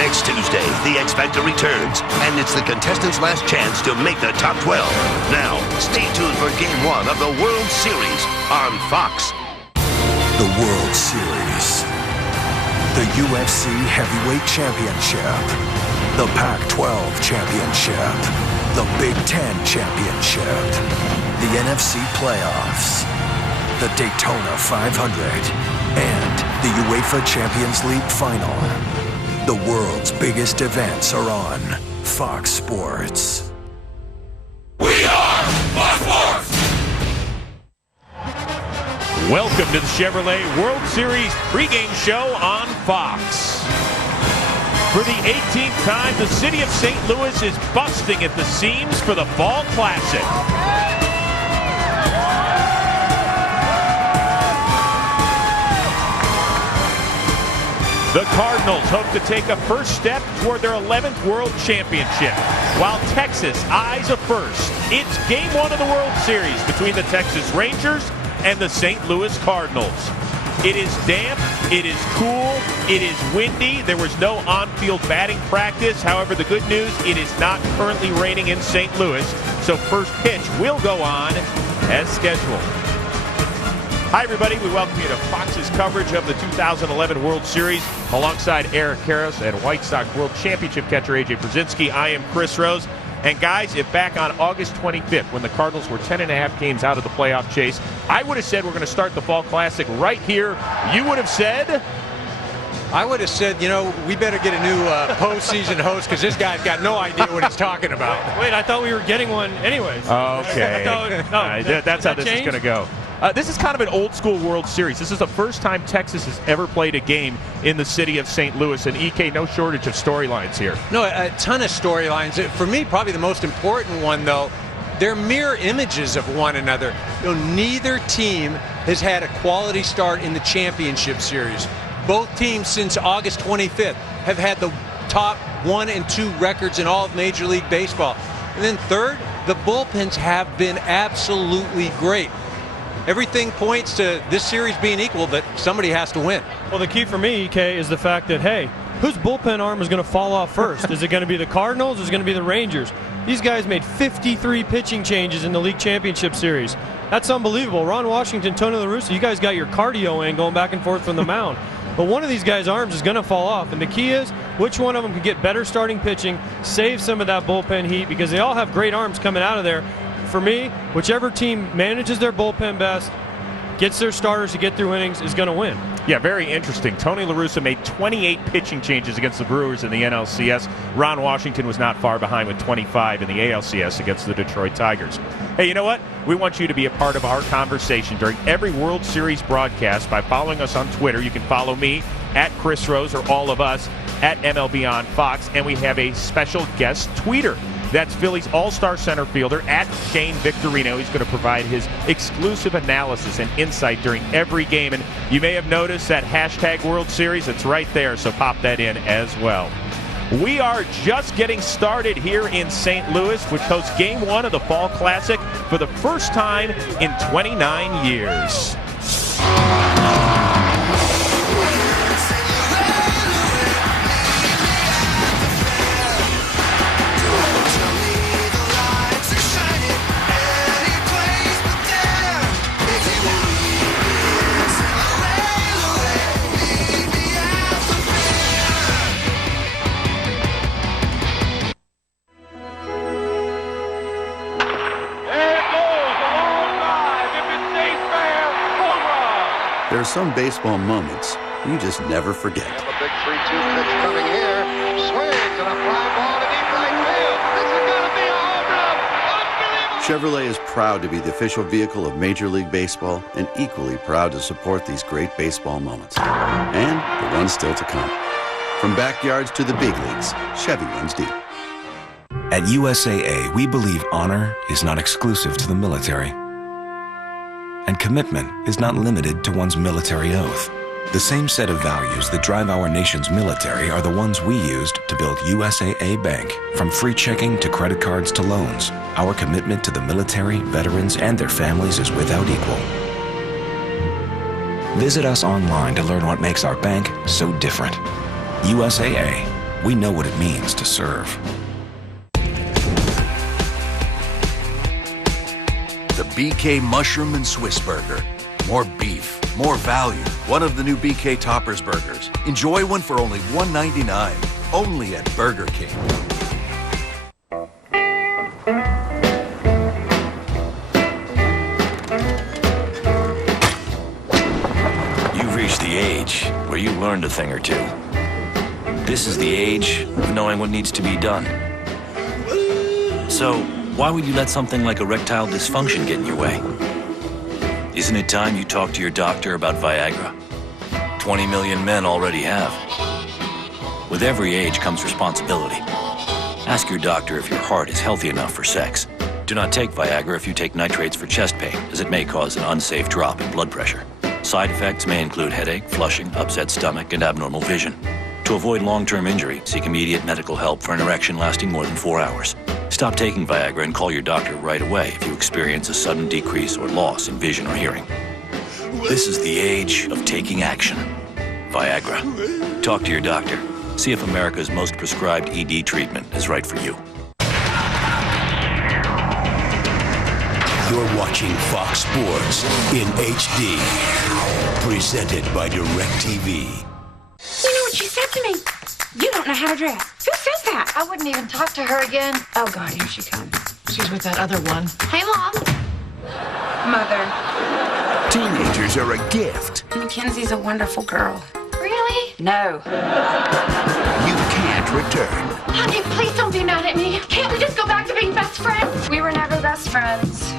Next Tuesday, the X Factor returns, and it's the contestants' last chance to make the top 12. Now, stay tuned for Game 1 of the World Series on Fox. The World Series. The UFC Heavyweight Championship. The Pac-12 Championship. The Big Ten Championship. The NFC Playoffs. The Daytona 500. And the UEFA Champions League Final. The world's biggest events are on Fox Sports. We are Fox Sports! Welcome to the Chevrolet World Series pregame show on Fox. For the 18th time, the city of St. Louis is busting at the seams for the Fall Classic. The Cardinals hope to take a first step toward their 11th World Championship, while Texas eyes a first. It's Game 1 of the World Series between the Texas Rangers and the St. Louis Cardinals. It is damp, it is cool, it is windy. There was no on-field batting practice. However, the good news, it is not currently raining in St. Louis, so first pitch will go on as scheduled. Hi, everybody. We welcome you to Fox's coverage of the 2011 World Series alongside Eric Karros and White Sox World Championship catcher A.J. Brzezinski. I am Chris Rose. And guys, if back on August 25th, when the Cardinals were 10.5 games out of the playoff chase, I would have said we're going to start the Fall Classic right here. You would have said? I would have said, you know, we better get a new postseason host because this guy's got no idea what he's talking about. Wait, I thought we were getting one anyways. Okay. That's how this is going to go. This is kind of an old-school World Series. This is the first time Texas has ever played a game in the city of St. Louis. And, EK, no shortage of storylines here. No, a ton of storylines. For me, probably the most important one, though, they're mirror images of one another. You know, neither team has had a quality start in the championship series. Both teams since August 25th have had the top 1 and 2 records in all of Major League Baseball. And then third, the bullpens have been absolutely great. Everything points to this series being equal, but somebody has to win. Well, the key for me, EK, is the fact that, hey, whose bullpen arm is going to fall off first? Is it going to be the Cardinals or is it going to be the Rangers? These guys made 53 pitching changes in the league championship series. That's unbelievable. Ron Washington, Tony La Russa, you guys got your cardio in going back and forth from the mound. But one of these guys' arms is going to fall off. And the key is which one of them can get better starting pitching, save some of that bullpen heat, because they all have great arms coming out of there. For me, whichever team manages their bullpen best, gets their starters to get through innings, is going to win. Yeah, very interesting. Tony La Russa made 28 pitching changes against the Brewers in the NLCS. Ron Washington was not far behind with 25 in the ALCS against the Detroit Tigers. Hey, you know what? We want you to be a part of our conversation during every World Series broadcast by following us on Twitter. You can follow me at Chris Rose, or all of us at MLB on Fox, and we have a special guest tweeter. That's Phillies all-star center fielder at Shane Victorino. He's going to provide his exclusive analysis and insight during every game. And you may have noticed that hashtag World Series. It's right there, so pop that in as well. We are just getting started here in St. Louis, which hosts Game 1 of the Fall Classic for the first time in 29 years. There are some baseball moments you just never forget. A big 3-2 pitch coming here. Swings and a fly ball to deep right field. This is going to be a home run. Unbelievable. Chevrolet is proud to be the official vehicle of Major League Baseball and equally proud to support these great baseball moments. And the ones still to come. From backyards to the big leagues, Chevy runs deep. At USAA, we believe honor is not exclusive to the military. And commitment is not limited to one's military oath. The same set of values that drive our nation's military are the ones we used to build USAA Bank. From free checking to credit cards to loans, our commitment to the military, veterans, and their families is without equal. Visit us online to learn what makes our bank so different. USAA. we know what it means to serve. The BK Mushroom and Swiss Burger. More beef, more value. One of the new BK Toppers burgers. Enjoy one for only $1.99. Only at Burger King. You've reached the age where you learned a thing or two. This is the age of knowing what needs to be done. So, why would you let something like erectile dysfunction get in your way? Isn't it time you talk to your doctor about Viagra? 20 million men already have. With every age comes responsibility. Ask your doctor if your heart is healthy enough for sex. Do not take Viagra if you take nitrates for chest pain, as it may cause an unsafe drop in blood pressure. Side effects may include headache, flushing, upset stomach, and abnormal vision. To avoid long-term injury, seek immediate medical help for an erection lasting more than 4 hours. Stop taking Viagra and call your doctor right away if you experience a sudden decrease or loss in vision or hearing. This is the age of taking action. Viagra. Talk to your doctor. See if America's most prescribed ED treatment is right for you. You're watching Fox Sports in HD. Presented by DirecTV. You know what she said to me? You don't know how to dress. Who says that? I wouldn't even talk to her again. Oh, God, here she comes. She's with that other one. Hey, Mom. Mother. Teenagers are a gift. Mackenzie's a wonderful girl. Really? No. You can't return. Honey, please don't be mad at me. Can't we just go back to being best friends? We were never best friends.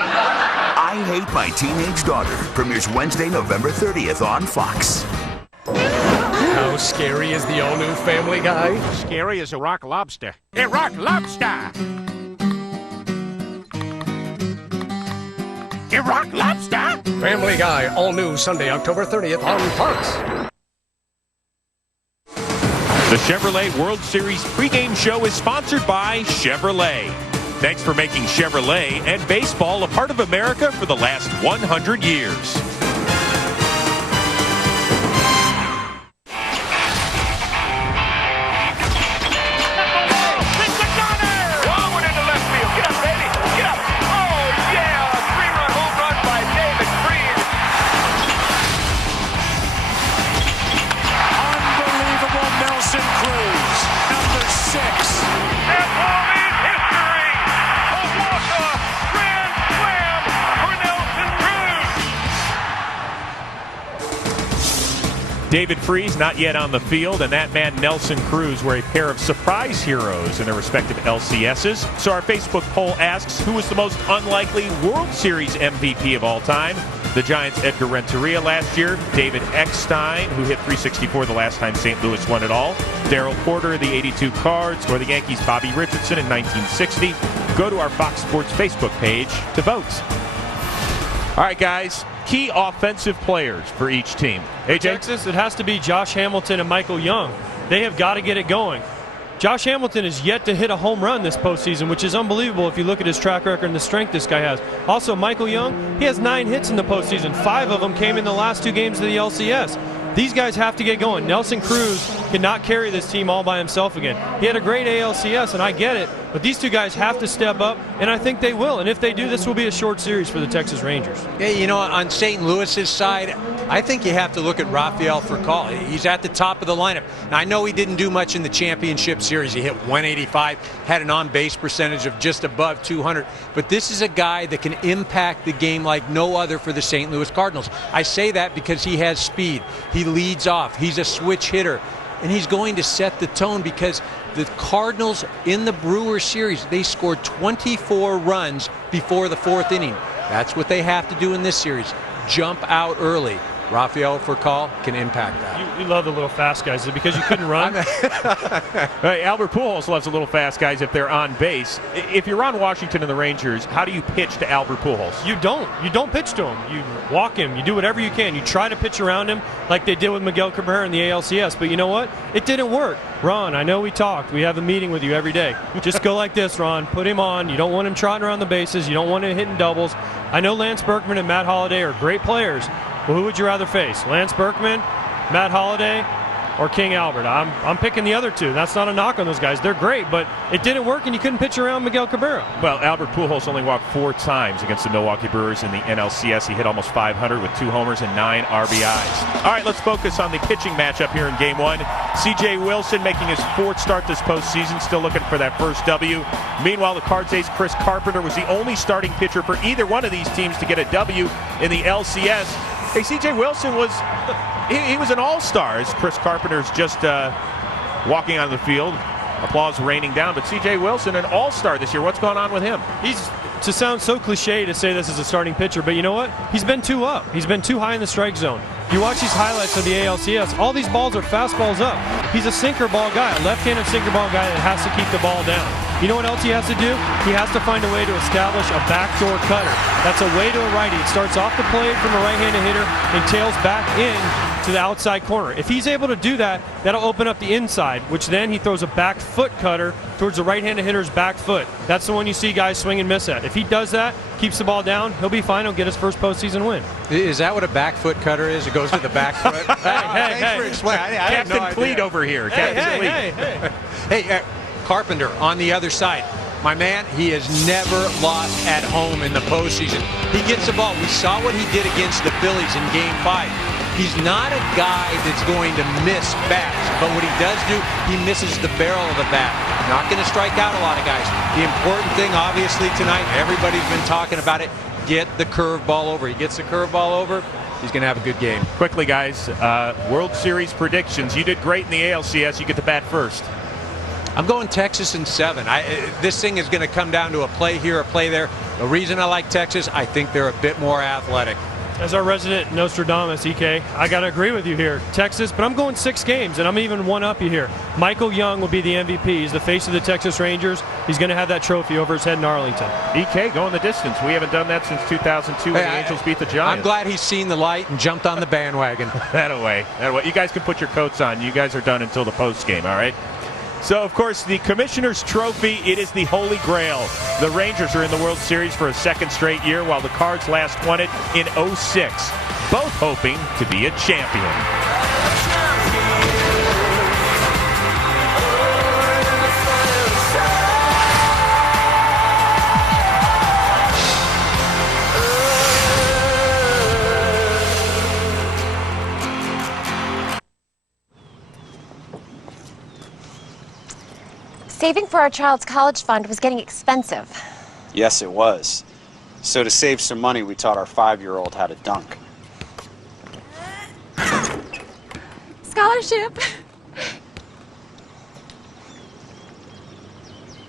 I Hate My Teenage Daughter premieres Wednesday, November 30th on Fox. How scary is the all-new Family Guy? Scary as a rock lobster. A rock lobster! A rock lobster? Family Guy, all-new Sunday, October 30th on Fox. The Chevrolet World Series pregame show is sponsored by Chevrolet. Thanks for making Chevrolet and baseball a part of America for the last 100 years. David Freese not yet on the field, and that man Nelson Cruz were a pair of surprise heroes in their respective LCSs. So our Facebook poll asks, who was the most unlikely World Series MVP of all time? The Giants' Edgar Renteria last year, David Eckstein, who hit .364 the last time St. Louis won it all, Darryl Porter of the '82 Cards, or the Yankees' Bobby Richardson in 1960. Go to our Fox Sports Facebook page to vote. All right, guys. Key offensive players for each team. AJ? Texas, it has to be Josh Hamilton and Michael Young. They have got to get it going. Josh Hamilton is yet to hit a home run this postseason, which is unbelievable if you look at his track record and the strength this guy has. Also, Michael Young, he has 9 hits in the postseason. 5 of them came in the last 2 games of the LCS. These guys have to get going. Nelson Cruz cannot carry this team all by himself again. He had a great ALCS, and I get it, but these 2 guys have to step up, and I think they will. And if they do, this will be a short series for the Texas Rangers. Yeah, you know, on St. Louis's side, I think you have to look at Rafael Furcal. He's at the top of the lineup. Now, I know he didn't do much in the championship series. He hit .185, had an on-base percentage of just above 200. But this is a guy that can impact the game like no other for the St. Louis Cardinals. I say that because he has speed. He leads off. He's a switch hitter. And he's going to set the tone because the Cardinals in the Brewers series, they scored 24 runs before the 4th inning. That's what they have to do in this series. Jump out early. Rafael Furcal can impact that. You love the little fast guys. Is it because you couldn't run? Hey, Albert Pujols loves the little fast guys if they're on base. If you're on Washington and the Rangers, how do you pitch to Albert Pujols? You don't pitch to him. You walk him. You do whatever you can. You try to pitch around him like they did with Miguel Cabrera in the ALCS. But you know what? It didn't work. Ron, I know we talked. We have a meeting with you every day. Just go like this, Ron. Put him on. You don't want him trotting around the bases. You don't want him hitting doubles. I know Lance Berkman and Matt Holliday are great players. Well, who would you rather face? Lance Berkman, Matt Holliday, or King Albert. I'm picking the other two. That's not a knock on those guys. They're great, but it didn't work, and you couldn't pitch around Miguel Cabrera. Well, Albert Pujols only walked 4 times against the Milwaukee Brewers in the NLCS. He hit almost 500 with 2 homers and 9 RBIs. All right, let's focus on the pitching matchup here in Game 1. C.J. Wilson making his 4th start this postseason, still looking for that first W. Meanwhile, the Cards ace Chris Carpenter was the only starting pitcher for either one of these teams to get a W in the LCS. Hey, C.J. Wilson was he was an all-star as Chris Carpenter's just walking on the field. Applause raining down, but C.J. Wilson, an all-star this year. What's going on with him? He's to sound so cliche to say this is a starting pitcher, but you know what? He's been too up. He's been too high in the strike zone. You watch these highlights of the ALCS, all these balls are fastballs up. He's a sinker ball guy, a left-handed sinker ball guy that has to keep the ball down. You know what else he has to do? He has to find a way to establish a backdoor cutter. That's a way to a righty. It starts off the plate from a right-handed hitter and tails back in to the outside corner. If he's able to do that, that'll open up the inside, which then he throws a back foot cutter towards the right-handed hitter's back foot. That's the one you see guys swing and miss at. If he does that, keeps the ball down, he'll be fine. He'll get his first postseason win. Is that what a back foot cutter is? It goes to the back foot? Thanks for explaining. Captain Fleet over here. Hey, Carpenter on the other side. My man, he has never lost at home in the postseason. He gets the ball. We saw what he did against the Phillies in Game 5. He's not a guy that's going to miss bats, but what he does do, he misses the barrel of the bat. Not going to strike out a lot of guys. The important thing, obviously, tonight, everybody's been talking about it, get the curveball over. He gets the curveball over, he's going to have a good game. Quickly, guys, World Series predictions. You did great in the ALCS. You get the bat first. I'm going Texas in 7. This thing is going to come down to a play here, a play there. The reason I like Texas, I think they're a bit more athletic. As our resident Nostradamus, EK, I got to agree with you here. Texas, but I'm going 6 games, and I'm even one up you here. Michael Young will be the MVP. He's the face of the Texas Rangers. He's going to have that trophy over his head in Arlington. EK going the distance. We haven't done that since 2002 when the Angels beat the Giants. I'm glad he's seen the light and jumped on the bandwagon. That away. You guys can put your coats on. You guys are done until the post game, all right? So, of course, the Commissioner's Trophy, it is the Holy Grail. The Rangers are in the World Series for a 2nd straight year, while the Cards last won it in '06, both hoping to be a champion. Saving for our child's college fund was getting expensive. Yes, it was. So to save some money, we taught our 5-year-old how to dunk. Scholarship.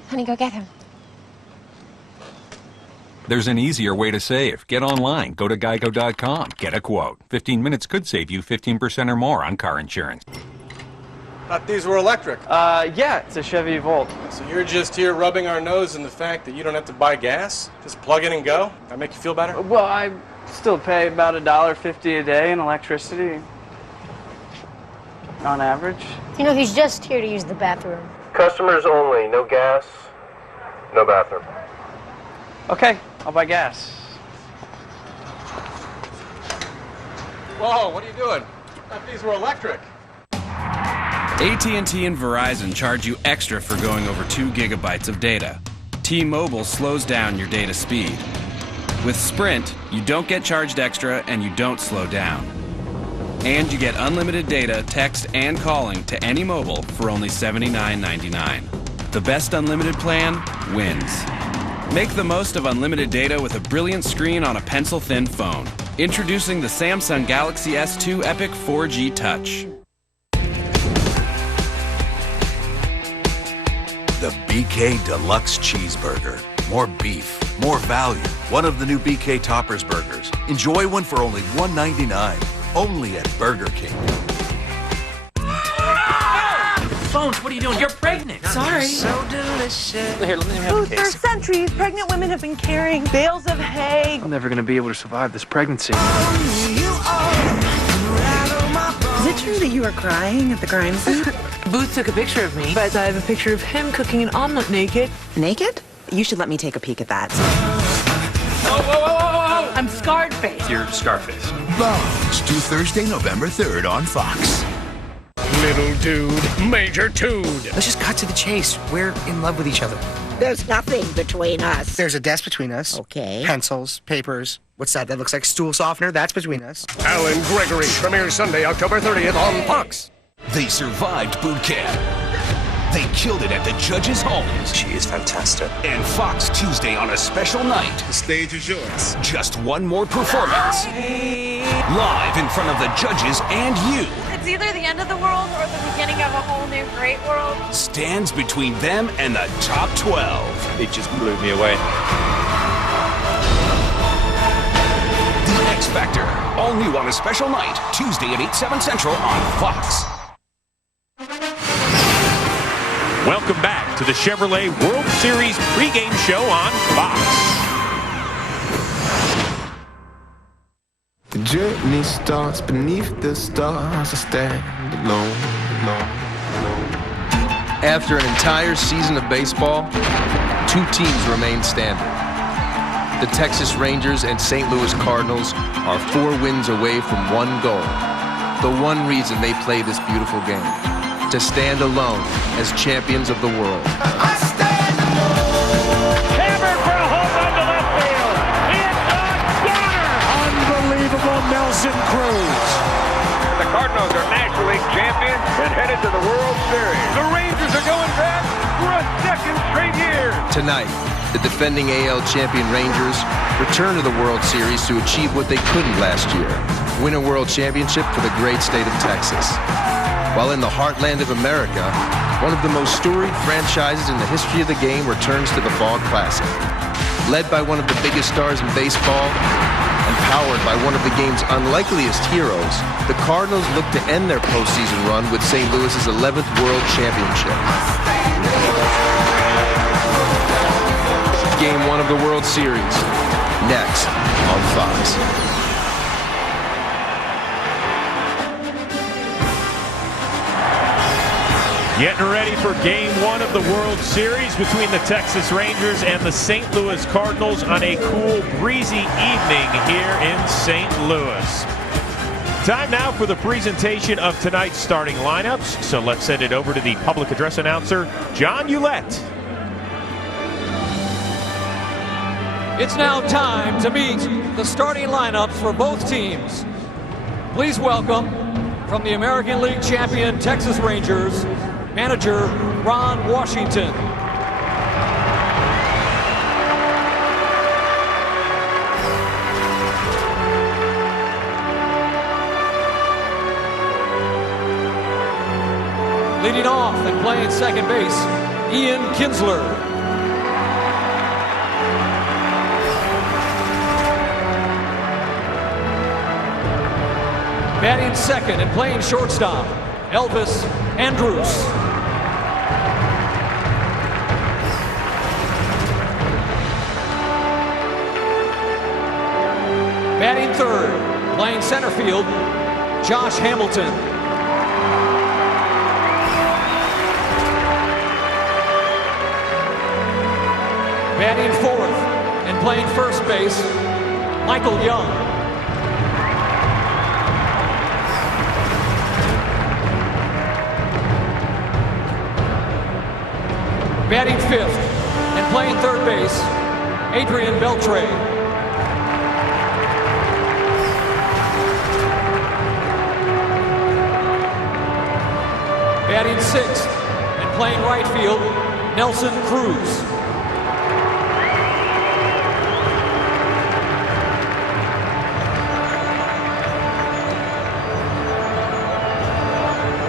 Honey, go get him. There's an easier way to save. Get online. Go to geico.com. Get a quote. 15 minutes could save you 15% or more on car insurance. Thought these were electric. Yeah, it's a Chevy Volt. So you're just here rubbing our nose in the fact that you don't have to buy gas? Just plug in and go? That make you feel better? Well, I still pay about $1.50 a day in electricity. On average. You know, he's just here to use the bathroom. Customers only. No gas, no bathroom. Okay, I'll buy gas. Whoa, what are you doing? Thought these were electric. AT&T and Verizon charge you extra for going over 2 gigabytes of data. T-Mobile slows down your data speed. With Sprint, you don't get charged extra and you don't slow down. And you get unlimited data, text, and calling to any mobile for only $79.99. The best unlimited plan wins. Make the most of unlimited data with a brilliant screen on a pencil-thin phone. Introducing the Samsung Galaxy S2 Epic 4G Touch. The BK Deluxe Cheeseburger. More beef, more value. One of the new BK Toppers burgers. Enjoy one for only $1.99. Only at Burger King. Bones, what are you doing? You're pregnant. Sorry. So delicious. Here, let me have a case. For centuries, pregnant women have been carrying bales of hay. I'm never going to be able to survive this pregnancy. Is it true that you were crying at the crime scene? Booth took a picture of me, but I have a picture of him cooking an omelet naked. Naked? You should let me take a peek at that. Whoa. I'm scarred face. You're Scarface. Bones, due Thursday, November 3rd on Fox. Little dude, major dude. Let's just cut to the chase. We're in love with each other. There's nothing between us. There's a desk between us. Okay. Pencils, papers. What's that? That looks like stool softener. That's between us. Alan Gregory premieres Sunday, October 30th on Fox. They survived boot camp. They killed it at the judges' homes. She is fantastic. And Fox Tuesday on a special night. The stage is yours. Just one more performance. Live in front of the judges and you. It's either the end of the world or the beginning of a whole new great world. Stands between them and the top 12. It just blew me away. The X Factor. All new on a special night. Tuesday at 8, 7 Central on Fox. Welcome back to the Chevrolet World Series pregame show on Fox. The journey starts beneath the stars. I stand alone. After an entire season of baseball, 2 teams remain standing. The Texas Rangers and St. Louis Cardinals are 4 wins away from one goal. The one reason they play this beautiful game. To stand alone as champions of the world. Hammered for a home run to left field. It's on corner. Unbelievable Nelson Cruz. The Cardinals are National League champions and headed to the World Series. The Rangers are going back for a second straight year. Tonight, the defending AL champion Rangers return to the World Series to achieve what they couldn't last year. Win a world championship for the great state of Texas. While in the heartland of America, one of the most storied franchises in the history of the game returns to the Fall Classic. Led by one of the biggest stars in baseball and powered by one of the game's unlikeliest heroes, the Cardinals look to end their postseason run with St. Louis's 11th World Championship. Game 1 of the World Series, next on Fox. Getting ready for Game 1 of the World Series between the Texas Rangers and the St. Louis Cardinals on a cool, breezy evening here in St. Louis. Time now for the presentation of tonight's starting lineups. So let's send it over to the public address announcer, John Hewlett. It's now time to meet the starting lineups for both teams. Please welcome, from the American League champion Texas Rangers, manager Ron Washington. Leading off and playing second base, Ian Kinsler. Batting second and playing shortstop, Elvis Andrus. Batting third, playing center field, Josh Hamilton. Batting fourth and playing first base, Michael Young. Batting fifth and playing third base, Adrian Beltre. Batting sixth and playing right field, Nelson Cruz.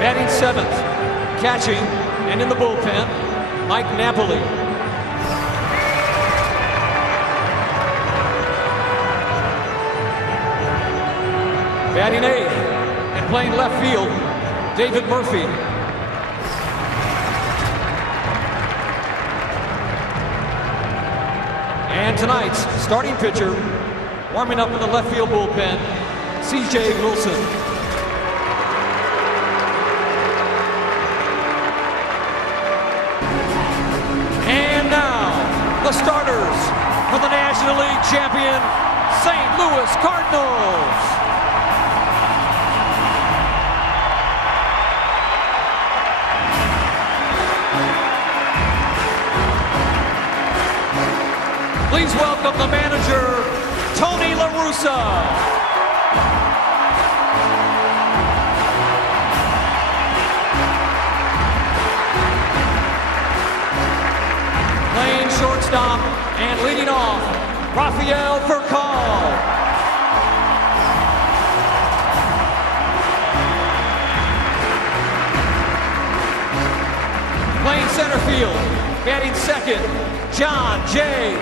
Batting seventh, catching and in the bullpen, Mike Napoli. Batting eighth and playing left field, David Murphy. And tonight's starting pitcher, warming up in the left field bullpen, C.J. Wilson. The starters for the National League champion St. Louis Cardinals. Please welcome the manager, Tony La Russa. Playing shortstop and leading off, Rafael Furcal. Playing center field, batting second, John Jay.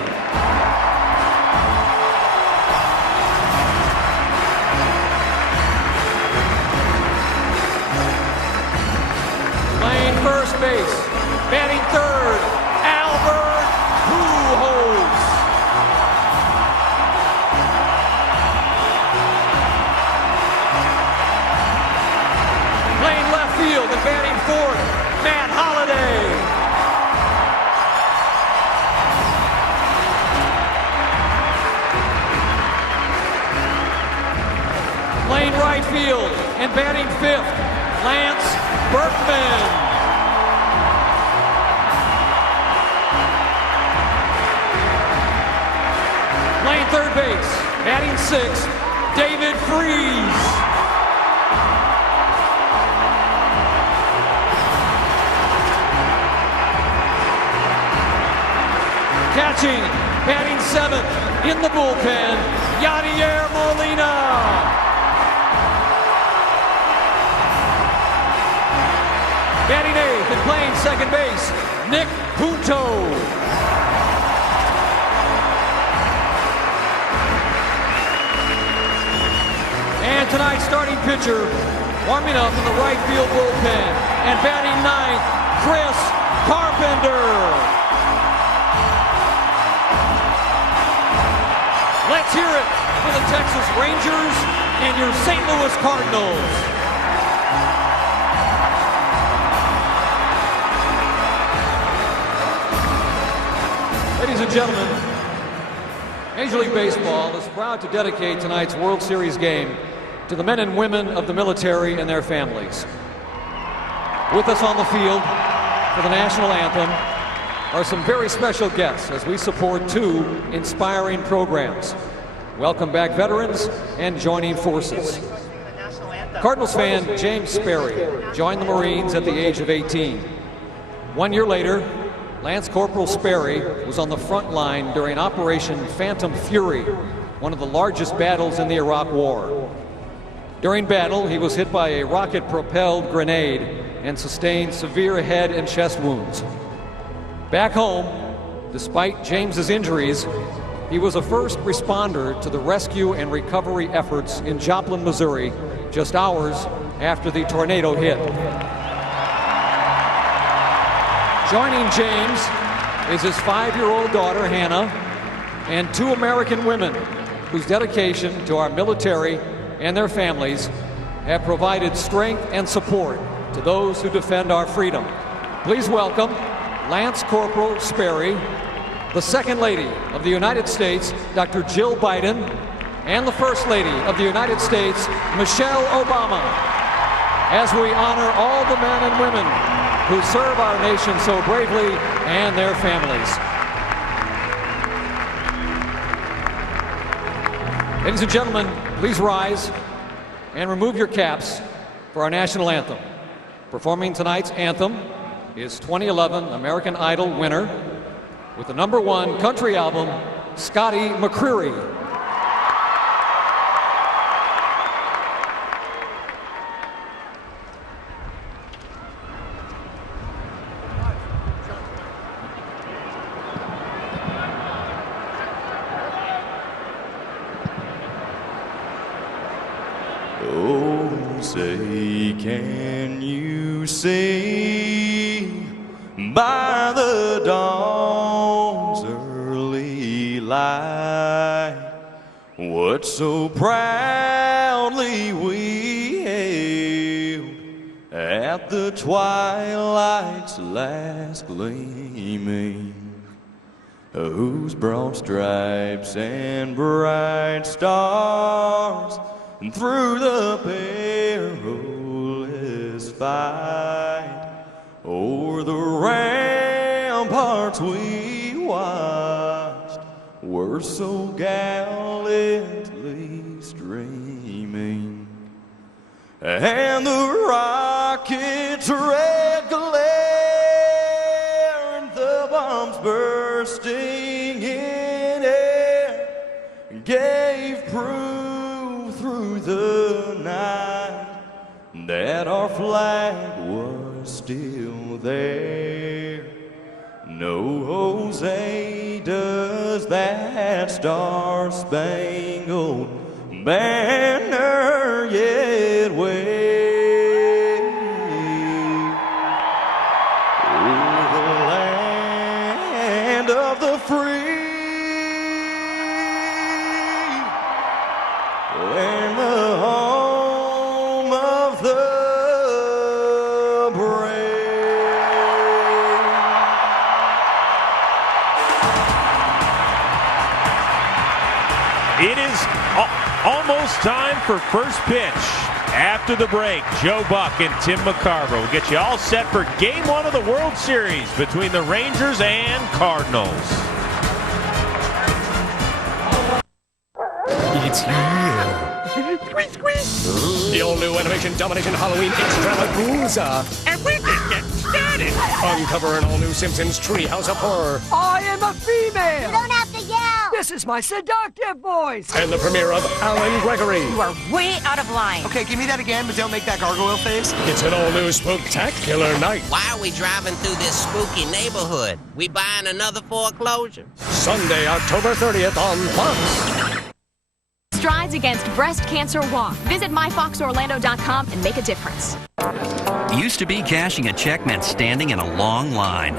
Playing first base, batting third, Albert Pujols. Playing left field and batting fourth, Matt Holliday. Playing right field and batting fifth, Lance Berkman. Playing third base, batting sixth, David Freese. Catching, batting seventh, in the bullpen, Yadier Molina. Batting eighth and playing second base, Nick Punto. And tonight's starting pitcher, warming up in the right field bullpen, and batting ninth, Chris Carpenter. Let's hear it for the Texas Rangers and your St. Louis Cardinals. Ladies and gentlemen, Major League Baseball is proud to dedicate tonight's World Series game to the men and women of the military and their families. With us on the field for the national anthem are some very special guests as we support two inspiring programs. Welcome back veterans and joining forces. Cardinals fan James Sperry joined the Marines at the age of 18. 1 year later, Lance Corporal Sperry was on the front line during Operation Phantom Fury, one of the largest battles in the Iraq War. During battle, he was hit by a rocket-propelled grenade and sustained severe head and chest wounds. Back home, despite James's injuries, he was a first responder to the rescue and recovery efforts in Joplin, Missouri, just hours after the tornado hit. Joining James is his 5-year-old daughter, Hannah, and 2 American women whose dedication to our military and their families have provided strength and support to those who defend our freedom. Please welcome Lance Corporal Sperry, the Second Lady of the United States, Dr. Jill Biden, and the First Lady of the United States, Michelle Obama, as we honor all the men and women who serve our nation so bravely and their families. Ladies and gentlemen, please rise and remove your caps for our national anthem. Performing tonight's anthem is 2011 American Idol winner with the #1 country album, Scotty McCreery. Oh, say, can you see by the dawn's early light what so proudly we hailed at the twilight's last gleaming, whose broad stripes and bright stars and through the perilous fight o'er the ramparts we watched were so gallantly streaming, and the rockets' red glare and the bombs bursting in air gave proof through the night that our flag was still there. No, Jose, does that star-spangled banner yet wave o'er the land of the free and the home of the brave. It is almost time for first pitch. After the break, Joe Buck and Tim McCarver will get you all set for Game 1 of the World Series between the Rangers and Cardinals. It's here. The all-new animation domination Halloween extravaganza. And we can get started. Uncover an all-new Simpsons treehouse of horror. I am a female. You don't have to yell. This is my seductive voice. And the premiere of Alan Gregory. You are way out of line. Okay, give me that again, but don't make that gargoyle face. It's an all-new spooktacular night. Why are we driving through this spooky neighborhood? We buying another foreclosure? Sunday, October 30th on Fox. Strides Against Breast Cancer Walk. Visit myfoxorlando.com and make a difference. Used to be cashing a check meant standing in a long line.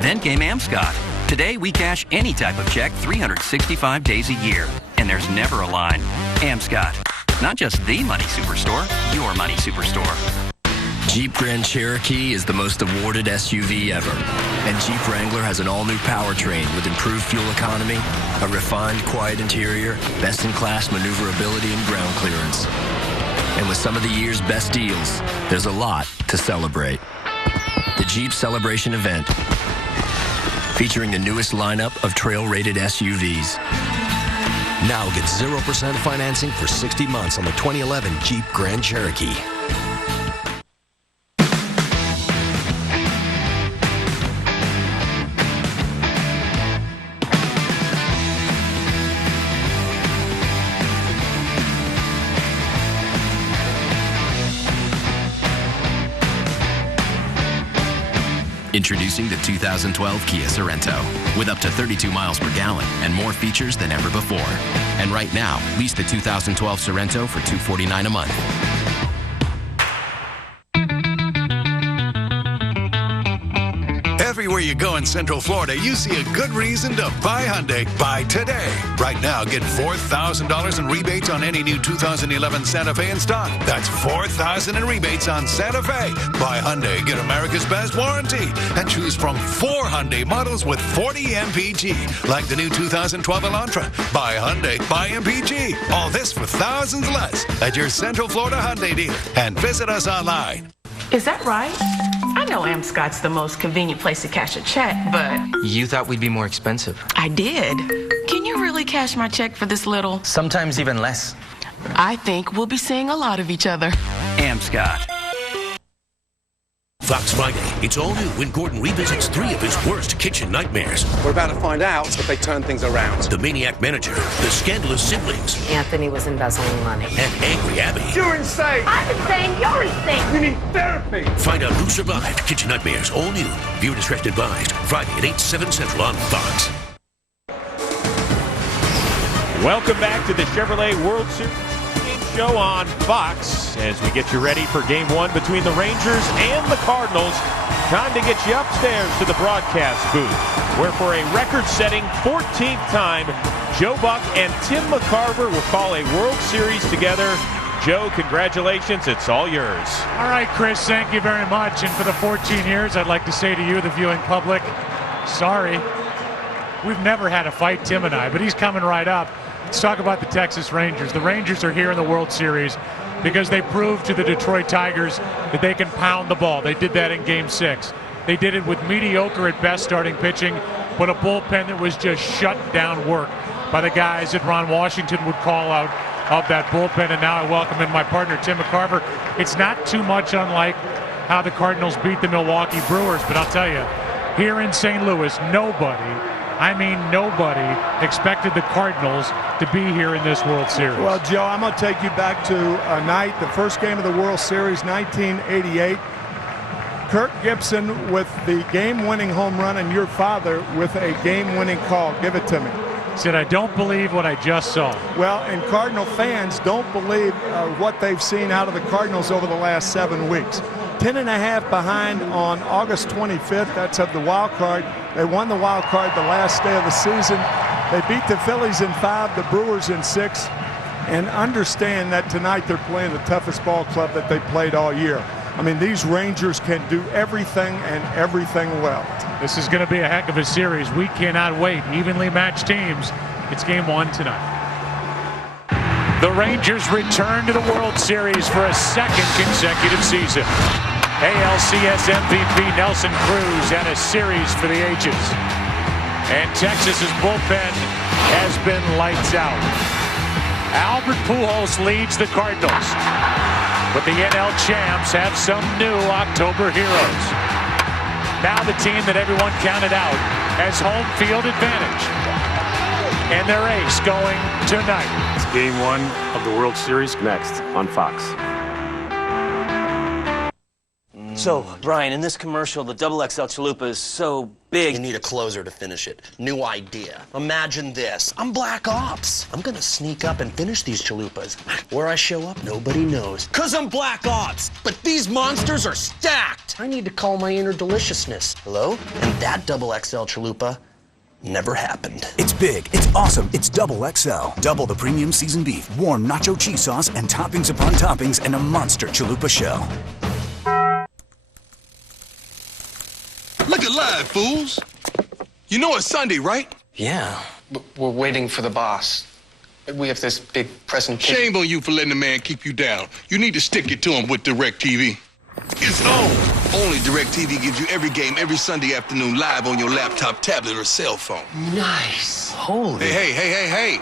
Then came Amscot. Today we cash any type of check 365 days a year. And there's never a line. Amscot. Not just the money superstore, your money superstore. Jeep Grand Cherokee is the most awarded SUV ever. And Jeep Wrangler has an all-new powertrain with improved fuel economy, a refined, quiet interior, best-in-class maneuverability and ground clearance. And with some of the year's best deals, there's a lot to celebrate. The Jeep Celebration event, featuring the newest lineup of trail-rated SUVs. Now get 0% financing for 60 months on the 2011 Jeep Grand Cherokee. Introducing the 2012 Kia Sorento with up to 32 miles per gallon and more features than ever before. And right now, lease the 2012 Sorento for $249 a month. Everywhere you go in Central Florida, you see a good reason to buy Hyundai. Buy today. Right now, get $4,000 in rebates on any new 2011 Santa Fe in stock. That's $4,000 in rebates on Santa Fe. Buy Hyundai, get America's best warranty, and choose from 4 Hyundai models with 40 MPG, like the new 2012 Elantra. Buy Hyundai, buy MPG. All this for thousands less at your Central Florida Hyundai dealer. And visit us online. Is that right? I know Amscot's the most convenient place to cash a check, but... You thought we'd be more expensive. I did. Can you really cash my check for this little? Sometimes even less. I think we'll be seeing a lot of each other. Amscot. Fox Friday. It's all new when Gordon revisits 3 of his worst kitchen nightmares. We're about to find out if they turn things around. The maniac manager, the scandalous siblings, Anthony was embezzling money. and angry Abby. You're insane! I'm insane, you're insane! We need therapy! Find out who survived Kitchen Nightmares, all new. Viewer discretion advised. Friday at 8, 7 Central on Fox. Welcome back to the Chevrolet World Series show on Fox as we get you ready for Game 1 between the Rangers and the Cardinals. Time to get you upstairs to the broadcast booth, where for a record-setting 14th time, Joe Buck and Tim McCarver will call a World Series together. Joe, congratulations. It's all yours. All right, Chris, thank you very much. And for the 14 years, I'd like to say to you, the viewing public, sorry. We've never had a fight, Tim and I, but he's coming right up. Let's talk about the Texas Rangers. The Rangers are here in the World Series because they proved to the Detroit Tigers that they can pound the ball. They did that in Game 6. They did it with mediocre at best starting pitching, but a bullpen that was just shut down work. by the guys that Ron Washington would call out of that bullpen. And now I welcome in my partner, Tim McCarver. It's not too much unlike how the Cardinals beat the Milwaukee Brewers, but I'll tell you, here in St. Louis, nobody expected the Cardinals to be here in this World Series. Well, Joe, I'm going to take you back to a night, the first game of the World Series, 1988. Kirk Gibson with the game-winning home run and your father with a game-winning call. Give it to me. Said, I don't believe what I just saw. Well, and Cardinal fans don't believe what they've seen out of the Cardinals over the last 7 weeks. 10.5 behind on August 25th. That's of the wild card. They won the wild card the last day of the season. They beat the Phillies in 5, the Brewers in 6. And understand that tonight they're playing the toughest ball club that they played all year. I mean, these Rangers can do everything and everything well. This is going to be a heck of a series. We cannot wait. Evenly matched teams. It's game 1 tonight. The Rangers return to the World Series for a second consecutive season. ALCS MVP Nelson Cruz had a series for the ages. And Texas's bullpen has been lights out. Albert Pujols leads the Cardinals. But the NL champs have some new October heroes. Now the team that everyone counted out has home field advantage. And their ace going tonight. It's game 1 of the World Series next on Fox. So, Brian, in this commercial, the XXL Chalupa is so big. You need a closer to finish it. New idea. Imagine this. I'm Black Ops. I'm gonna sneak up and finish these chalupas. Where I show up, nobody knows. 'Cause I'm Black Ops. But these monsters are stacked. I need to call my inner deliciousness. Hello? And that XXL Chalupa never happened. It's big, it's awesome, it's XXL. Double the premium seasoned beef, warm nacho cheese sauce, and toppings upon toppings, and a monster chalupa shell. Look alive, fools. You know it's Sunday, right? Yeah. We're waiting for the boss. We have this big presentation. Shame on you for letting the man keep you down. You need to stick it to him with DirecTV. It's on. Only DirecTV gives you every game every Sunday afternoon live on your laptop, tablet, or cell phone. Nice. Holy. Hey.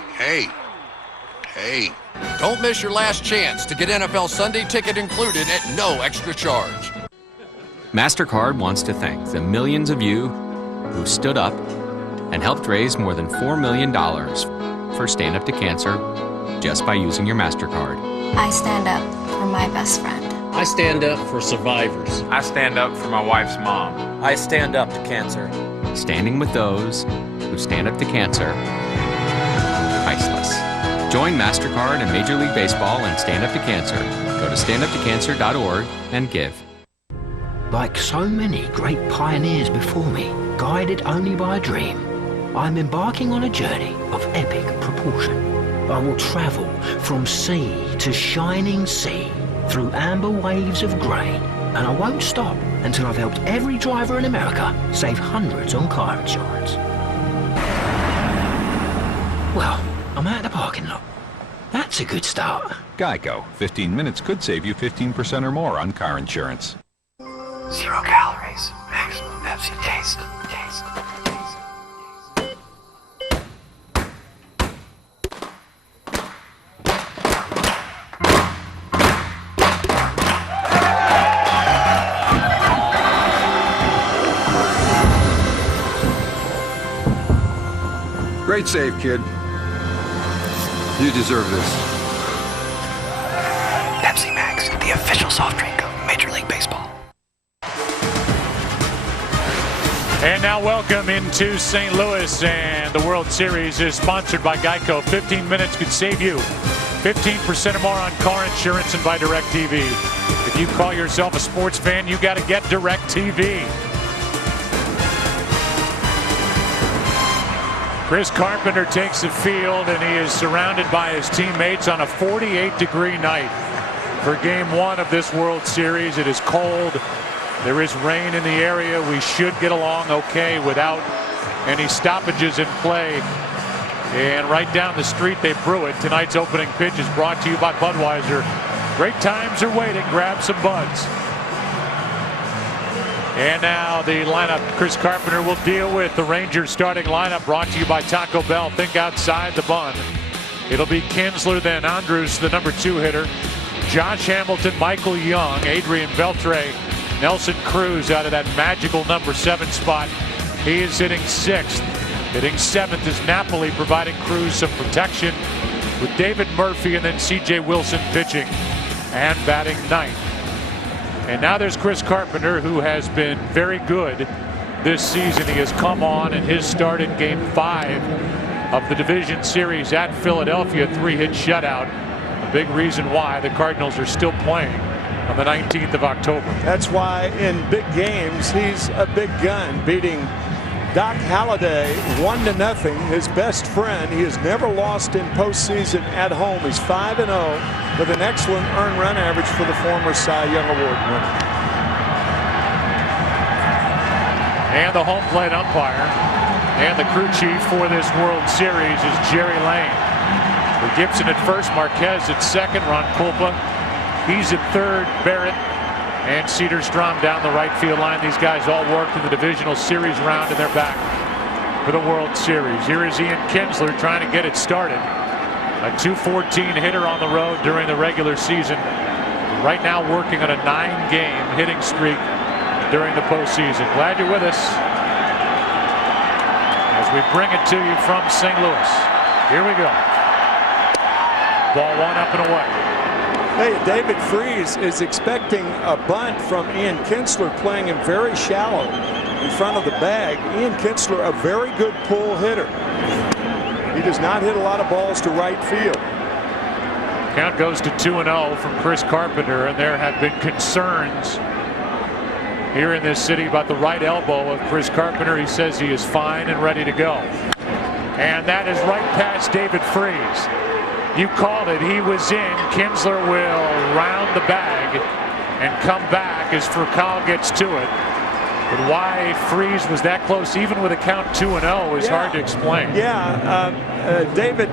Don't miss your last chance to get NFL Sunday ticket included at no extra charge. MasterCard wants to thank the millions of you who stood up and helped raise more than $4 million for Stand Up to Cancer just by using your MasterCard. I stand up for my best friend. I stand up for survivors. I stand up for my wife's mom. I stand up to cancer. Standing with those who stand up to cancer, priceless. Join MasterCard and Major League Baseball and Stand Up to Cancer. Go to standuptocancer.org and give. Like so many great pioneers before me, guided only by a dream, I'm embarking on a journey of epic proportion. I will travel from sea to shining sea, through amber waves of grain, and I won't stop until I've helped every driver in America save hundreds on car insurance. Well, I'm at the parking lot. That's a good start. Geico. 15 minutes could save you 15% or more on car insurance. 0 calories. Maximum Pepsi taste. Great save, kid. You deserve this. Pepsi Max, the official soft drink of Major League Baseball. And now welcome into St. Louis, and the World Series is sponsored by Geico. 15 minutes could save you 15% or more on car insurance and by DirecTV. If you call yourself a sports fan, you got to get DirecTV. Chris Carpenter takes the field, and he is surrounded by his teammates on a 48-degree night for Game 1 of this World Series. It is cold. There is rain in the area. We should get along okay without any stoppages in play. And right down the street, they brew it. Tonight's opening pitch is brought to you by Budweiser. Great times are waiting. Grab some buds. And now the lineup Chris Carpenter will deal with. The Rangers starting lineup brought to you by Taco Bell. Think outside the bun. It'll be Kinsler, then Andrus, the number 2 hitter. Josh Hamilton, Michael Young, Adrian Beltre, Nelson Cruz out of that magical number 7 spot. He is hitting 6th. Hitting 7th is Napoli, providing Cruz some protection with David Murphy and then C.J. Wilson pitching and batting 9th. And now there's Chris Carpenter, who has been very good this season. He has come on in his start in Game 5 of the division series at Philadelphia, 3-hit shutout. A big reason why the Cardinals are still playing on the 19th of October. That's why in big games he's a big gun, beating Doc Halladay 1-0, his best friend. He has never lost in postseason at home. He's 5-0 with an excellent earned run average for the former Cy Young Award winner. And the home plate umpire and the crew chief for this World Series is Jerry Lane. With Gibson at first, Marquez at second, Ron Kulpa. He's at third, Barrett and Cedarstrom down the right field line. These guys all worked in the divisional series round, and they're back for the World Series. Here is Ian Kinsler trying to get it started. A .214 hitter on the road during the regular season. Right now working on a 9-game hitting streak during the postseason. Glad you're with us as we bring it to you from St. Louis. Here we go. Ball 1 up and away. Hey, David Freese is expecting a bunt from Ian Kinsler, playing him very shallow in front of the bag. Ian Kinsler, a very good pull hitter. He does not hit a lot of balls to right field. Count goes to 2-0 from Chris Carpenter, and there have been concerns here in this city about the right elbow of Chris Carpenter. He says he is fine and ready to go. And that is right past David Freese. You called it. He was in. Kinsler will round the bag and come back as Furcal gets to it. But why Freese was that close, even with a count 2-0, is hard to explain. David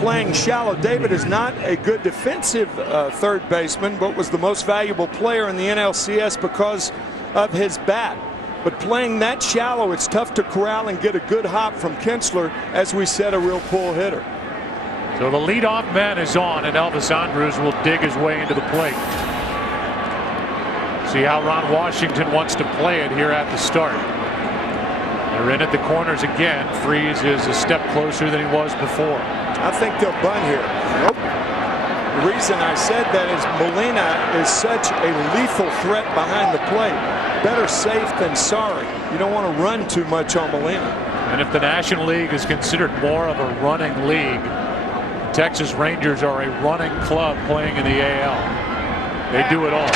playing shallow. David is not a good defensive third baseman, but was the most valuable player in the NLCS because of his bat. But playing that shallow, it's tough to corral and get a good hop from Kinsler, as we said, a real pull hitter. So the leadoff man is on, and Elvis Andrus will dig his way into the plate. See how Ron Washington wants to play it here at the start. They're in at the corners again. Freese is a step closer than he was before. I think they'll bunt here. Nope. The reason I said that is Molina is such a lethal threat behind the plate. Better safe than sorry. You don't want to run too much on Molina. And if the National League is considered more of a running league, Texas Rangers are a running club playing in the AL. They do it all.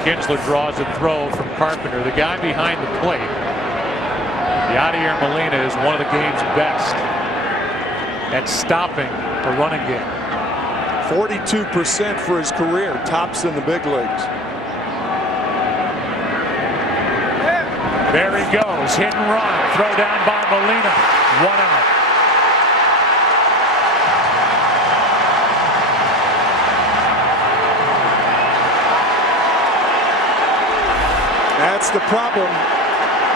Kinsler draws a throw from Carpenter, the guy behind the plate. Yadier Molina is one of the game's best at stopping a running game. 42% for his career, tops in the big leagues. There he goes, hit and run, throw down by Molina, 1 out. That's the problem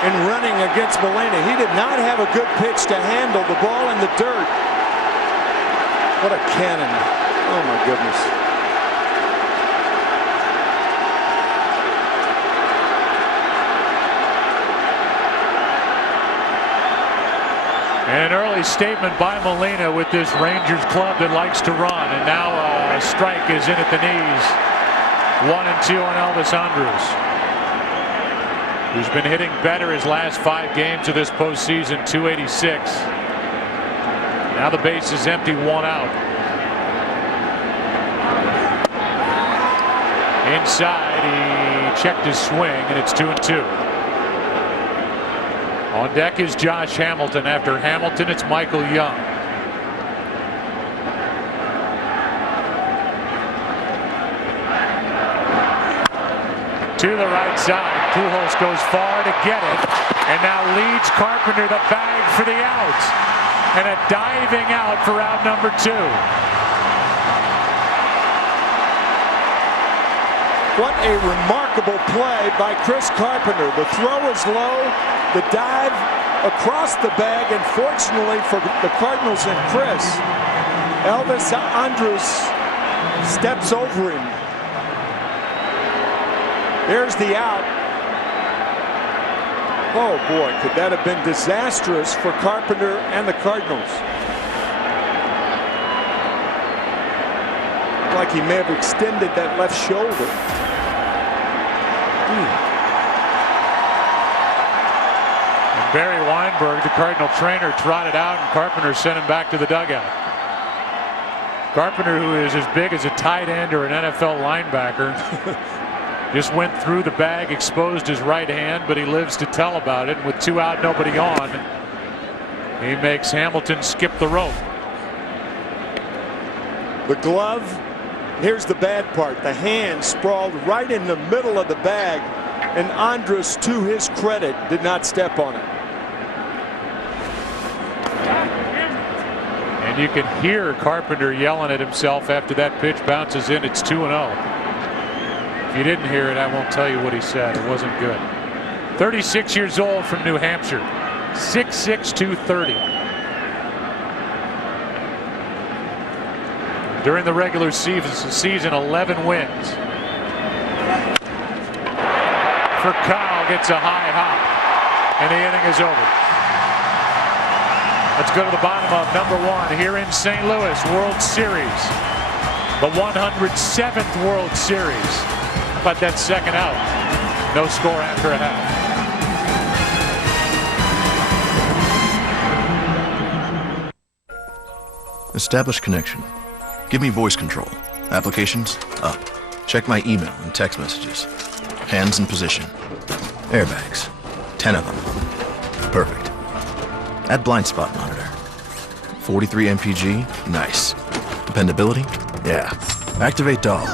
in running against Molina. He did not have a good pitch to handle the ball in the dirt. What a cannon. Oh my goodness. And an early statement by Molina with this Rangers club that likes to run. And now a strike is in at the knees. 1-2 on Elvis Andrus, who's been hitting better his last 5 games of this postseason, .286. Now the base is empty, 1 out. Inside, he checked his swing, and it's 2-2. On deck is Josh Hamilton. After Hamilton, it's Michael Young. To the right side. Pujols goes far to get it, and now leads Carpenter the bag for the out, and a diving out for out number 2. What a remarkable play by Chris Carpenter. The throw is low, the dive across the bag, and fortunately for the Cardinals and Chris, Elvis Andrus steps over him. There's the out. Oh boy, could that have been disastrous for Carpenter and the Cardinals. Like he may have extended that left shoulder. And Barry Weinberg, the Cardinal trainer, trotted out, and Carpenter sent him back to the dugout. Carpenter, who is as big as a tight end or an NFL linebacker, just went through the bag, exposed his right hand, but he lives to tell about it. And with 2 out, nobody on, he makes Hamilton skip the rope. The glove, here's the bad part. The hand sprawled right in the middle of the bag, and Andrus, to his credit, did not step on it. And you can hear Carpenter yelling at himself after that pitch bounces in. It's 2-0. If you didn't hear it, I won't tell you what he said. It wasn't good. 36 years old from New Hampshire. 6'6", 230. During the regular season, 11 wins. For Kyle, gets a high hop, and the inning is over. Let's go to the bottom of number 1 here in St. Louis, World Series. The 107th World Series. How about that second out? No score after a half. Establish connection. Give me voice control. Applications, up. Check my email and text messages. Hands in position. Airbags. 10 of them. Perfect. Add blind spot monitor. 43 MPG, nice. Dependability, yeah. Activate dog.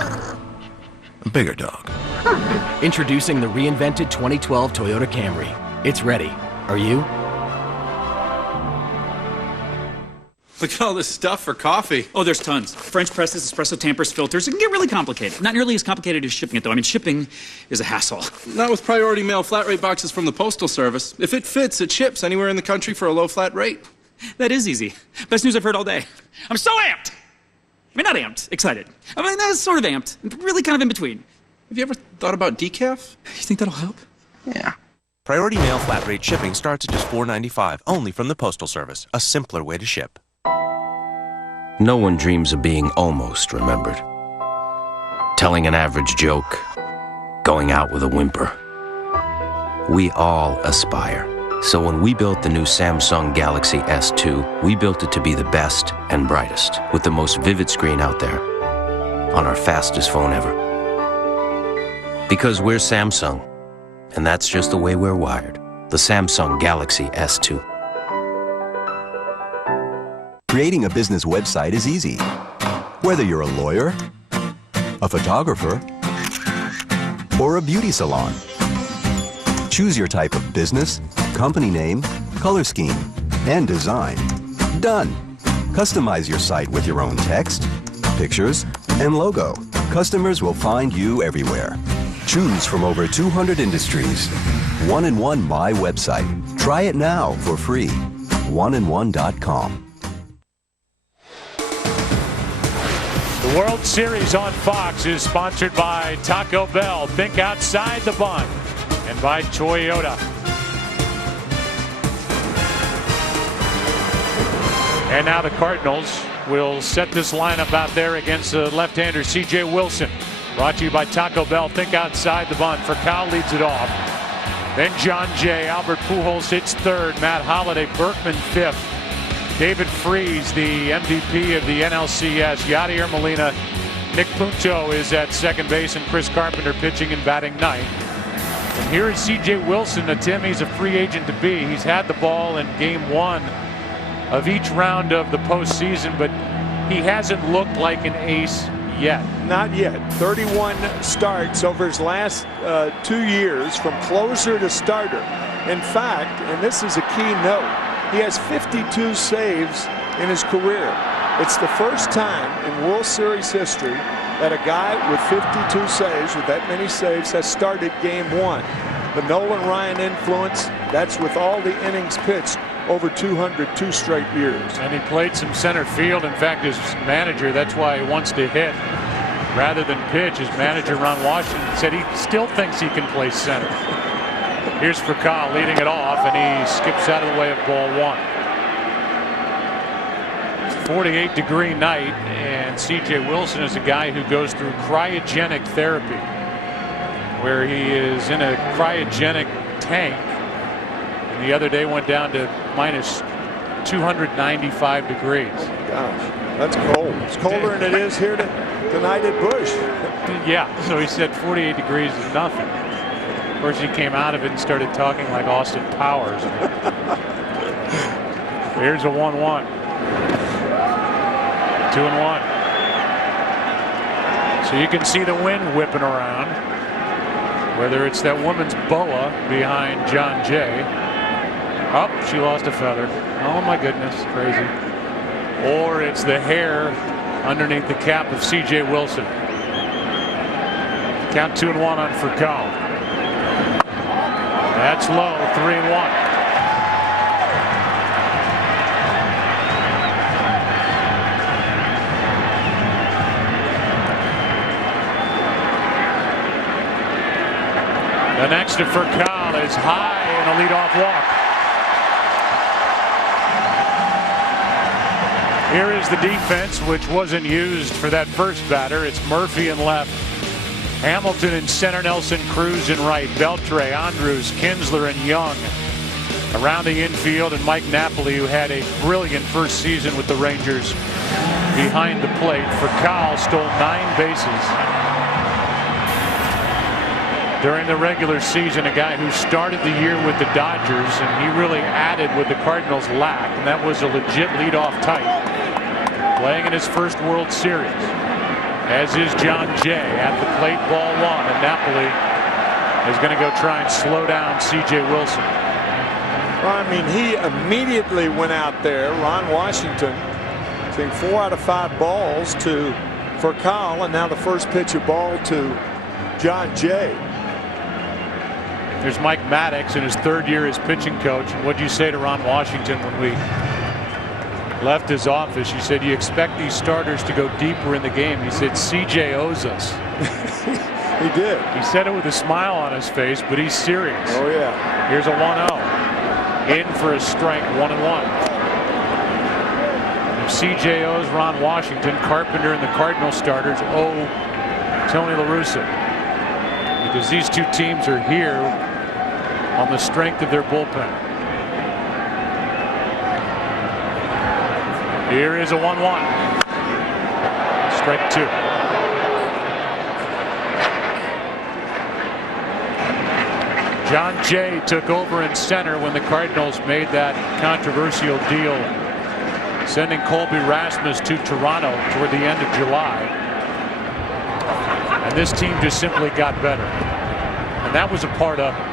A bigger dog. Introducing the reinvented 2012 Toyota Camry. It's ready. Are you? Look at all this stuff for coffee. Oh, there's tons. French presses, espresso tampers, filters. It can get really complicated. Not nearly as complicated as shipping it, though. I mean, shipping is a hassle. Not with priority mail flat rate boxes from the Postal Service. If it fits, it ships anywhere in the country for a low flat rate. That is easy. Best news I've heard all day. I'm so amped! I mean, not amped, excited. I mean, sort of amped. Really kind of in between. Have you ever thought about decaf? You think that'll help? Yeah. Priority mail flat rate shipping starts at just $4.95, only from the Postal Service. A simpler way to ship. No one dreams of being almost remembered. Telling an average joke. Going out with a whimper. We all aspire. So when we built the new Samsung Galaxy S2, we built it to be the best and brightest, with the most vivid screen out there, on our fastest phone ever. Because we're Samsung, and that's just the way we're wired. The Samsung Galaxy S2. Creating a business website is easy. Whether you're a lawyer, a photographer, or a beauty salon. Choose your type of business, company name, color scheme, and design. Done. Customize your site with your own text, pictures, and logo. Customers will find you everywhere. Choose from over 200 industries. 1-in-1 My Website. Try it now for free. 1-in-1.com. The World Series on Fox is sponsored by Taco Bell. Think outside the bun. And by Toyota. And now the Cardinals will set this lineup out there against the left-hander C.J. Wilson. Brought to you by Taco Bell. Think outside the bun. Furcal leads it off. Then John Jay. Albert Pujols hits third. Matt Holliday. Berkman fifth. David Freese, the MVP of the NLCS. Yadier Molina. Nick Punto is at second base, and Chris Carpenter pitching and batting ninth. And here is C.J. Wilson. Tim, he's a free agent to be. He's had the ball in game 1 of each round of the postseason, but he hasn't looked like an ace yet. Not yet. 31 starts over his last 2 years from closer to starter. In fact, and this is a key note, he has 52 saves in his career. It's the first time in World Series history that a guy with 52 saves, with that many saves, has started game one. The Nolan Ryan influence, that's with all the innings pitched over 202 straight years. And he played some center field. In fact, his manager, that's why he wants to hit rather than pitch. His manager, Ron Washington, said he still thinks he can play center. Here's Furcal leading it off, and he skips out of the way of ball one. 48-degree night, and C.J. Wilson is a guy who goes through cryogenic therapy, where he is in a cryogenic tank. And the other day went down to minus 295 degrees. Gosh, that's cold. It's colder than it is here tonight at Busch. Yeah, so he said 48 degrees is nothing. Of course, he came out of it and started talking like Austin Powers. Here's a 1-1. 2-1. So you can see the wind whipping around, whether it's that woman's boa behind John Jay. Oh, she lost a feather. Oh my goodness, crazy. Or it's the hair underneath the cap of C.J. Wilson. Count 2-1 on Furcal. That's low, 3-1. The next to Furcal is high and a leadoff walk. Here is the defense, which wasn't used for that first batter. It's Murphy in left, Hamilton in center, Nelson Cruz in right, Beltre, Andrews, Kinsler, and Young around the infield, and Mike Napoli, who had a brilliant first season with the Rangers, behind the plate. Furcal stole 9 bases during the regular season, a guy who started the year with the Dodgers, and he really added what the Cardinals lacked, and that was a legit leadoff type, playing in his first World Series, as is John Jay at the plate, ball one, and Napoli is going to go try and slow down C.J. Wilson. Well, I mean, he immediately went out there. Ron Washington seeing 4 out of 5 balls to Furcal, and now the first pitch of ball to John Jay. There's Mike Maddox in his 3rd year as pitching coach. And what did you say to Ron Washington when we left his office? You said, you expect these starters to go deeper in the game. He said, CJ owes us. He did. He said it with a smile on his face, but he's serious. Oh, yeah. Here's a 1-0. In for a strike, 1-1. If CJ owes Ron Washington, Carpenter and the Cardinals starters owe Tony La Russa, because these two teams are here on the strength of their bullpen. Here is a 1-1. Strike 2. John Jay took over in center when the Cardinals made that controversial deal, sending Colby Rasmus to Toronto toward the end of July. And this team just simply got better. And that was a part of it.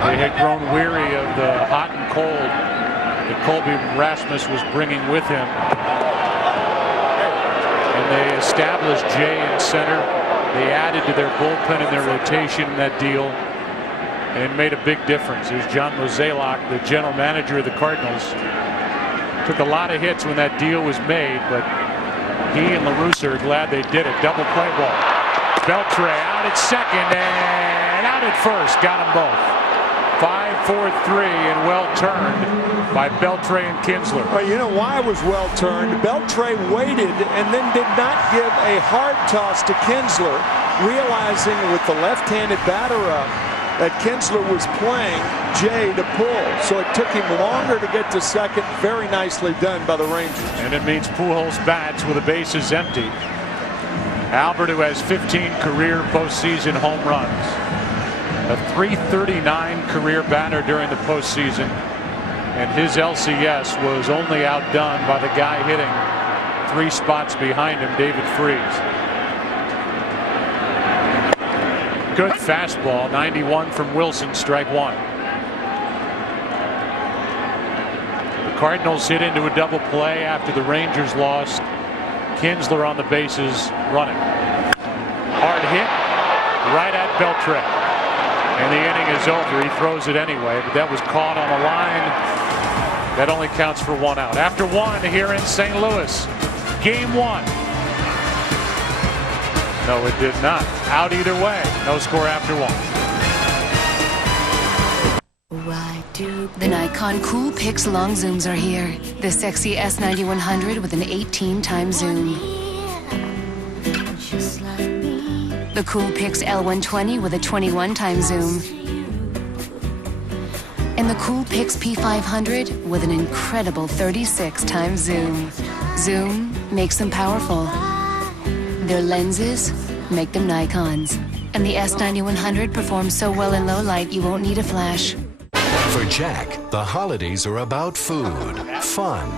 They had grown weary of the hot and cold that Colby Rasmus was bringing with him. And they established Jay in center. They added to their bullpen and their rotation in that deal, and it made a big difference. There's John Mozeliak, the general manager of the Cardinals. Took a lot of hits when that deal was made, but he and La Russa are glad they did it. Double play ball. Beltre out at second and out at first. Got them both. 5-4-3 and well turned by Beltre and Kinsler. Well, you know why it was well turned? Beltre waited and then did not give a hard toss to Kinsler, realizing with the left-handed batter up that Kinsler was playing Jay to pull. So it took him longer to get to second. Very nicely done by the Rangers. And it means Pujols bats with the bases empty. Albert, who has 15 career postseason home runs, a .339 career batter during the postseason, and his LCS was only outdone by the guy hitting 3 spots behind him, David Freese. Good fastball, 91 from Wilson, strike 1. The Cardinals hit into a double play after the Rangers lost Kinsler on the bases running. Hard hit right at Beltre. And the inning is over. He throws it anyway, but that was caught on a line. That only counts for 1 out. After 1 here in St. Louis. Game 1. No, it did not. Out either way. No score after 1. The Nikon Cool Pix long zooms are here. The sexy S9100 with an 18-time zoom. The Cool Pix L120 with a 21-time zoom. And the Cool Pix P500 with an incredible 36-time zoom. Zoom makes them powerful. Their lenses make them Nikons. And the S9100 performs so well in low light you won't need a flash. For Jack, the holidays are about food, fun,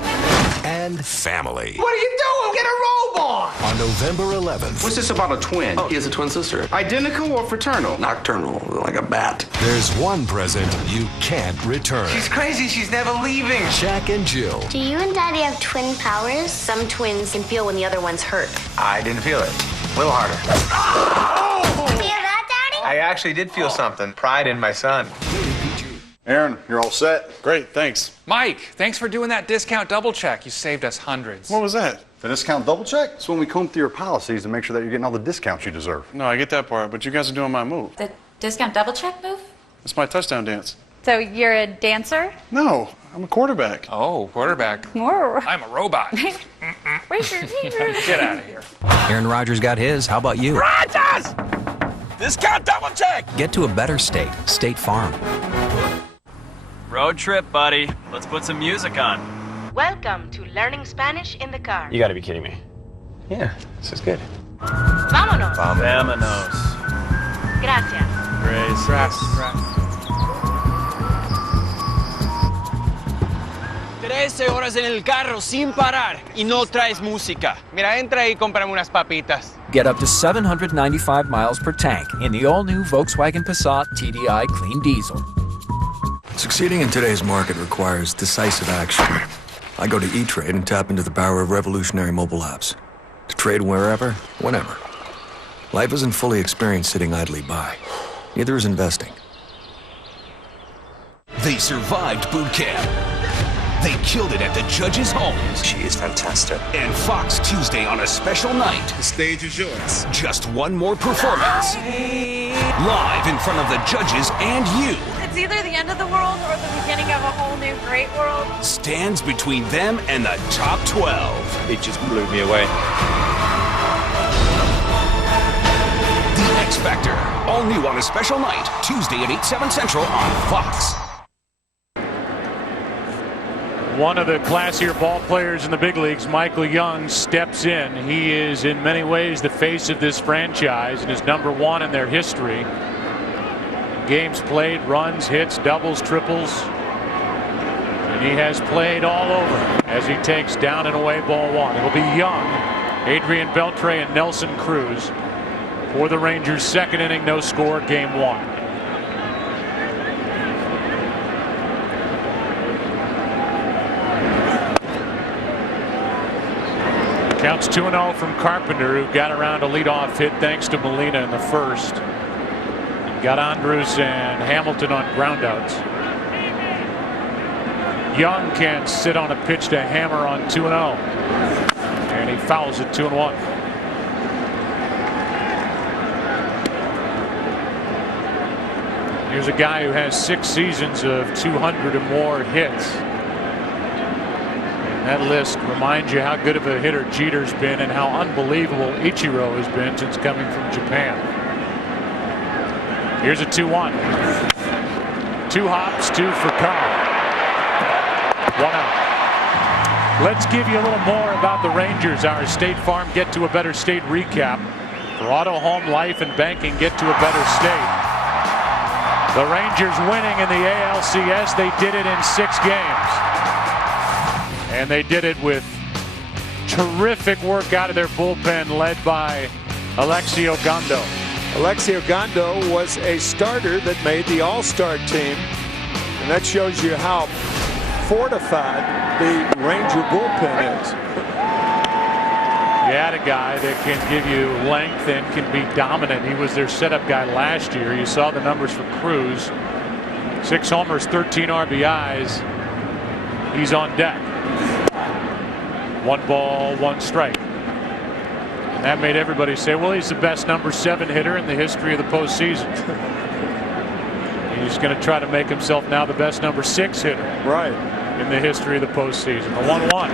and family. What are you doing? Get a robe on! On November 11th... What's this about a twin? Oh, he has a twin sister. Identical or fraternal? Nocturnal, like a bat. There's one present you can't return. She's crazy. She's never leaving. Jack and Jill. Do you and Daddy have twin powers? Some twins can feel when the other one's hurt. I didn't feel it. A little harder. Oh! Feel that, Daddy? I actually did feel something. Pride in my son. Aaron, you're all set. Great, thanks. Mike, thanks for doing that discount double check. You saved us hundreds. What was that? The discount double check? It's when we comb through your policies to make sure that you're getting all the discounts you deserve. No, I get that part, but you guys are doing my move. The discount double check move? It's my touchdown dance. So you're a dancer? No, I'm a quarterback. Oh, quarterback. I'm a robot. Get out of here. Aaron Rodgers got his. How about you? Rodgers! Discount double check! Get to a better state. State Farm. Road trip, buddy. Let's put some music on. Welcome to Learning Spanish in the Car. You gotta be kidding me. Yeah, this is good. Vámonos. Vámonos. Gracias. Gracias. 13 horas en el carro sin parar y no traes música. Mira, entra y cómprame unas papitas. Get up to 795 miles per tank in the all-new Volkswagen Passat TDI Clean Diesel. Succeeding in today's market requires decisive action. I go to E-Trade and tap into the power of revolutionary mobile apps. To trade wherever, whenever. Life isn't fully experienced sitting idly by. Neither is investing. They survived boot camp. They killed it at the judges' homes. She is fantastic. And Fox Tuesday on a special night. The stage is yours. Just one more performance. Live in front of the judges and you. It's either the end of the world or the beginning of a whole new great world. Stands between them and the top 12. It just blew me away. The X Factor. All new on a special night. Tuesday at 8, 7 Central on Fox. One of the classier ball players in the big leagues, Michael Young, steps in. He is in many ways the face of this franchise and is #1 in their history. Games played, runs, hits, doubles, triples. And he has played all over as he takes down and away ball 1. It'll be Young, Adrian Beltre, and Nelson Cruz for the Rangers' second inning, no score, game 1. Counts 2-0 from Carpenter, who got around a leadoff hit thanks to Molina in the first. Got Andrus and Hamilton on groundouts. Young can sit on a pitch to Hammer on 2-0. And he fouls it 2-1. Here's a guy who has 6 seasons of 200 or more hits. That list reminds you how good of a hitter Jeter's been and how unbelievable Ichiro has been since coming from Japan. Here's a 2-1. 2 hops, 2 for Carl. 1 out. Let's give you a little more about the Rangers. Our State Farm Get to a Better State recap. For auto, home, life, and banking, get to a better state. The Rangers winning in the ALCS. They did it in 6 games. And they did it with terrific work out of their bullpen led by Alexio Gondo. Alexio Gondo was a starter that made the All-Star team. And that shows you how fortified the Ranger bullpen is. You add a guy that can give you length and can be dominant. He was their setup guy last year. You saw the numbers for Cruz. 6 homers, 13 RBIs. He's on deck. 1 ball, 1 strike. And that made everybody say, well, he's the best number 7 hitter in the history of the postseason. He's going to try to make himself now the best number 6 hitter in the history of the postseason. The 1-1.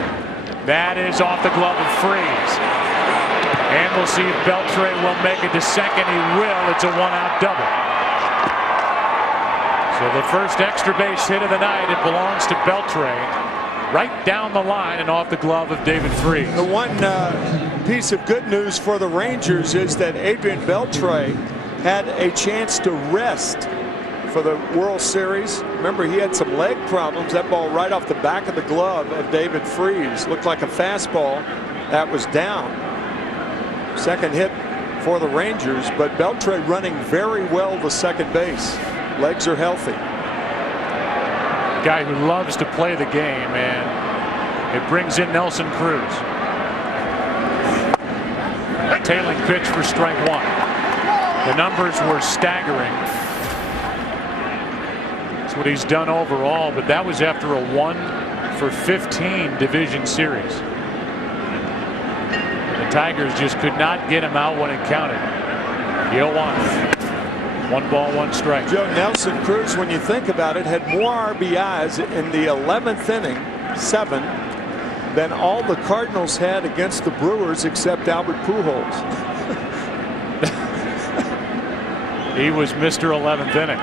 That is off the glove of Freese. And we'll see if Beltre will make it to second. He will. It's a 1-out double. So the first extra base hit of the night, it belongs to Beltre. Right down the line and off the glove of David Freese. The one piece of good news for the Rangers is that Adrian Beltre had a chance to rest for the World Series. Remember, he had some leg problems. That ball right off the back of the glove of David Freese looked like a fastball that was down. Second hit for the Rangers, but Beltre running very well to second base. Legs are healthy. Guy who loves to play the game, and it brings in Nelson Cruz. Tailing pitch for strike 1. The numbers were staggering. That's what he's done overall, but that was after a 1-for-15 division series. The Tigers just could not get him out when it counted. 0-1. 1 ball, 1 strike. Joe, Nelson Cruz, when you think about it, had more RBIs in the 11th inning, 7, than all the Cardinals had against the Brewers except Albert Pujols. He was Mr. 11th inning.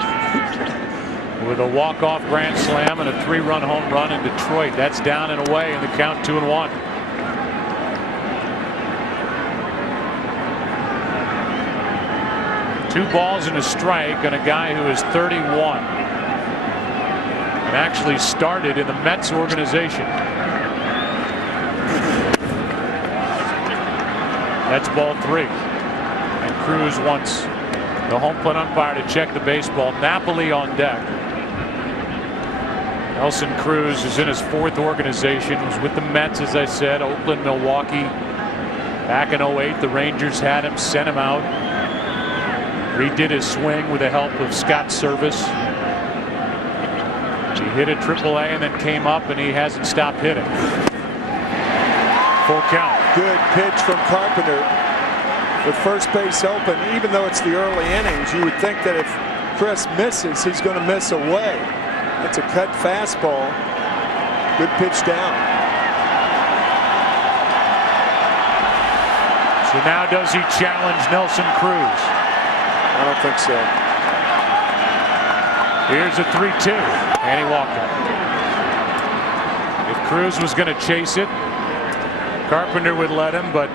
With a walk-off grand slam and a 3-run home run in Detroit. That's down and away in the count 2-1. Two balls and a strike on a guy who is 31 and actually started in the Mets organization. That's ball 3. And Cruz wants the home plate umpire to check the baseball. Napoli on deck. Nelson Cruz is in his 4th organization. He was with the Mets, as I said, Oakland, Milwaukee. Back in 08, the Rangers had him, sent him out. Redid his swing with the help of Scott Service. He hit a AAA and then came up, and he hasn't stopped hitting. Full count. Good pitch from Carpenter with first base open. Even though it's the early innings, you would think that if Chris misses, he's going to miss away. It's a cut fastball. Good pitch down. So now does he challenge Nelson Cruz? I don't think so. Here's a 3-2, and he walked it. If Cruz was going to chase it, Carpenter would let him, but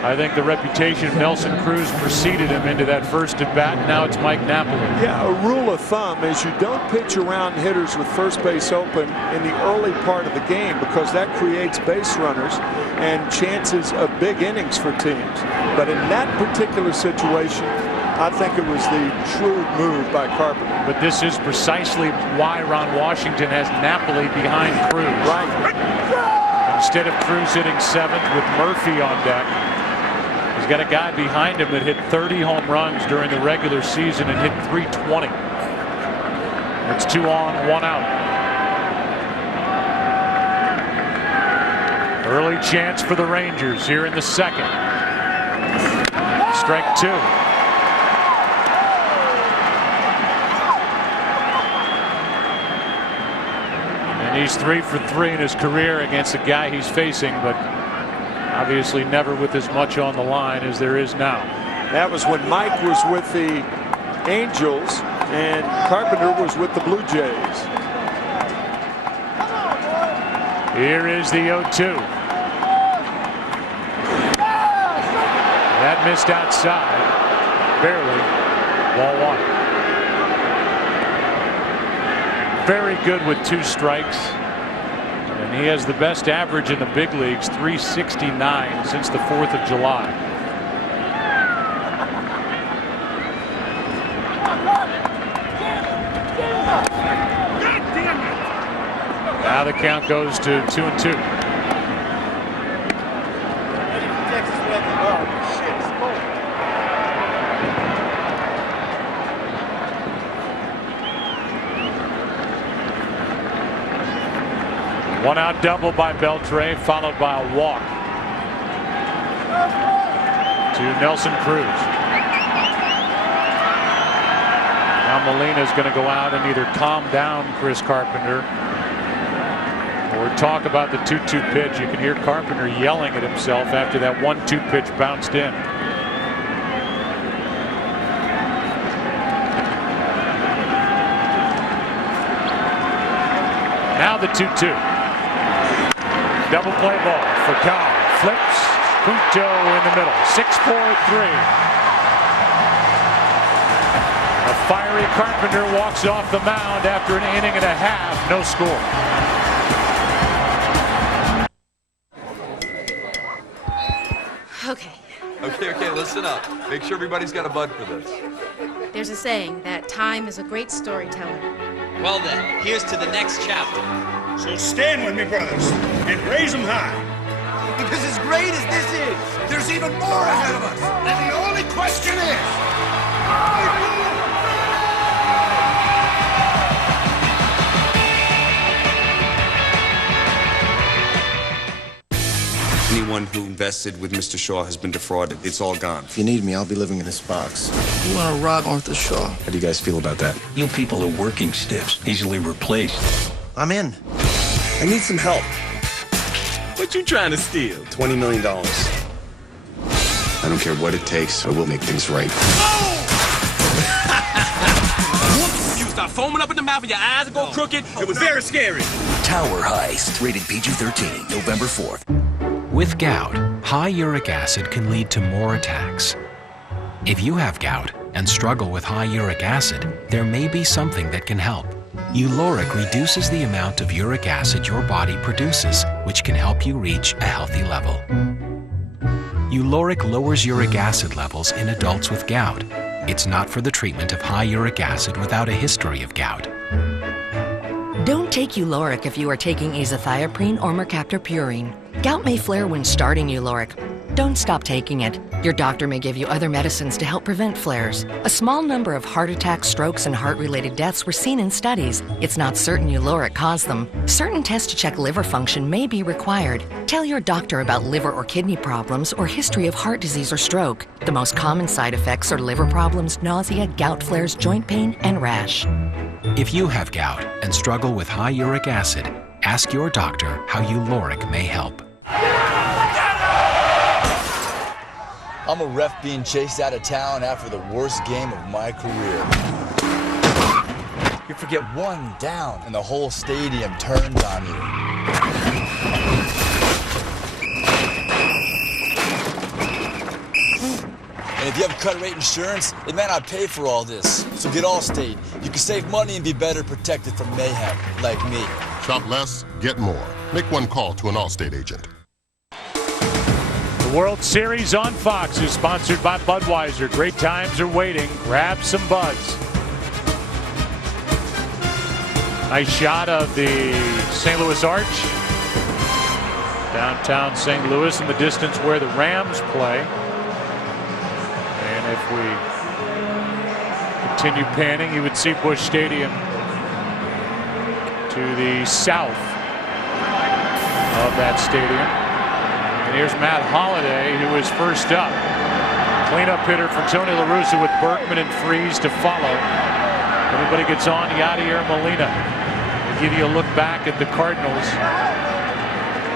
I think the reputation of Nelson Cruz preceded him into that first at bat. Now it's Mike Napoli. Yeah, a rule of thumb is you don't pitch around hitters with first base open in the early part of the game, because that creates base runners and chances of big innings for teams. But in that particular situation, I think it was the shrewd move by Carpenter. But this is precisely why Ron Washington has Napoli behind Cruz. Right. Instead of Cruz hitting 7th with Murphy on deck, he's got a guy behind him that hit 30 home runs during the regular season and hit 320. It's 2 on, 1 out. Early chance for the Rangers here in the 2nd. Strike 2. And he's 3 for 3 in his career against the guy he's facing, but obviously never with as much on the line as there is now. That was when Mike was with the Angels and Carpenter was with the Blue Jays. Here is the 0-2. That missed outside, barely. Ball 1. Very good with 2 strikes. And he has the best average in the big leagues, 369 since the 4th of July. Now the count goes to 2-2. One out double by Beltre, followed by a walk to Nelson Cruz. Now Molina is going to go out and either calm down Chris Carpenter or talk about the 2-2 pitch. You can hear Carpenter yelling at himself after that 1-2 pitch bounced in. Now the 2-2. Double play ball for Cobb. Flips. Punto in the middle. 6-4-3. A fiery Carpenter walks off the mound after an inning and a half. No score. Okay, listen up. Make sure everybody's got a bud for this. There's a saying that time is a great storyteller. Well then, here's to the next chapter. So stand with me, brothers, and raise them high. Because as great as this is, there's even more ahead of us. And the only question is, are you Anyone who invested with Mr. Shaw has been defrauded. It's all gone. If you need me, I'll be living in this box. You want to rob Arthur Shaw? How do you guys feel about that? You people are working stiffs, easily replaced. I'm in. I need some help. What you trying to steal? $20 million. I don't care what it takes. I will make things right. You start foaming up in the mouth and your eyes go crooked. It was very scary. Tower Heist, rated PG-13, November 4th. With gout, high uric acid can lead to more attacks. If you have gout and struggle with high uric acid, there may be something that can help. Uloric reduces the amount of uric acid your body produces, which can help you reach a healthy level. Uloric lowers uric acid levels in adults with gout. It's not for the treatment of high uric acid without a history of gout. Don't take Uloric if you are taking azathioprine or mercaptopurine. Gout may flare when starting Uloric. Don't stop taking it. Your doctor may give you other medicines to help prevent flares. A small number of heart attacks, strokes, and heart-related deaths were seen in studies. It's not certain Uloric caused them. Certain tests to check liver function may be required. Tell your doctor about liver or kidney problems or history of heart disease or stroke. The most common side effects are liver problems, nausea, gout flares, joint pain, and rash. If you have gout and struggle with high uric acid, ask your doctor how Uloric may help. I'm a ref being chased out of town after the worst game of my career. You forget one down and the whole stadium turns on you. And if you have cut rate insurance, it may not pay for all this. So get Allstate. You can save money and be better protected from mayhem, like me. Shop less, get more. Make one call to an Allstate agent. The World Series on Fox is sponsored by Budweiser. Great times are waiting. Grab some buds. Nice shot of the St. Louis Arch. Downtown St. Louis in the distance where the Rams play. And if we continue panning, you would see Busch Stadium to the south of that stadium. And here's Matt Holliday, who is first up. Cleanup hitter for Tony La Russa with Berkman and Freese to follow. Everybody gets on Yadier Molina. We'll give you a look back at the Cardinals.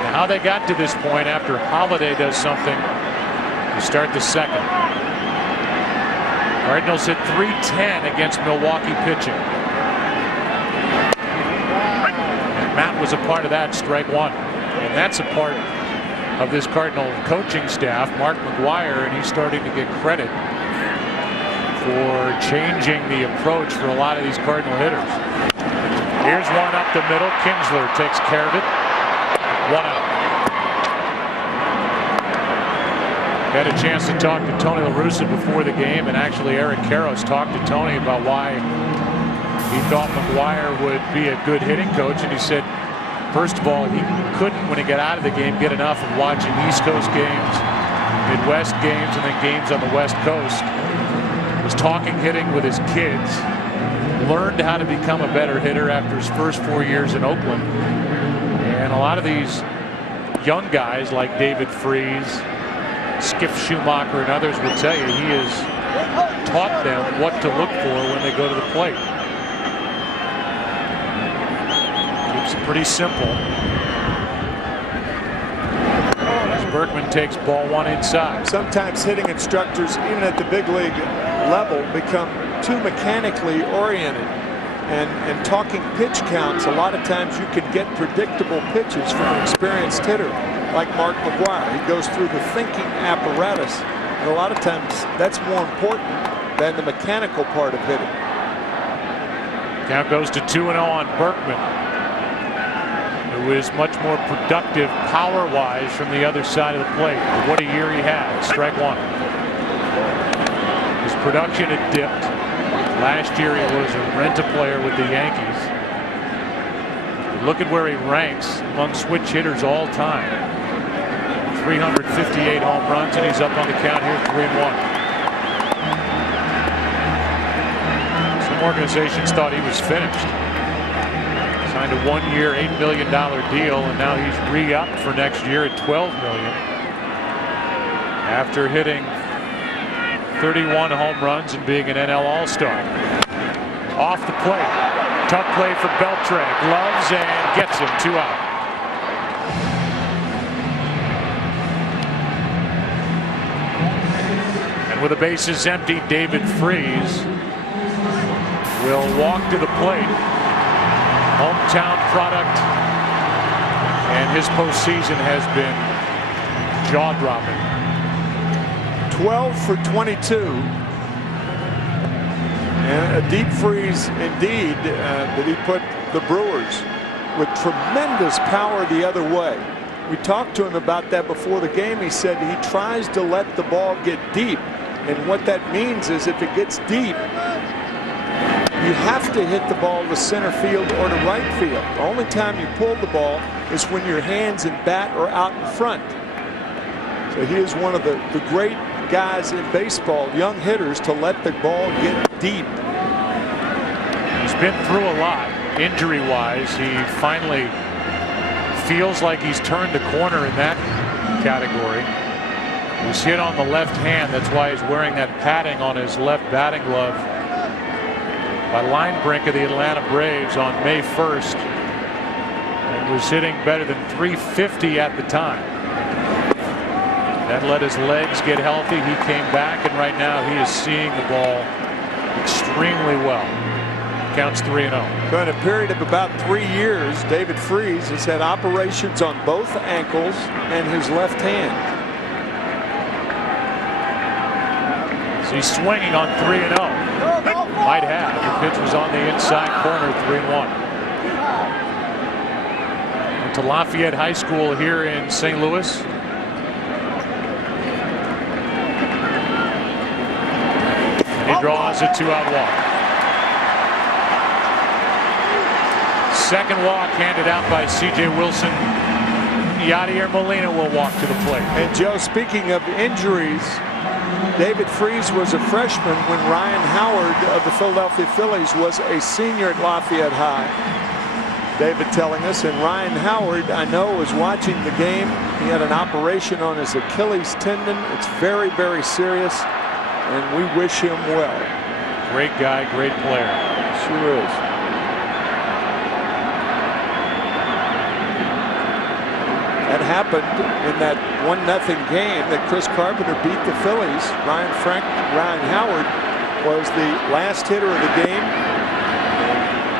And how they got to this point after Holliday does something to start the second. Cardinals hit .310 against Milwaukee pitching. And Matt was a part of that, strike one. And that's a part of this Cardinal coaching staff, Mark McGuire, and he's starting to get credit for changing the approach for a lot of these Cardinal hitters. Here's one up the middle. Kinsler takes care of it. One out. Had a chance to talk to Tony La Russa before the game, and actually Eric Karros talked to Tony about why he thought McGuire would be a good hitting coach, and he said, first of all, he couldn't, when he got out of the game, get enough of watching East Coast games, Midwest games, and then games on the West Coast. Was talking hitting with his kids. Learned how to become a better hitter after his first 4 years in Oakland. And a lot of these young guys like David Freese, Skip Schumacher, and others will tell you he has taught them what to look for when they go to the plate. Keeps it pretty simple. As Berkman takes ball one inside. Sometimes hitting instructors, even at the big league level, become too mechanically oriented. And talking pitch counts, a lot of times you can get predictable pitches from an experienced hitter like Mark McGwire. He goes through the thinking apparatus, and a lot of times that's more important than the mechanical part of hitting. Count goes to 2-0 on Berkman, who is much more productive power-wise from the other side of the plate. What a year he had. Strike one. His production had dipped. Last year he was a rent-a-player with the Yankees. But look at where he ranks among switch hitters all time. 358 home runs, and he's up on the count here, 3-1. Some organizations thought he was finished. Signed a one-year, $8 million deal, and now he's re-upped for next year at $12 million. After hitting 31 home runs and being an NL All-Star. Off the plate. Tough play for Beltran. Gloves and gets him. 2 out. And with the bases empty, David Freese will walk to the plate. Hometown product. And his postseason has been jaw-dropping. 12 for 22. And a deep freeze indeed that he put the Brewers with tremendous power the other way. We talked to him about that before the game. He said he tries to let the ball get deep. And what that means is if it gets deep, you have to hit the ball to center field or to right field. The only time you pull the ball is when your hands and bat are out in front. So he is one of the great guys in baseball, young hitters, to let the ball get deep. He's been through a lot injury-wise. He finally feels like he's turned the corner in that category. He was hit on the left hand. That's why he's wearing that padding on his left batting glove by Linebrink of the Atlanta Braves on May 1st. And was hitting better than .350 at the time. That let his legs get healthy. He came back, and right now he is seeing the ball extremely well. Counts 3-0. So in a period of about 3 years, David Freese has had operations on both ankles and his left hand. So he's swinging on 3-0. Might have. The pitch was on the inside corner, 3-1. Went to Lafayette High School here in St. Louis. He draws a 2-out walk. Second walk handed out by C.J. Wilson. Yadier Molina will walk to the plate. And Joe, speaking of injuries, David Freese was a freshman when Ryan Howard of the Philadelphia Phillies was a senior at Lafayette High. David telling us, and Ryan Howard, I know, was watching the game. He had an operation on his Achilles tendon. It's very, very serious. And we wish him well. Great guy, great player. Sure is. That happened in that 1-0 game that Chris Carpenter beat the Phillies. Ryan Howard was the last hitter of the game.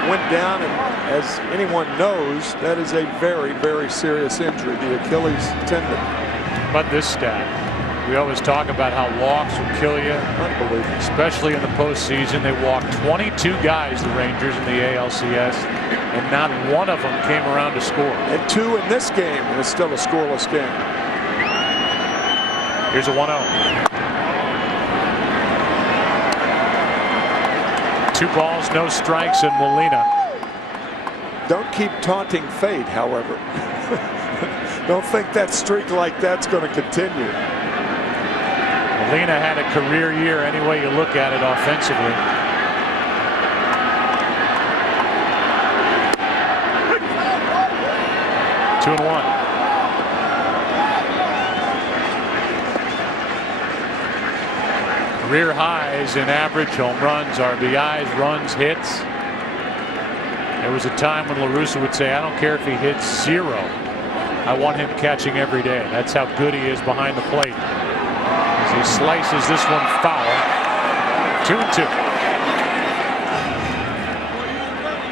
Went down, and as anyone knows, that is a very, very serious injury, the Achilles tendon. But this stat. We always talk about how walks will kill you. Unbelievable. Especially in the postseason. They walked 22 guys, the Rangers, in the ALCS, and not one of them came around to score. And 2 in this game, and it's still a scoreless game. Here's a 1-0. 2 balls, no strikes, and Molina. Don't keep taunting fate, however. Don't think that streak like that's going to continue. Molina had a career year any way you look at it offensively. 2-1. Career highs in average, home runs, RBIs, runs, hits. There was a time when La Russa would say, I don't care if he hits 0. I want him catching every day. That's how good he is behind the plate. As he slices this one foul. 2-2.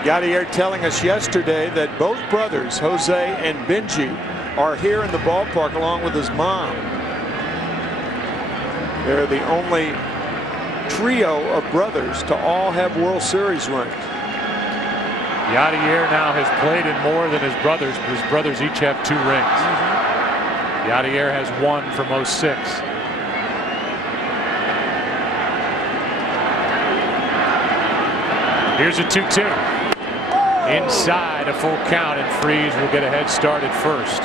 Yadier telling us yesterday that both brothers, Jose and Benji, are here in the ballpark along with his mom. They're the only trio of brothers to all have World Series rings. Yadier now has played in more than his brothers, but his brothers each have 2 rings. Yadier has 1 from 06. Here's a 2-2. Inside a full count, and Freese will get a head start at first.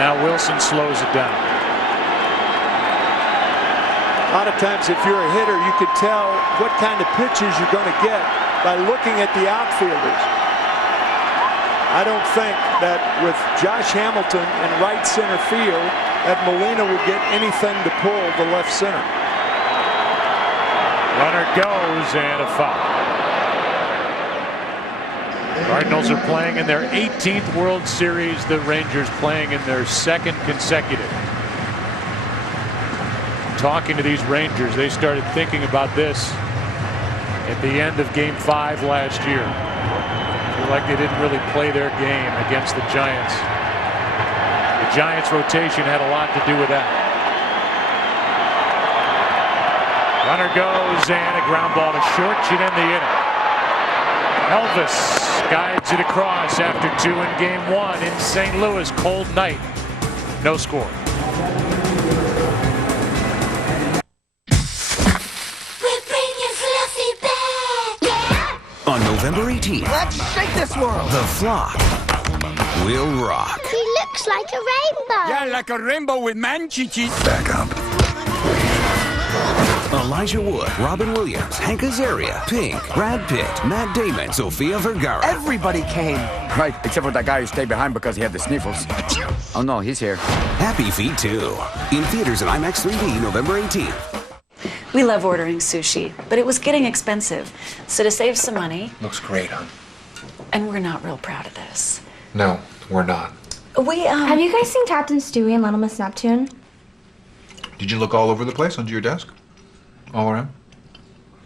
Now Wilson slows it down. A lot of times if you're a hitter, you could tell what kind of pitches you're going to get by looking at the outfielders. I don't think that with Josh Hamilton in right center field that Molina will get anything to pull the left center. Runner goes and a foul. Cardinals are playing in their 18th World Series. The Rangers playing in their 2nd consecutive. Talking to these Rangers, they started thinking about this at the end of Game 5 last year. Feel like they didn't really play their game against the Giants. The Giants' rotation had a lot to do with that. Runner goes and a ground ball to short should end the inning. Elvis guides it across after 2 in Game 1 in St. Louis. Cold night. No score. On November 18th, Let's shake this world. The Flock will rock. He looks like a rainbow. Yeah, like a rainbow with man chichi. Back up. Elijah Wood, Robin Williams, Hank Azaria, Pink, Brad Pitt, Matt Damon, Sofia Vergara. Everybody came. Right, except for that guy who stayed behind because he had the sniffles. Oh no, he's here. Happy Feet 2. In theaters and IMAX 3D November 18th. We love ordering sushi, but it was getting expensive. So to save some money... Looks great, hon. And we're not real proud of this. No, we're not. Have you guys seen Captain Stewie and Little Miss Neptune? Did you look all over the place under your desk? All around?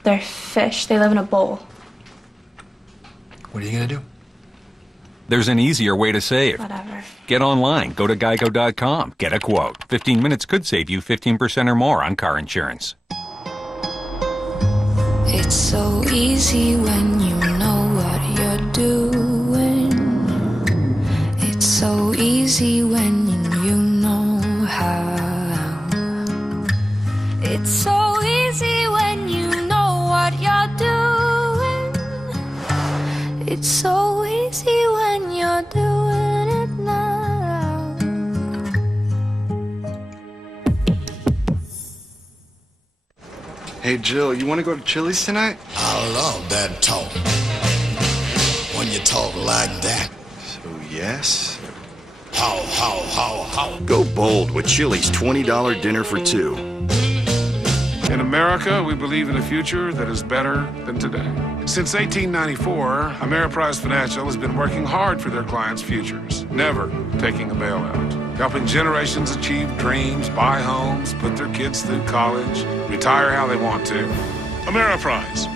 They're fish. They live in a bowl. What are you gonna do? There's an easier way to save. Whatever. Get online. Go to geico.com. Get a quote. 15 minutes could save you 15% or more on car insurance. It's so easy when you know what you're doing. It's so easy when you know how. It's so easy when you know what you're doing. It's so easy when you're doing it now. Hey, Jill, you want to go to Chili's tonight? I love that talk. When you talk like that. So, yes? How? Go bold with Chili's $20 dinner for 2. In America, we believe in a future that is better than today. Since 1894, Ameriprise Financial has been working hard for their clients' futures, never taking a bailout, helping generations achieve dreams, buy homes, put their kids through college, retire how they want to. Ameriprise,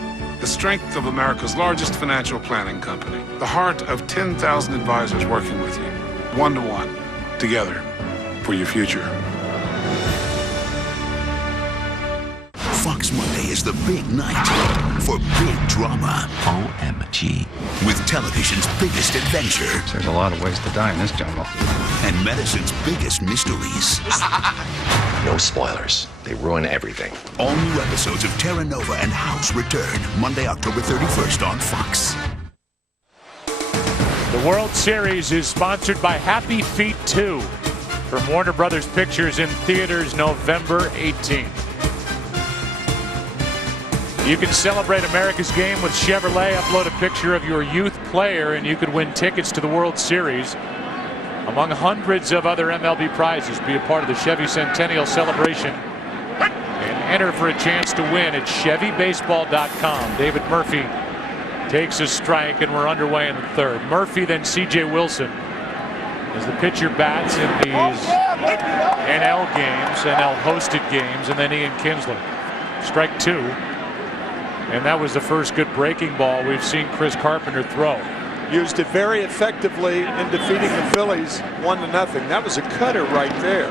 the strength of America's largest financial planning company, the heart of 10,000 advisors working with you, one-to-one, together, for your future. Fox Monday is the big night for big drama. OMG. With television's biggest adventure. There's a lot of ways to die in this jungle. And medicine's biggest mysteries. No spoilers. They ruin everything. All new episodes of Terra Nova and House return Monday, October 31st on Fox. The World Series is sponsored by Happy Feet 2 from Warner Brothers Pictures in theaters November 18th. You can celebrate America's game with Chevrolet. Upload a picture of your youth player and you could win tickets to the World Series among hundreds of other MLB prizes. Be a part of the Chevy Centennial celebration and enter for a chance to win at ChevyBaseball.com. David Murphy takes a strike and we're underway in the third. Murphy, then C.J. Wilson as the pitcher bats in these NL games, NL hosted games, and then Ian Kinsler. Strike two. And that was the first good breaking ball we've seen Chris Carpenter throw. Used it very effectively in defeating the Phillies 1-0. That was a cutter right there.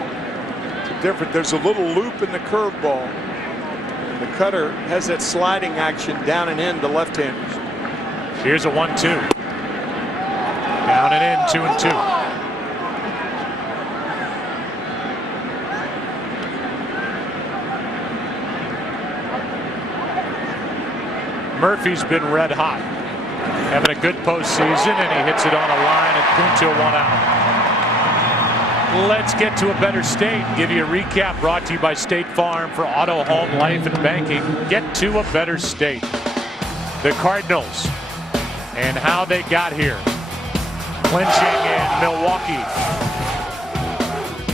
It's different. There's a little loop in the curveball. The cutter has that sliding action down and in to left-handers. Here's a 1-2. Down and in, 2-2. Murphy's been red hot, having a good postseason, and he hits it on a line and Punto 1 out. Let's get to a better state. Give you a recap brought to you by State Farm for auto, home, life, and banking. Get to a better state. The Cardinals and how they got here. Clinching in Milwaukee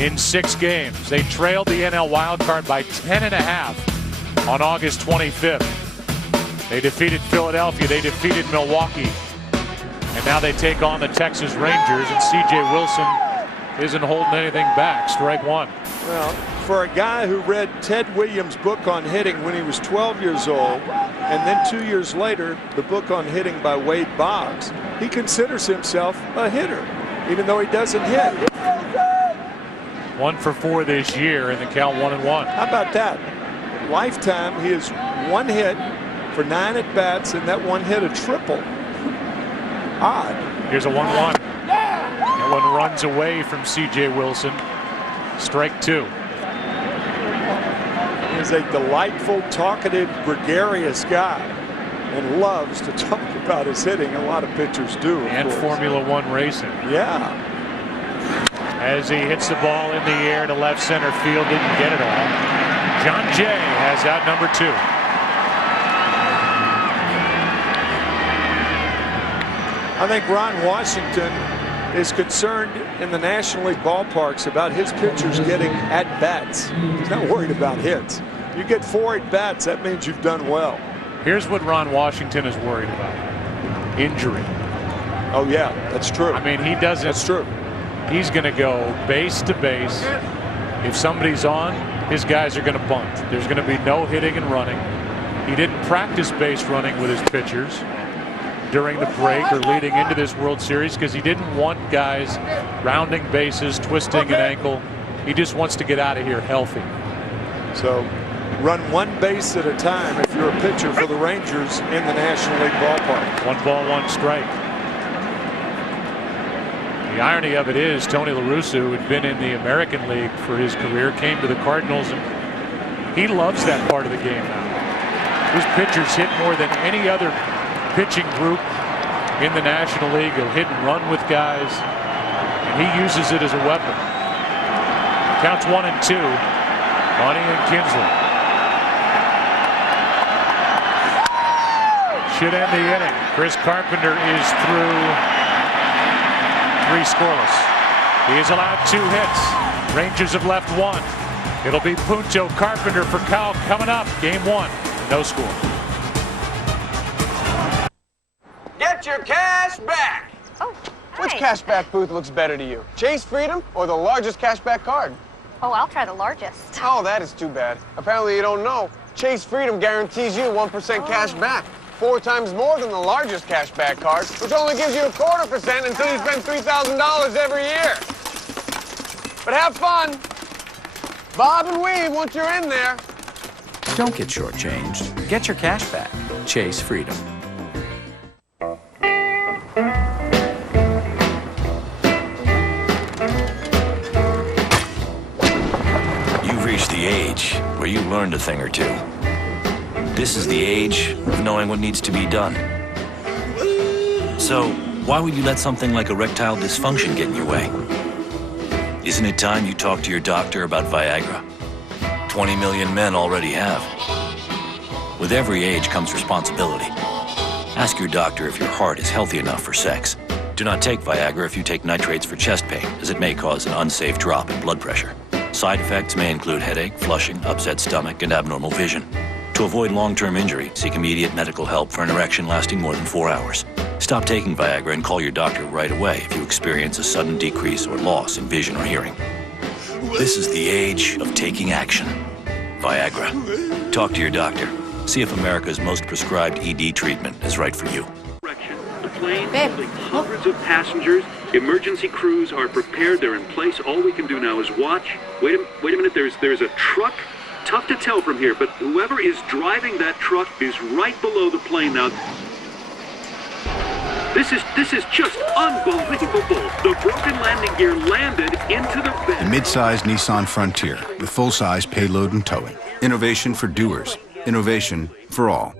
in 6 games. They trailed the NL wildcard by 10.5 on August 25th. They defeated Philadelphia. They defeated Milwaukee. And now they take on the Texas Rangers, and C.J. Wilson isn't holding anything back. Strike one. Well, for a guy who read Ted Williams' book on hitting when he was 12 years old, and then 2 years later, the book on hitting by Wade Boggs, he considers himself a hitter, even though he doesn't hit. 1 for 4 this year, and the count 1-1. How about that? Lifetime, he has 1 hit for 9 at-bats, and that 1 hit a triple. Odd. Here's a 1-1. That one runs away from C.J. Wilson. Strike two. He's a delightful, talkative, gregarious guy and loves to talk about his hitting. A lot of pitchers do. And Formula One racing. Yeah. As he hits the ball in the air to left center field, didn't get it all. John Jay has out number 2. I think Ron Washington is concerned in the National League ballparks about his pitchers getting at-bats. He's not worried about hits. You get 4 at-bats, that means you've done well. Here's what Ron Washington is worried about. Injury. Oh, yeah, that's true. I mean, he doesn't. That's true. He's going to go base to base. If somebody's on, his guys are going to bunt. There's going to be no hitting and running. He didn't practice base running with his pitchers during the break or leading into this World Series because he didn't want guys rounding bases, twisting an ankle. He just wants to get out of here healthy. So run 1 base at a time if you're a pitcher for the Rangers in the National League ballpark. 1 ball, 1 strike. The irony of it is Tony La Russa, who had been in the American League for his career, came to the Cardinals, and he loves that part of the game now. His pitchers hit more than any other pitching group in the National League. He'll hit and run with guys, and he uses it as a weapon. Counts 1-2 on Ian Kinsler. Should end the inning. Chris Carpenter is through 3 scoreless. He has allowed 2 hits. Rangers have left 1. It'll be Punto Carpenter for Cal coming up. Game 1. No score. Get your cash back! Oh, hi. Which cashback booth looks better to you? Chase Freedom or the largest cashback card? Oh, I'll try the largest. Oh, that is too bad. Apparently you don't know. Chase Freedom guarantees you 1% cash back. 4 times more than the largest cashback card, which only gives you 0.25% until you spend $3,000 every year. But have fun. Bob and weave once you're in there. Don't get shortchanged. Get your cash back. Chase Freedom. You've reached the age where you learned a thing or two. This is the age of knowing what needs to be done. So, Why would you let something like erectile dysfunction get in your way? Isn't it time you talk to your doctor about Viagra? 20 million men already have. With every age comes responsibility. Ask your doctor if your heart is healthy enough for sex. Do not take Viagra if you take nitrates for chest pain, as it may cause an unsafe drop in blood pressure. Side effects may include headache, flushing, upset stomach, and abnormal vision. To avoid long-term injury, seek immediate medical help for an erection lasting more than 4 hours. Stop taking Viagra and call your doctor right away if you experience a sudden decrease or loss in vision or hearing. This is the age of taking action. Viagra. Talk to your doctor. See if America's most prescribed ED treatment is right for you. The plane holding hundreds of passengers. Emergency crews are prepared. They're in place. All we can do now is watch. Wait a minute. There's a truck. Tough to tell from here, but whoever is driving that truck is right below the plane now. This is just unbelievable. The broken landing gear landed into the bed. The mid-size Nissan Frontier with full-size payload and towing. Innovation for doers. Innovation for all.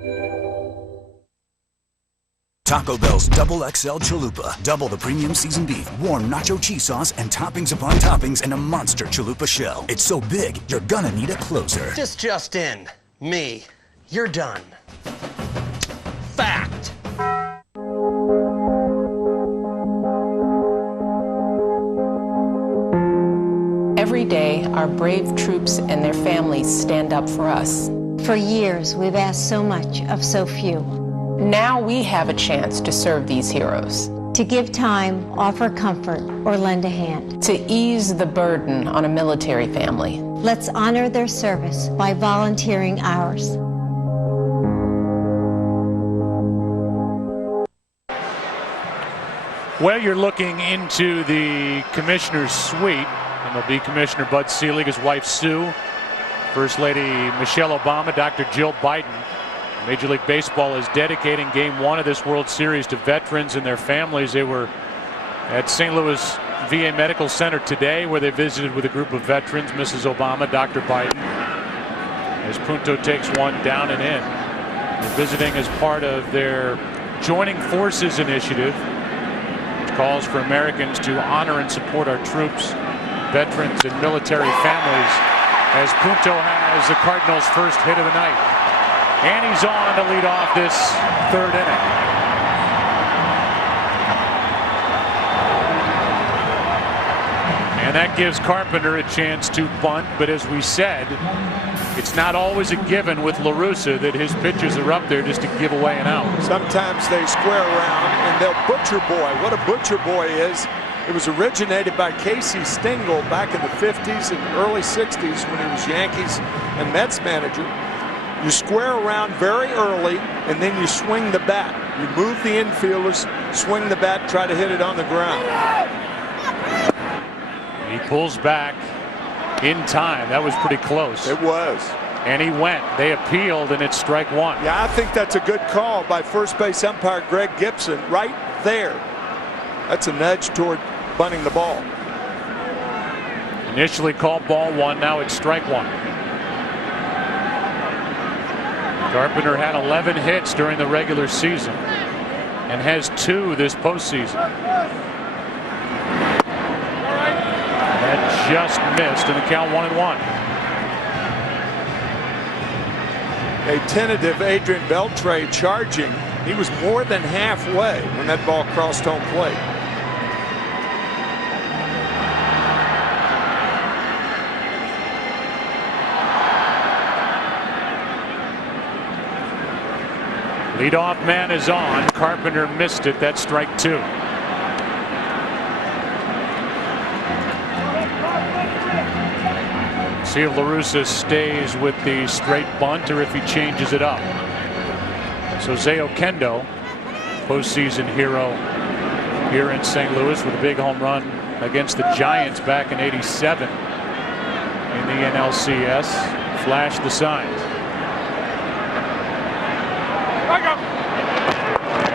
Taco Bell's Double XL Chalupa. Double the premium seasoned beef, warm nacho cheese sauce, and toppings upon toppings in a monster chalupa shell. It's so big, you're gonna need a closer. This just in. Me. You're done. Fact. Every day, our brave troops and their families stand up for us. For years, we've asked so much of so few. Now we have a chance to serve these heroes. To give time, offer comfort, or lend a hand. To ease the burden on a military family. Let's honor their service by volunteering ours. Well, you're looking into the commissioner's suite. MLB Commissioner Bud Selig, his wife Sue, First Lady Michelle Obama, Dr. Jill Biden. Major League Baseball is dedicating Game 1 of this World Series to veterans and their families. They were at St. Louis VA Medical Center today, where they visited with a group of veterans, Mrs. Obama, Dr. Biden, as Punto takes one down and in. They're visiting as part of their Joining Forces initiative, which calls for Americans to honor and support our troops, veterans, and military families, as Punto has the Cardinals' first hit of the night. And he's on to lead off this third inning. And that gives Carpenter a chance to bunt, but as we said, it's not always a given with La Russa that his pitchers are up there just to give away an out. Sometimes they square around and they'll butcher boy. What a butcher boy is. It was originated by Casey Stengel back in the 50s and early 60s when he was Yankees and Mets manager. You square around very early, and then you swing the bat. You move the infielders, swing the bat, try to hit it on the ground. He pulls back in time. That was pretty close. It was. And he went. They appealed, and it's strike one. Yeah, I think that's a good call by first base umpire Greg Gibson right there. That's a nudge toward bunting the ball. Initially called ball one, now it's strike one. Carpenter had 11 hits during the regular season and has 2 this postseason. That just missed, and the count 1-1. A tentative Adrian Beltre charging. He was more than halfway when that ball crossed home plate. Leadoff man is on. Carpenter missed it. That's strike 2. See if La Russa stays with the straight bunt or if he changes it up. So Jose Oquendo, postseason hero here in St. Louis with a big home run against the Giants back in '87 in the NLCS, flashed the signs.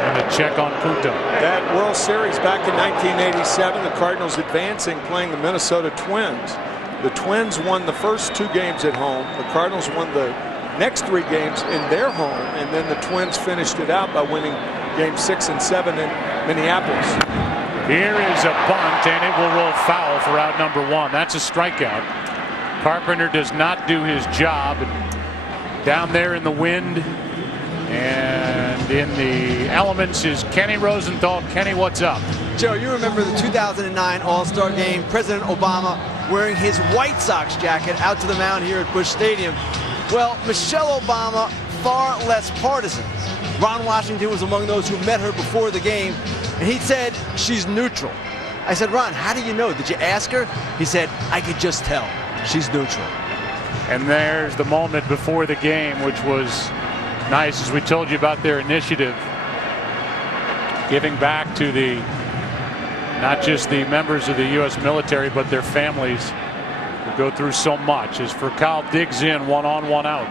And a check on Punto. That World Series back in 1987, the Cardinals advancing, playing the Minnesota Twins. The Twins won the first 2 games at home. The Cardinals won the next 3 games in their home, and then the Twins finished it out by winning game 6 and 7 in Minneapolis. Here is a bunt, and it will roll foul for out number 1. That's a strikeout. Carpenter does not do his job. Down there in the wind and in the elements is Kenny Rosenthal. Kenny, what's up? Joe, you remember the 2009 All-Star Game, President Obama wearing his White Sox jacket out to the mound here at Busch Stadium. Well, Michelle Obama, far less partisan. Ron Washington was among those who met her before the game, and he said she's neutral. I said, Ron, how do you know? Did you ask her? He said, I could just tell. She's neutral. And there's the moment before the game, which was nice, as we told you about their initiative, giving back to the not just the members of the U.S. military, but their families who go through so much. As Furcal digs in, 1 on, 1 out.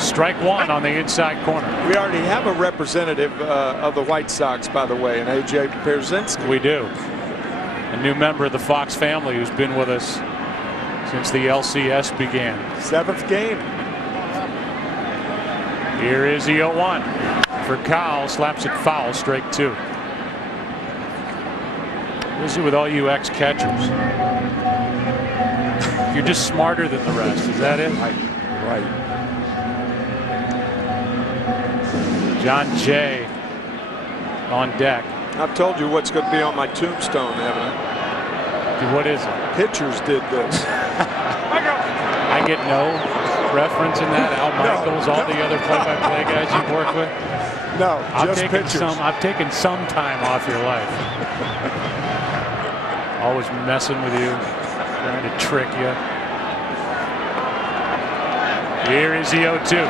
Strike 1 on the inside corner. We already have a representative of the White Sox, by the way, and A.J. Pierzynski. We do. A new member of the Fox family who's been with us since the LCS began. 7th game. Here is the 0-1. Furcal slaps it foul, strike 2. What is it with all you ex-catchers? You're just smarter than the rest. Is that it? Right. John Jay on deck. I've told you what's going to be on my tombstone, haven't I? What is it? Pitchers did this. I get no reference in that. Al Michaels, all the other play-by-play guys you've worked with. No, just pitchers. I've taken some time off your life. Always messing with you, trying to trick you. Here is the 0-2.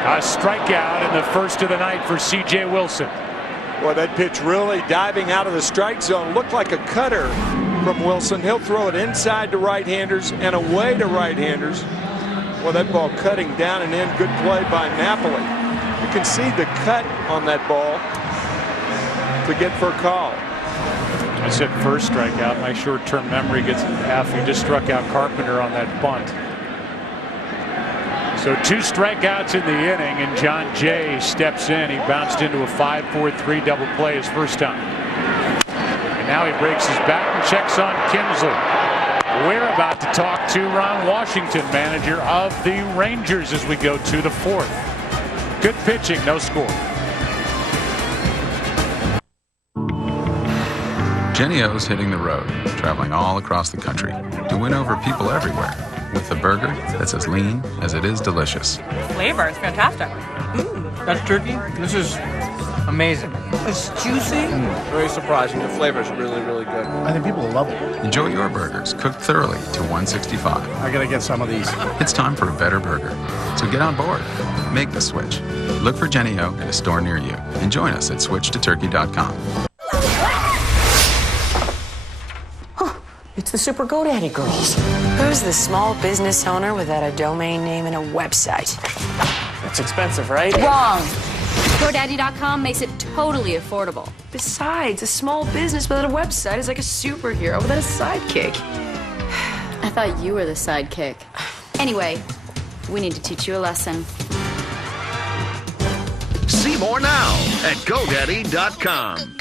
A strikeout in the first of the night for C.J. Wilson. Well, that pitch really diving out of the strike zone. Looked like a cutter from Wilson. He'll throw it inside to right-handers and away to right-handers. Well, that ball cutting down and in. Good play by Napoli. You can see the cut on that ball to get for a call. I said first strikeout. My short-term memory gets half. He just struck out Carpenter on that bunt. So 2 strikeouts in the inning, and John Jay steps in. He bounced into a 5-4-3 double play his first time. And now he breaks his bat and checks on Kinsley. We're about to talk to Ron Washington, manager of the Rangers, as we go to the 4th. Good pitching, no score. Jenny O's hitting the road, traveling all across the country to win over people everywhere with a burger that's as lean as it is delicious. Flavor is fantastic. That's turkey. This is amazing. It's juicy. Very surprising. The flavor is really, really good. I think people will love it. Enjoy your burgers cooked thoroughly to 165. I gotta get some of these. It's time for a better burger. So get on board. Make the switch. Look for Jenny O at a store near you and join us at switchtoturkey.com. It's the Super GoDaddy girls. Who's the small business owner without a domain name and a website? It's expensive, right? Wrong. GoDaddy.com makes it totally affordable. Besides, a small business without a website is like a superhero without a sidekick. I thought you were the sidekick. Anyway, we need to teach you a lesson. See more now at GoDaddy.com.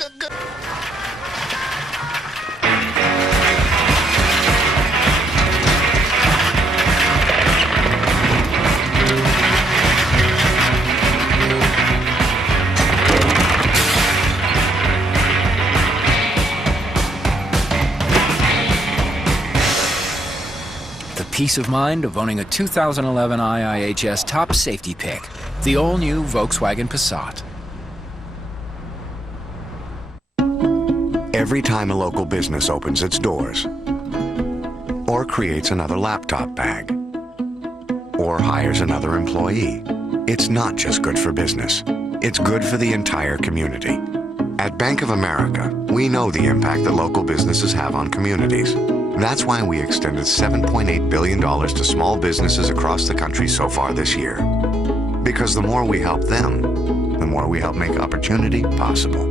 Peace of mind of owning a 2011 IIHS top safety pick, the all-new Volkswagen Passat. Every time a local business opens its doors, or creates another laptop bag, or hires another employee, it's not just good for business, it's good for the entire community. At Bank of America, we know the impact that local businesses have on communities. That's why we extended $7.8 billion to small businesses across the country so far this year. Because the more we help them, the more we help make opportunity possible.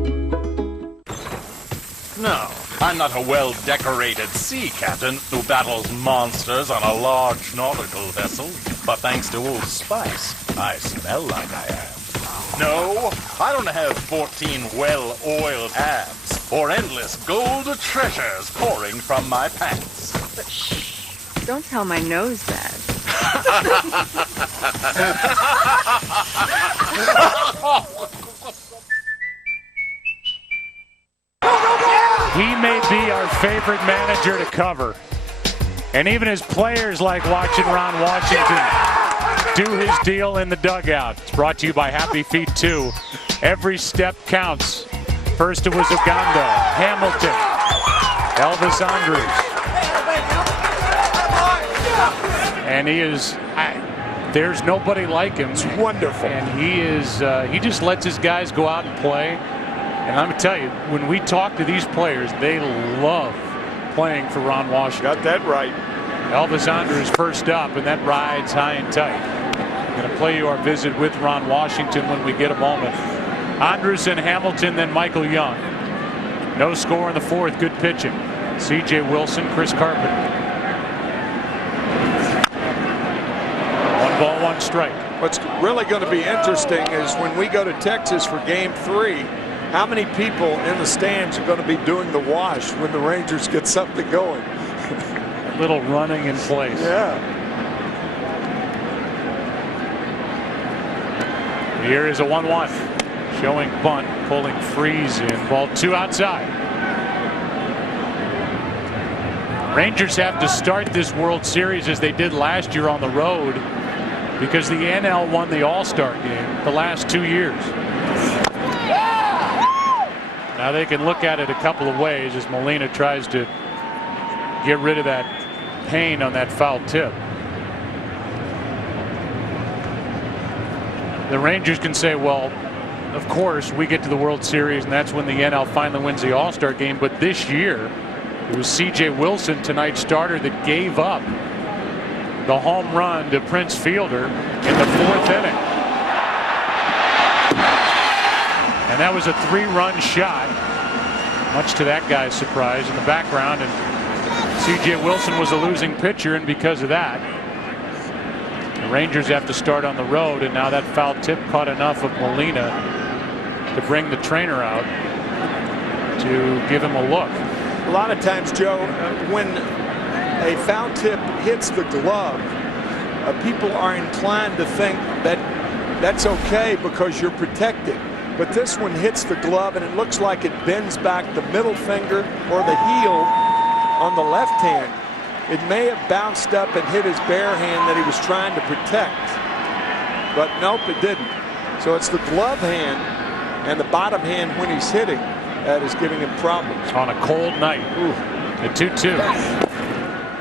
No, I'm not a well-decorated sea captain who battles monsters on a large nautical vessel. But thanks to Old Spice, I smell like I am. No, I don't have 14 well-oiled abs or endless gold treasures pouring from my pants. But shh, don't tell my nose that. He may be our favorite manager to cover. And even his players like watching Ron Washington do his deal in the dugout. It's brought to you by Happy Feet 2. Every step counts. First it was Uganda, Hamilton, Elvis Andrus. And he is, there's nobody like him. It's wonderful. And he is, he just lets his guys go out and play. And I'm going to tell you, when we talk to these players, they love playing for Ron Washington. Got that right. Elvis Andrus first up, and that rides high and tight. I'm going to play you our visit with Ron Washington when we get a moment. Andrus and Hamilton, then Michael Young. No score in the fourth. Good pitching. C.J. Wilson, Chris Carpenter. 1 ball, 1 strike. What's really going to be interesting is when we go to Texas for Game 3, how many people in the stands are going to be doing the wash when the Rangers get something going? A little running in place. Yeah. Here is a 1-1. Showing bunt, pulling Freeze in. Ball 2 outside. Rangers have to start this World Series as they did last year on the road because the NL won the All-Star game the last 2 years. Now they can look at it a couple of ways as Molina tries to get rid of that pain on that foul tip. The Rangers can say, well, of course we get to the World Series and that's when the NL finally wins the All-Star game, but this year it was C.J. Wilson, tonight's starter, that gave up the home run to Prince Fielder in the 4th inning. And that was a 3-run shot, much to that guy's surprise, in the background. And C.J. Wilson was a losing pitcher, and because of that, the Rangers have to start on the road. And now that foul tip caught enough of Molina to bring the trainer out to give him a look. A lot of times, Joe, when a foul tip hits the glove, people are inclined to think that that's okay because you're protected. But this one hits the glove and it looks like it bends back the middle finger or the heel on the left hand. It may have bounced up and hit his bare hand that he was trying to protect. But nope, it didn't. So it's the glove hand and the bottom hand when he's hitting that is giving him problems. On a cold night. Ooh. A 2-2.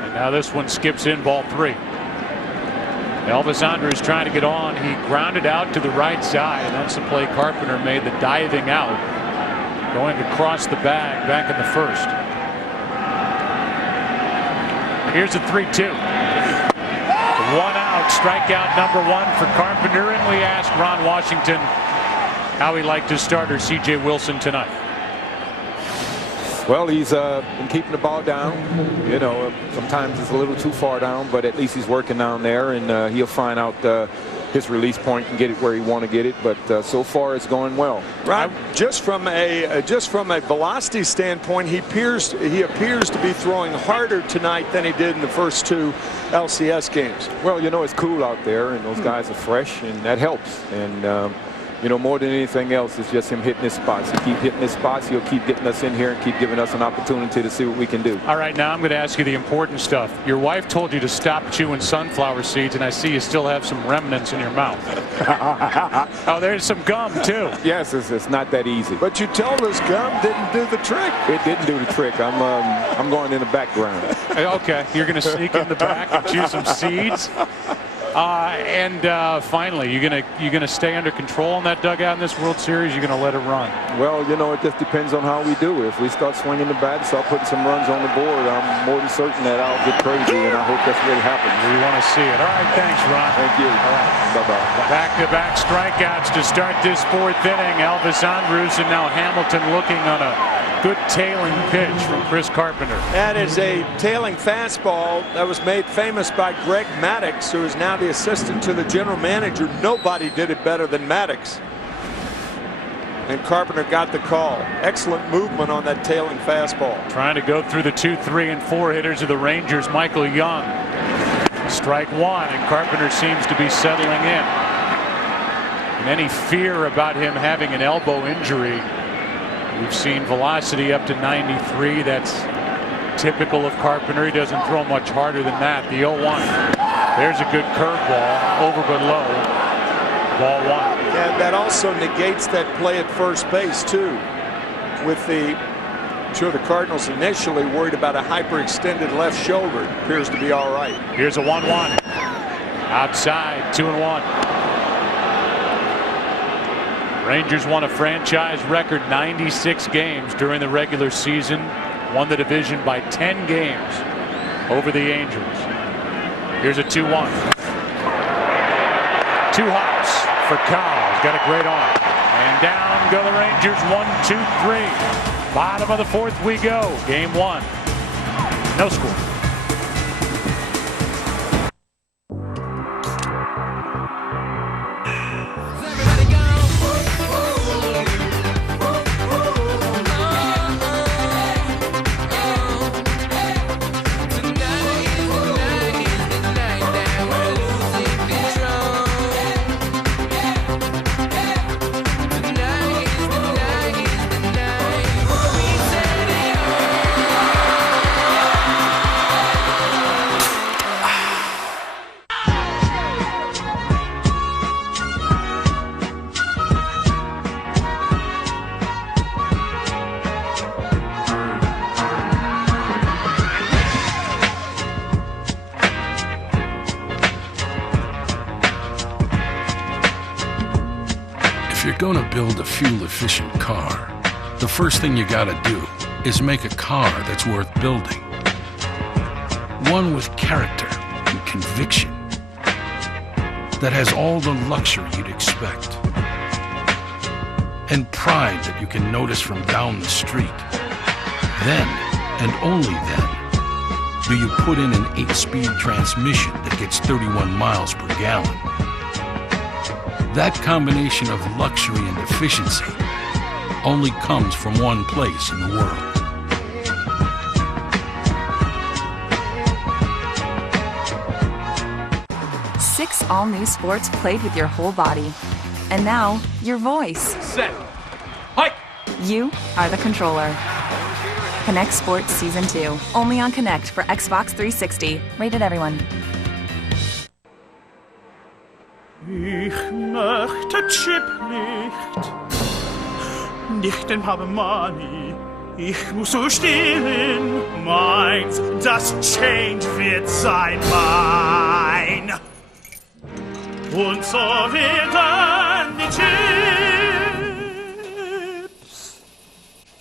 And now this one skips in, ball 3. Elvis Andrus trying to get on. He grounded out to the right side, and that's the play Carpenter made, the diving out, going across the bag back in the first. Here's a 3-2. 1 out, strikeout number 1 for Carpenter, and we asked Ron Washington how he liked his starter C.J. Wilson tonight. Well, he's been keeping the ball down. You know, sometimes it's a little too far down, but at least he's working down there, and he'll find out his release point and get it where he want to get it. But so far, it's going well. Right. Just from a velocity standpoint, he appears to be throwing harder tonight than he did in the first 2 LCS games. Well, you know, it's cool out there, and those guys are fresh, and that helps. And you know, more than anything else, it's just him hitting his spots. He keep hitting his spots, he'll keep getting us in here and keep giving us an opportunity to see what we can do. All right, now I'm going to ask you the important stuff. Your wife told you to stop chewing sunflower seeds, and I see you still have some remnants in your mouth. Oh, there's some gum, too. Yes, it's not that easy. But you told us gum didn't do the trick. It didn't do the trick. I'm going in the background. Okay, you're going to sneak in the back and chew some seeds? Finally, you're gonna stay under control in that dugout in this World Series. You're gonna let it run. Well, you know, it just depends on how we do. If we start swinging the bat, start putting some runs on the board, I'm more than certain that I'll get crazy, and I hope that's what happens. We want to see it. All right, thanks, Ron. Thank you. All right, bye-bye. Back-to-back strikeouts to start this 4th inning. Elvis Andrus and now Hamilton looking on a Good tailing pitch from Chris Carpenter. That is a tailing fastball that was made famous by Greg Maddux, who is now the assistant to the general manager. Nobody did it better than Maddux. And Carpenter got the call. Excellent movement on that tailing fastball. Trying to go through the 2, 3, and 4 hitters of the Rangers. Michael Young. Strike one, and Carpenter seems to be settling in. And any fear about him having an elbow injury, we've seen velocity up to 93. That's typical of Carpenter. He doesn't throw much harder than that. The 0-1. There's a good curveball, over but low. Ball one. Yeah, that also negates that play at first base too. With I'm sure the Cardinals initially worried about a hyperextended left shoulder. It appears to be all right. Here's a 1-1. Outside, 2-1. Rangers won a franchise record 96 games during the regular season. Won the division by 10 games over the Angels. Here's a 2-1. 2 hops for Kyle. He's got a great arm. And down go the Rangers. 1, 2, 3. Bottom of the 4th we go. Game 1. No score. Gonna build a fuel-efficient car, the first thing you gotta do is make a car that's worth building. One with character and conviction, that has all the luxury you'd expect, and pride that you can notice from down the street. Then, and only then, do you put in an 8-speed transmission that gets 31 miles per gallon. That combination of luxury and efficiency only comes from one place in the world. Six all-new sports played with your whole body. And now, your voice. Set. Hike. You are the controller. Connect Sports Season 2. Only on Connect for Xbox 360. Rated everyone. Ich möchte Chip nicht den Papa Money. Ich muss so stehen, meins, das Change wird sein mein. Und so werden die Chips,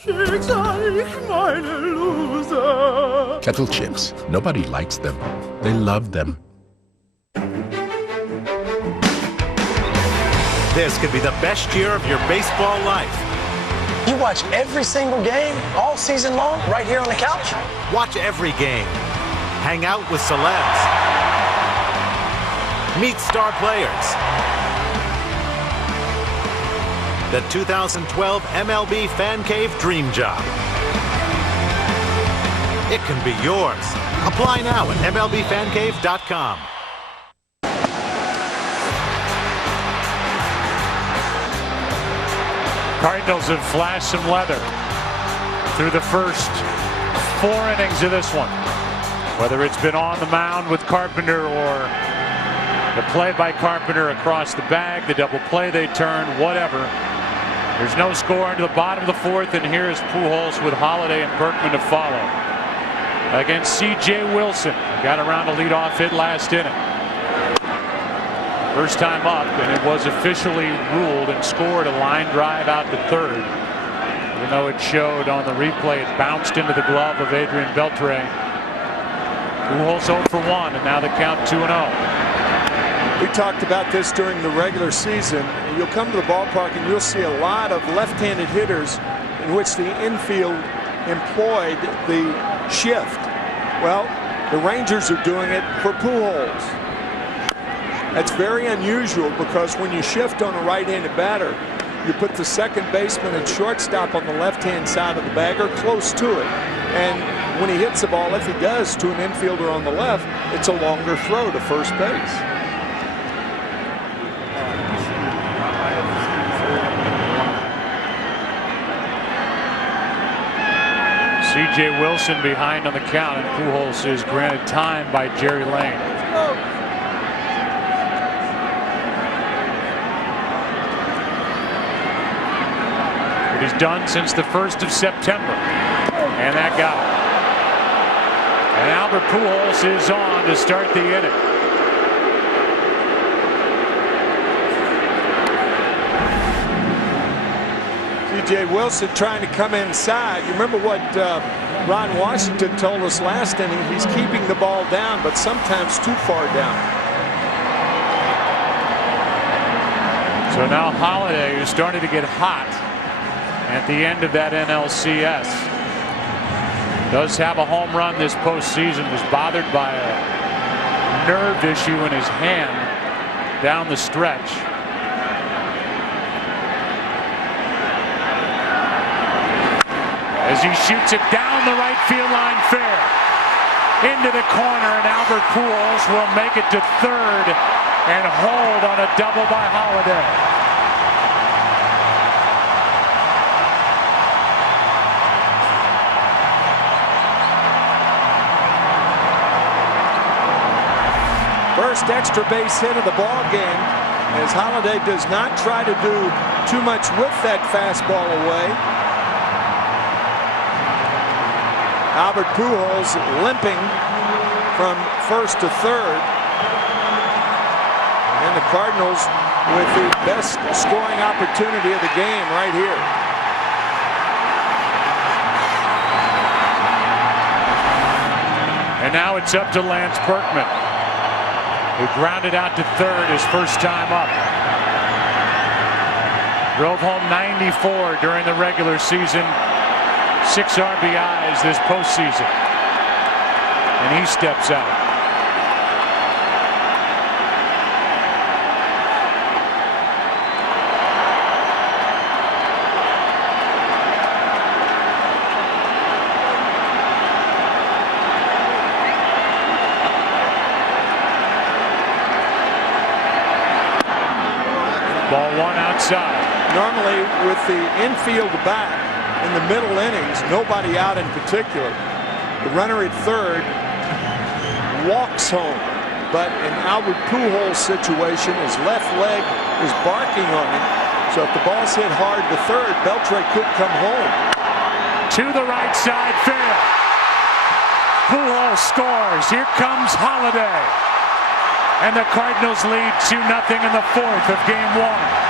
schicksal ich meine Loser. Kettle chips. Nobody likes them. They love them. This could be the best year of your baseball life. You watch every single game all season long right here on the couch? Watch every game. Hang out with celebs. Meet star players. The 2012 MLB Fan Cave Dream Job. It can be yours. Apply now at MLBFanCave.com. Cardinals have flashed some leather through the first 4 innings of this one. Whether it's been on the mound with Carpenter or the play by Carpenter across the bag, the double play they turn, whatever. There's no score into the bottom of the 4th, and here's Pujols with Holiday and Berkman to follow. Against C.J. Wilson, got around a leadoff hit last inning. First time up, and it was officially ruled and scored a line drive out to third. Even though it showed on the replay, it bounced into the glove of Adrian Beltre. Pujols 0 for 1, and now the count 2-0. We talked about this during the regular season. You'll come to the ballpark and you'll see a lot of left-handed hitters in which the infield employed the shift. Well, the Rangers are doing it for Pujols. That's very unusual because when you shift on a right-handed batter, you put the second baseman and shortstop on the left-hand side of the bag or close to it. And when he hits the ball, if he does, to an infielder on the left, it's a longer throw to first base. C.J. Wilson behind on the count, and Pujols is granted time by Jerry Lane. What he's done since the 1st of September. And that got him. And Albert Pujols is on to start the inning. C.J. Wilson trying to come inside. You remember what Ron Washington told us last inning? He's keeping the ball down, but sometimes too far down. So now Holiday, who's starting to get hot at the end of that NLCS, does have a home run this postseason. Was bothered by a nerve issue in his hand down the stretch. As he shoots it down the right field line fair into the corner, and Albert Pujols will make it to third and hold on a double by Holiday. First extra base hit of the ball game, as Holiday does not try to do too much with that fastball away. Albert Pujols limping from first to third, and the Cardinals with the best scoring opportunity of the game right here. And now it's up to Lance Berkman, who grounded out to third his first time up. Drove home 94 during the regular season. 6 RBIs this postseason. And he steps out. Ball 1 outside. Normally with the infield back in the middle innings, nobody out in particular, the runner at third walks home. But in Albert Pujols' situation, his left leg is barking on him. So if the ball's hit hard to third, Beltre could come home. To the right side fair. Pujols scores. Here comes Holiday. And the Cardinals lead 2-0 in the 4th of Game 1.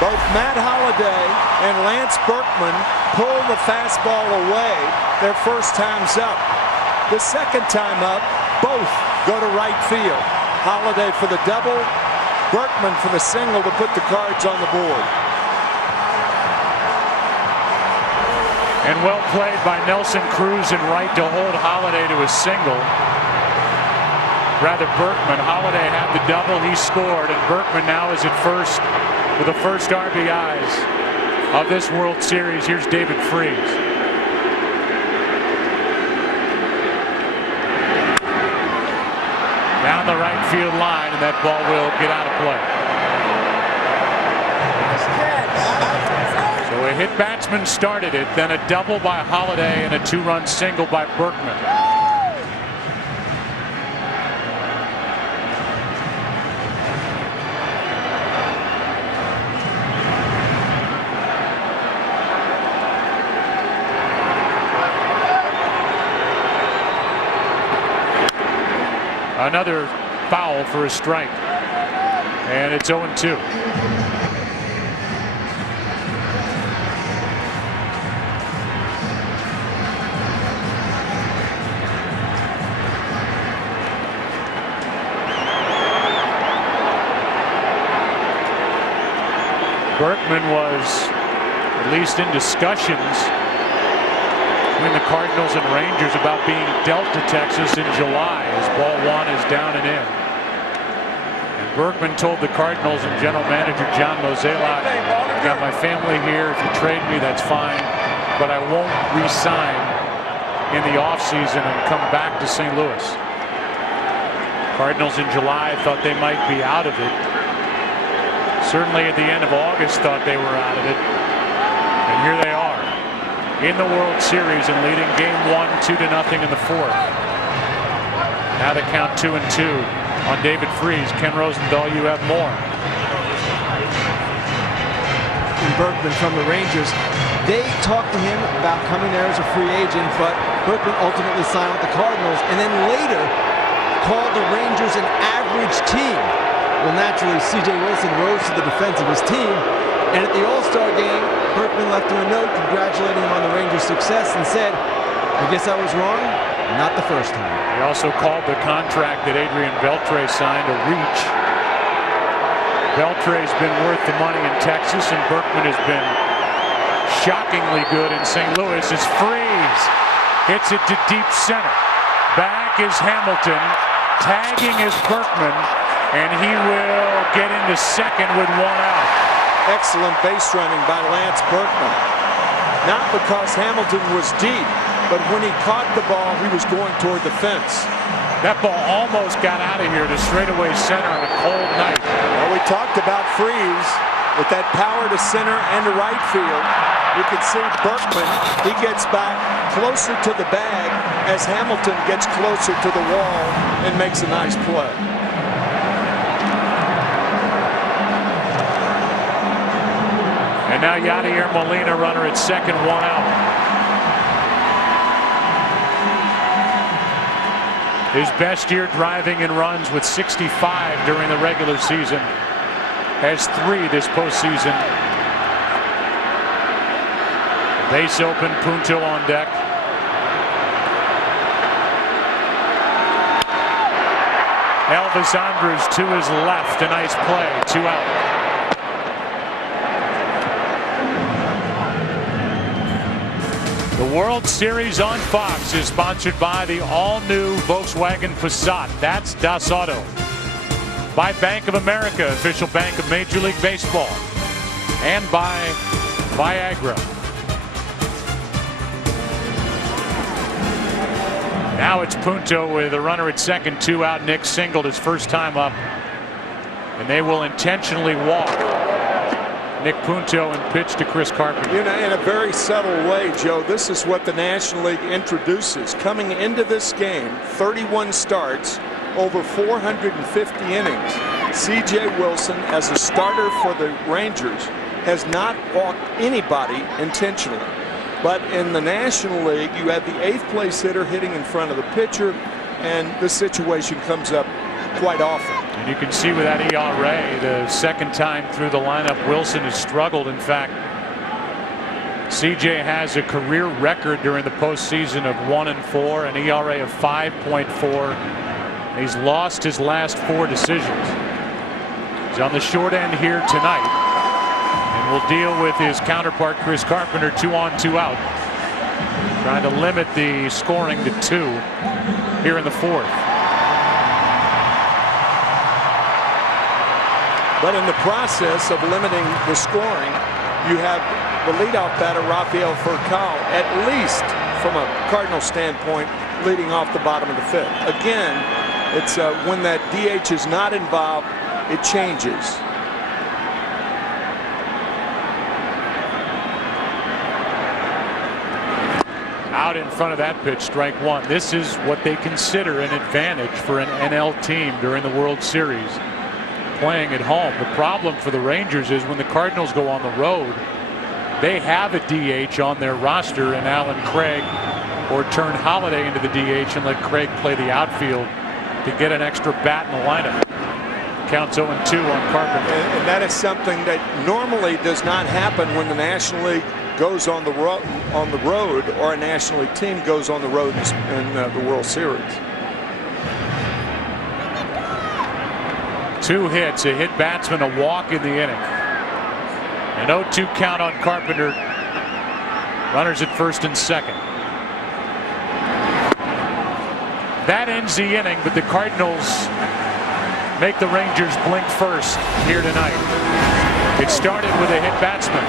Both Matt Holiday and Lance Berkman pull the fastball away their first times up. The second time up, both go to right field. Holiday for the double, Berkman for the single to put the Cards on the board. And well played by Nelson Cruz in right to hold Holiday to a single. Rather, Berkman. Holiday had the double, he scored, and Berkman now is at first with the first RBIs of this World Series. Here's David Freese. Down the right field line, and that ball will get out of play. So a hit batsman started it, then a double by Holiday and a 2-run single by Berkman. Another foul for a strike. And it's 0-2. Berkman was at least in discussions between the Cardinals and Rangers about being dealt to Texas in July as ball one is down and in. And Berkman told the Cardinals and general manager John Mozeliak, "I've got my family here. If you trade me, that's fine, but I won't re-sign in the offseason and come back to St. Louis." Cardinals in July thought they might be out of it. Certainly at the end of August thought they were out of it. And here they are in the World Series and leading game one 2-0 in the fourth. Now the count 2-2 on David Freese. Ken Rosenthal, you have more. And Berkman from the Rangers, they talked to him about coming there as a free agent, but Berkman ultimately signed with the Cardinals and then later called the Rangers an average team. Well, naturally, C.J. Wilson rose to the defense of his team, and at the All-Star game, Berkman left him a note congratulating him on the Rangers' success and said, "I guess I was wrong, not the first time." He also called the contract that Adrian Beltre signed a reach. Beltre's been worth the money in Texas, and Berkman has been shockingly good in St. Louis. As Freese hits it to deep center. Back is Hamilton, tagging is Berkman, and he will get into second with one out. Excellent base running by Lance Berkman. Not because Hamilton was deep, but when he caught the ball, he was going toward the fence. That ball almost got out of here to straightaway center on a cold night. Well, we talked about Freese with that power to center and to right field. You can see Berkman, he gets back closer to the bag as Hamilton gets closer to the wall and makes a nice play. And now Yadier Molina, runner at second, one out. His best year driving in runs with 65 during the regular season. Has 3 this postseason. Base open, Punto on deck. Elvis Andrus to his left, a nice play, 2 out. The World Series on Fox is sponsored by the all-new Volkswagen Passat. That's Das Auto. By Bank of America, official bank of Major League Baseball. And by Viagra. Now it's Punto with a runner at second, 2 out. Nick singled his first time up. And they will intentionally walk Nick Punto and pitch to Chris Carpenter. You know, in a very subtle way, Joe, this is what the National League introduces. Coming into this game, 31 starts, over 450 innings. C.J. Wilson, as a starter for the Rangers, has not walked anybody intentionally. But in the National League, you have the 8th place hitter hitting in front of the pitcher, and this situation comes up quite often. And you can see with that ERA, the second time through the lineup, Wilson has struggled. In fact, CJ has a career record during the postseason of 1-4, an ERA of 5.4. He's lost his last 4 decisions. He's on the short end here tonight, and will deal with his counterpart Chris Carpenter, 2 on, 2 out, trying to limit the scoring to 2 here in the fourth. But in the process of limiting the scoring, you have the leadoff batter, Rafael Furcal, at least from a Cardinal standpoint, leading off the bottom of the 5th. Again, it's when that DH is not involved, it changes. Out in front of that pitch, strike 1. This is what they consider an advantage for an NL team during the World Series, playing at home. The problem for the Rangers is when the Cardinals go on the road, they have a DH on their roster in Alan Craig, or turn Holiday into the DH and let Craig play the outfield to get an extra bat in the lineup. Counts 0-2 on Carpenter. And that is something that normally does not happen when the National League goes on the road, or a National League team goes on the road in the World Series. 2 hits, a hit batsman, a walk in the inning. An 0-2 count on Carpenter. Runners at first and second. That ends the inning, but the Cardinals make the Rangers blink first here tonight. It started with a hit batsman.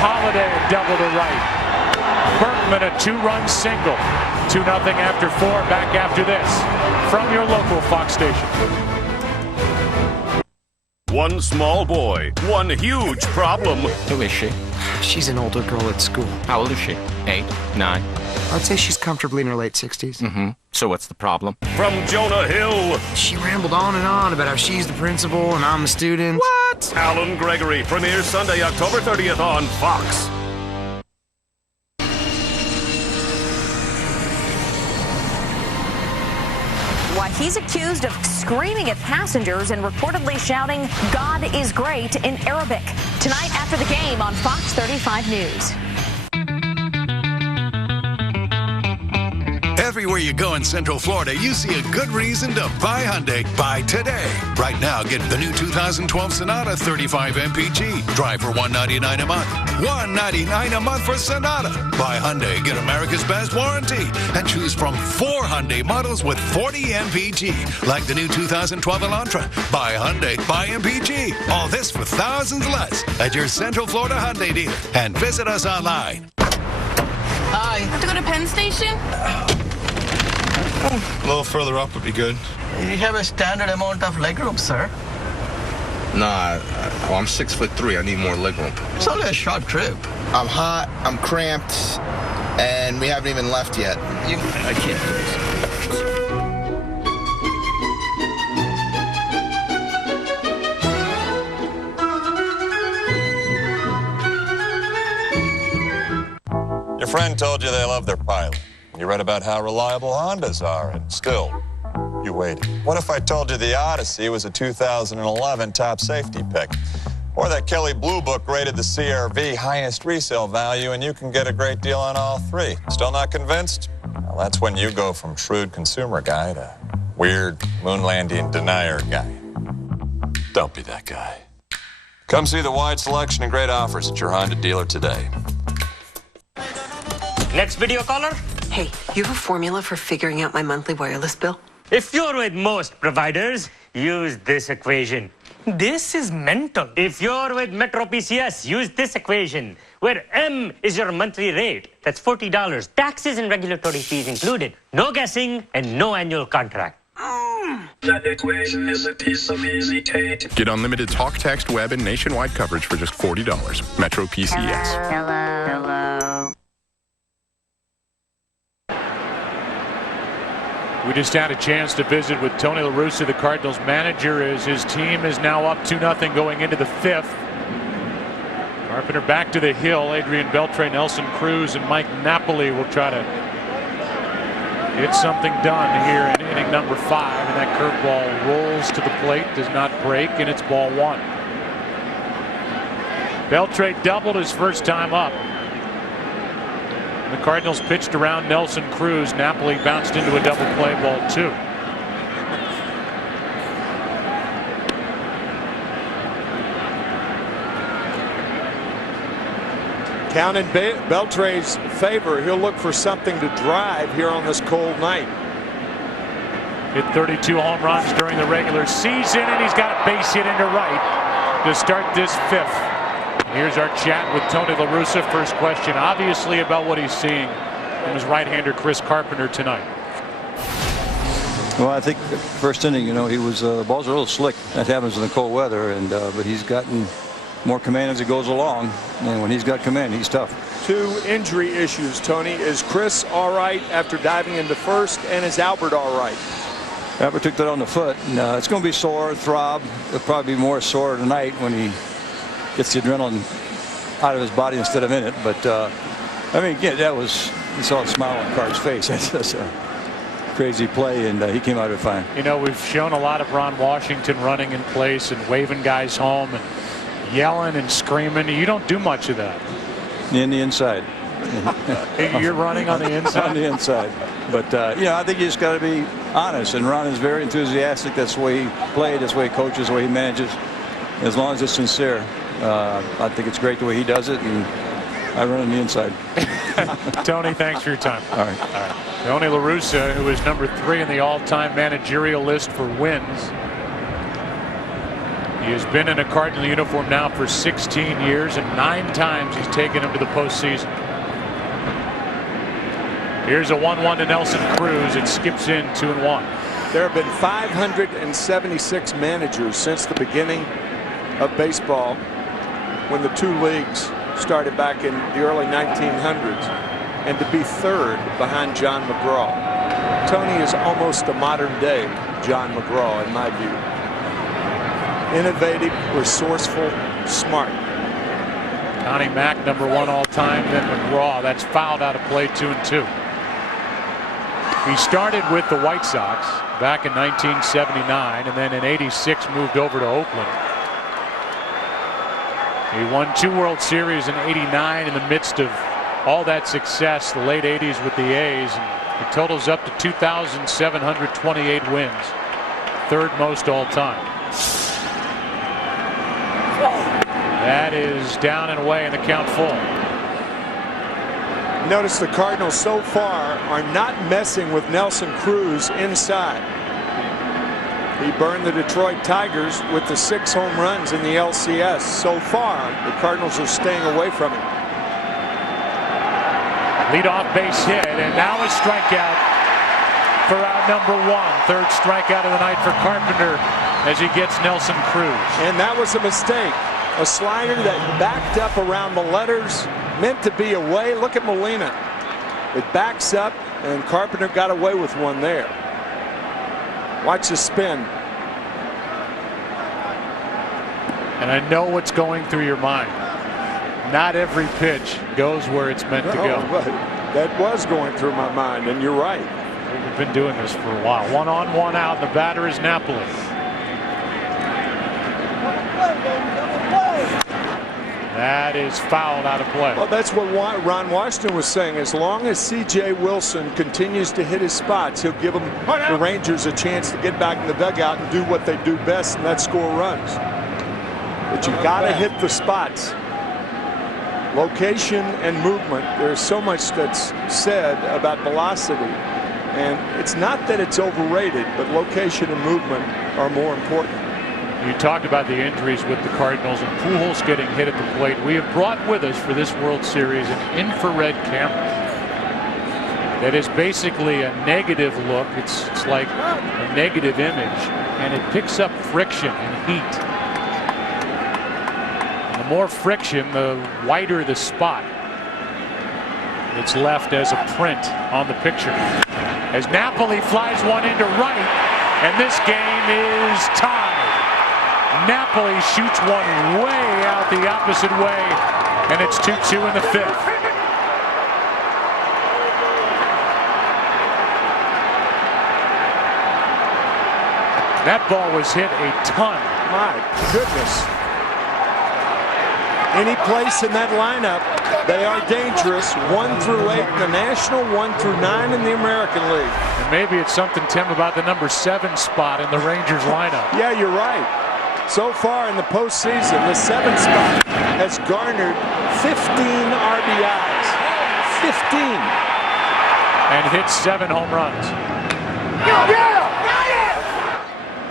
Holiday a double to right. Berkman a 2-run single. 2-0 after 4. Back after this from your local Fox station. One small boy, one huge problem. Who is she? She's an older girl at school. How old is she? 8, 9? I'd say she's comfortably in her late 60s. Mm-hmm. So what's the problem? From Jonah Hill. She rambled on and on about how she's the principal and I'm the student. What? Alan Gregory premieres Sunday, October 30th on Fox. Why he's accused of screaming at passengers and reportedly shouting, "God is great" in Arabic. Tonight after the game on Fox 35 News. Everywhere you go in Central Florida, you see a good reason to buy Hyundai. Buy today. Right now, get the new 2012 Sonata 35 MPG. Drive for $199 a month. $199 a month for Sonata. Buy Hyundai. Get America's best warranty. And choose from 4 Hyundai models with 40 MPG. Like the new 2012 Elantra. Buy Hyundai. Buy MPG. All this for thousands less at your Central Florida Hyundai dealer. And visit us online. Hi. Have to go to Penn Station? A little further up would be good. You have a standard amount of legroom, sir. Nah, I'm 6'3". I need more legroom. It's only a short trip. I'm hot, I'm cramped, and we haven't even left yet. I can't do this. Your friend told you they love their pilot. You read about how reliable Hondas are, and still, you waited. What if I told you the Odyssey was a 2011 top safety pick? Or that Kelley Blue Book rated the CR-V highest resale value, and you can get a great deal on all three. Still not convinced? Well, that's when you go from shrewd consumer guy to weird moon landing denier guy. Don't be that guy. Come see the wide selection and great offers at your Honda dealer today. Next video caller? Hey, you have a formula for figuring out my monthly wireless bill? If you're with most providers, use this equation. This is mental. If you're with Metro PCS, use this equation, where M is your monthly rate. That's $40. Taxes and regulatory fees included. No guessing and no annual contract. That equation is a piece of easy cake. Get unlimited talk, text, web, and nationwide coverage for just $40. Metro PCS. Hello. We just had a chance to visit with Tony La Russa, the Cardinals manager, as his team is now up 2-0 going into the 5th. Carpenter back to the hill. Adrian Beltre, Nelson Cruz, and Mike Napoli will try to get something done here in inning number 5. And that curveball rolls to the plate, does not break, and it's ball 1. Beltre doubled his first time up. The Cardinals pitched around Nelson Cruz. Napoli bounced into a double play, ball 2. Count in Beltre's favor. He'll look for something to drive here on this cold night. Hit 32 home runs during the regular season, and he's got a base hit into right to start this 5th. Here's our chat with Tony La Russa. First question, obviously, about what he's seeing from his right-hander Chris Carpenter tonight. Well, I think the first inning, he was the balls are a little slick. That happens in the cold weather, and but he's gotten more command as it goes along. And when he's got command, he's tough. 2 injury issues, Tony. Is Chris all right after diving into first, and is Albert all right? Albert took that on the foot, and it's going to be sore, throb. It'll probably be more sore tonight when he gets the adrenaline out of his body instead of in it. But I mean, again, you saw a smile on Carr's face. That's a crazy play, and he came out of it fine. We've shown a lot of Ron Washington running in place and waving guys home and yelling and screaming. You don't do much of that. In the inside. You're running on the inside? On the inside. But, I think you just got to be honest. And Ron is very enthusiastic. That's the way he played. That's the way he coaches, the way he manages. As long as it's sincere, I think it's great the way he does it, and I run on the inside. Tony, thanks for your time. All right. Tony La Russa, who is number 3 in the all-time managerial list for wins. He has been in a Cardinal uniform now for 16 years, and 9 times he's taken him to the postseason. Here's a 1-1 to Nelson Cruz. It skips in 2-1. There have been 576 managers since the beginning of baseball, when the 2 leagues started back in the early 1900s, and to be 3rd behind John McGraw. Tony is almost a modern-day John McGraw, in my view. Innovative, resourceful, smart. Connie Mack, number 1 all-time, then McGraw. That's fouled out of play, 2-2. He started with the White Sox back in 1979, and then in '86 moved over to Oakland. He won 2 World Series in '89 in the midst of all that success, the late '80s with the A's, and it totals up to 2,728 wins, 3rd most all time. That is down and away, and the count full. Notice the Cardinals so far are not messing with Nelson Cruz inside. He burned the Detroit Tigers with the 6 home runs in the LCS. So far, the Cardinals are staying away from him. Leadoff base hit, and now a strikeout for out number 1. 3rd strikeout of the night for Carpenter as he gets Nelson Cruz. And that was a mistake. A slider that backed up around the letters, meant to be away. Look at Molina. It backs up, and Carpenter got away with one there. Watch the spin. And I know what's going through your mind. Not every pitch goes where it's meant to go. But that was going through my mind, and you're right. We've been doing this for a while. 1 on, 1 out. The batter is Napoli. That is fouled out of play. Well, that's what Ron Washington was saying. As long as C.J. Wilson continues to hit his spots, he'll give them, the Rangers, a chance to get back in the dugout and do what they do best, and that's score runs. But you got to hit the spots. Location and movement. There's so much that's said about velocity, and it's not that it's overrated, but location and movement are more important. You talked about the injuries with the Cardinals and Pujols getting hit at the plate. We have brought with us for this World Series an infrared camera that is basically a negative look. It's like a negative image, and it picks up friction and heat. And the more friction, the wider the spot. It's left as a print on the picture. As Napoli flies one into right, and this game is tied. Napoli shoots one way out the opposite way, and it's 2-2 in the 5th. That ball was hit a ton. My goodness. Any place in that lineup, they are dangerous. 1 through 8 in the National, 1 through 9 in the American League. And maybe it's something, Tim, about the number 7 spot in the Rangers lineup. Yeah, you're right. So far in the postseason, the 7th spot has garnered 15 RBIs. 15. And hit 7 home runs.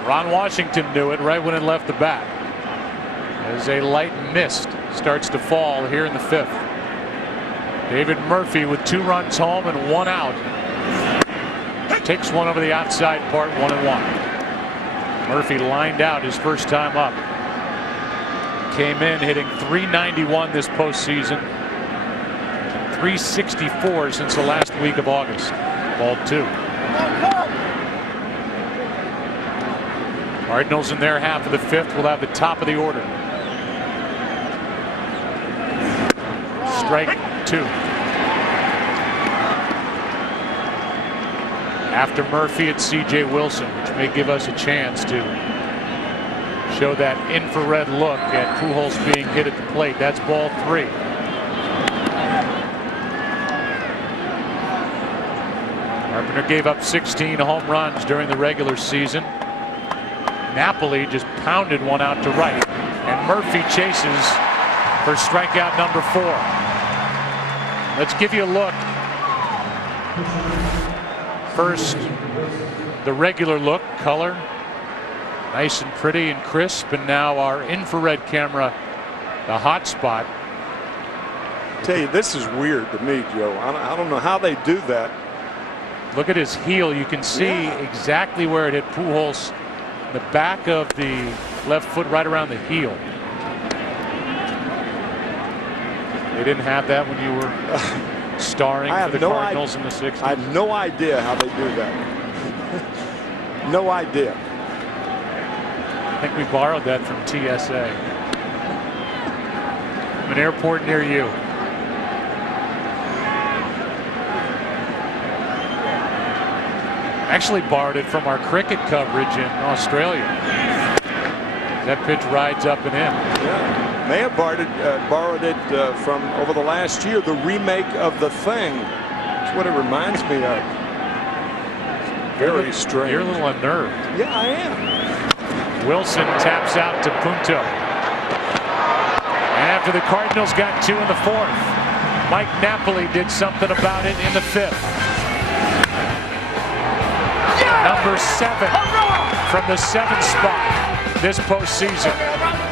Ron Washington knew it right when it left the bat. As a light mist starts to fall here in the 5th. David Murphy with 2 runs home and 1 out. Takes one over the outside part, 1-1. Murphy lined out his first time up. Came in hitting .391 this postseason. .364 since the last week of August. Ball 2. Cardinals in their half of the 5th will have the top of the order. Strike 2. After Murphy, it's C.J. Wilson, which may give us a chance to show that infrared look at Pujols being hit at the plate. That's ball 3. Carpenter gave up 16 home runs during the regular season. Napoli just pounded one out to right. And Murphy chases for strikeout number 4. Let's give you a look. First, the regular look, color, nice and pretty and crisp, and now our infrared camera, the hot spot. I tell you, this is weird to me, Joe. I don't know how they do that. Look at his heel. You can see exactly where it hit Pujols, the back of the left foot, right around the heel. They didn't have that when you were starring for the Cardinals in the 60s. I have no idea how they do that. No idea. I think we borrowed that from TSA. An airport near you. Actually borrowed it from our cricket coverage in Australia. That pitch rides up and in. Yeah. May have borrowed it from over the last year, the remake of The Thing. That's what it reminds me of. Very strange. You're a little unnerved. Yeah, I am. Wilson taps out to Punto. And after the Cardinals got 2 in the 4th, Mike Napoli did something about it in the 5th. Number 7 from the 7th spot this postseason.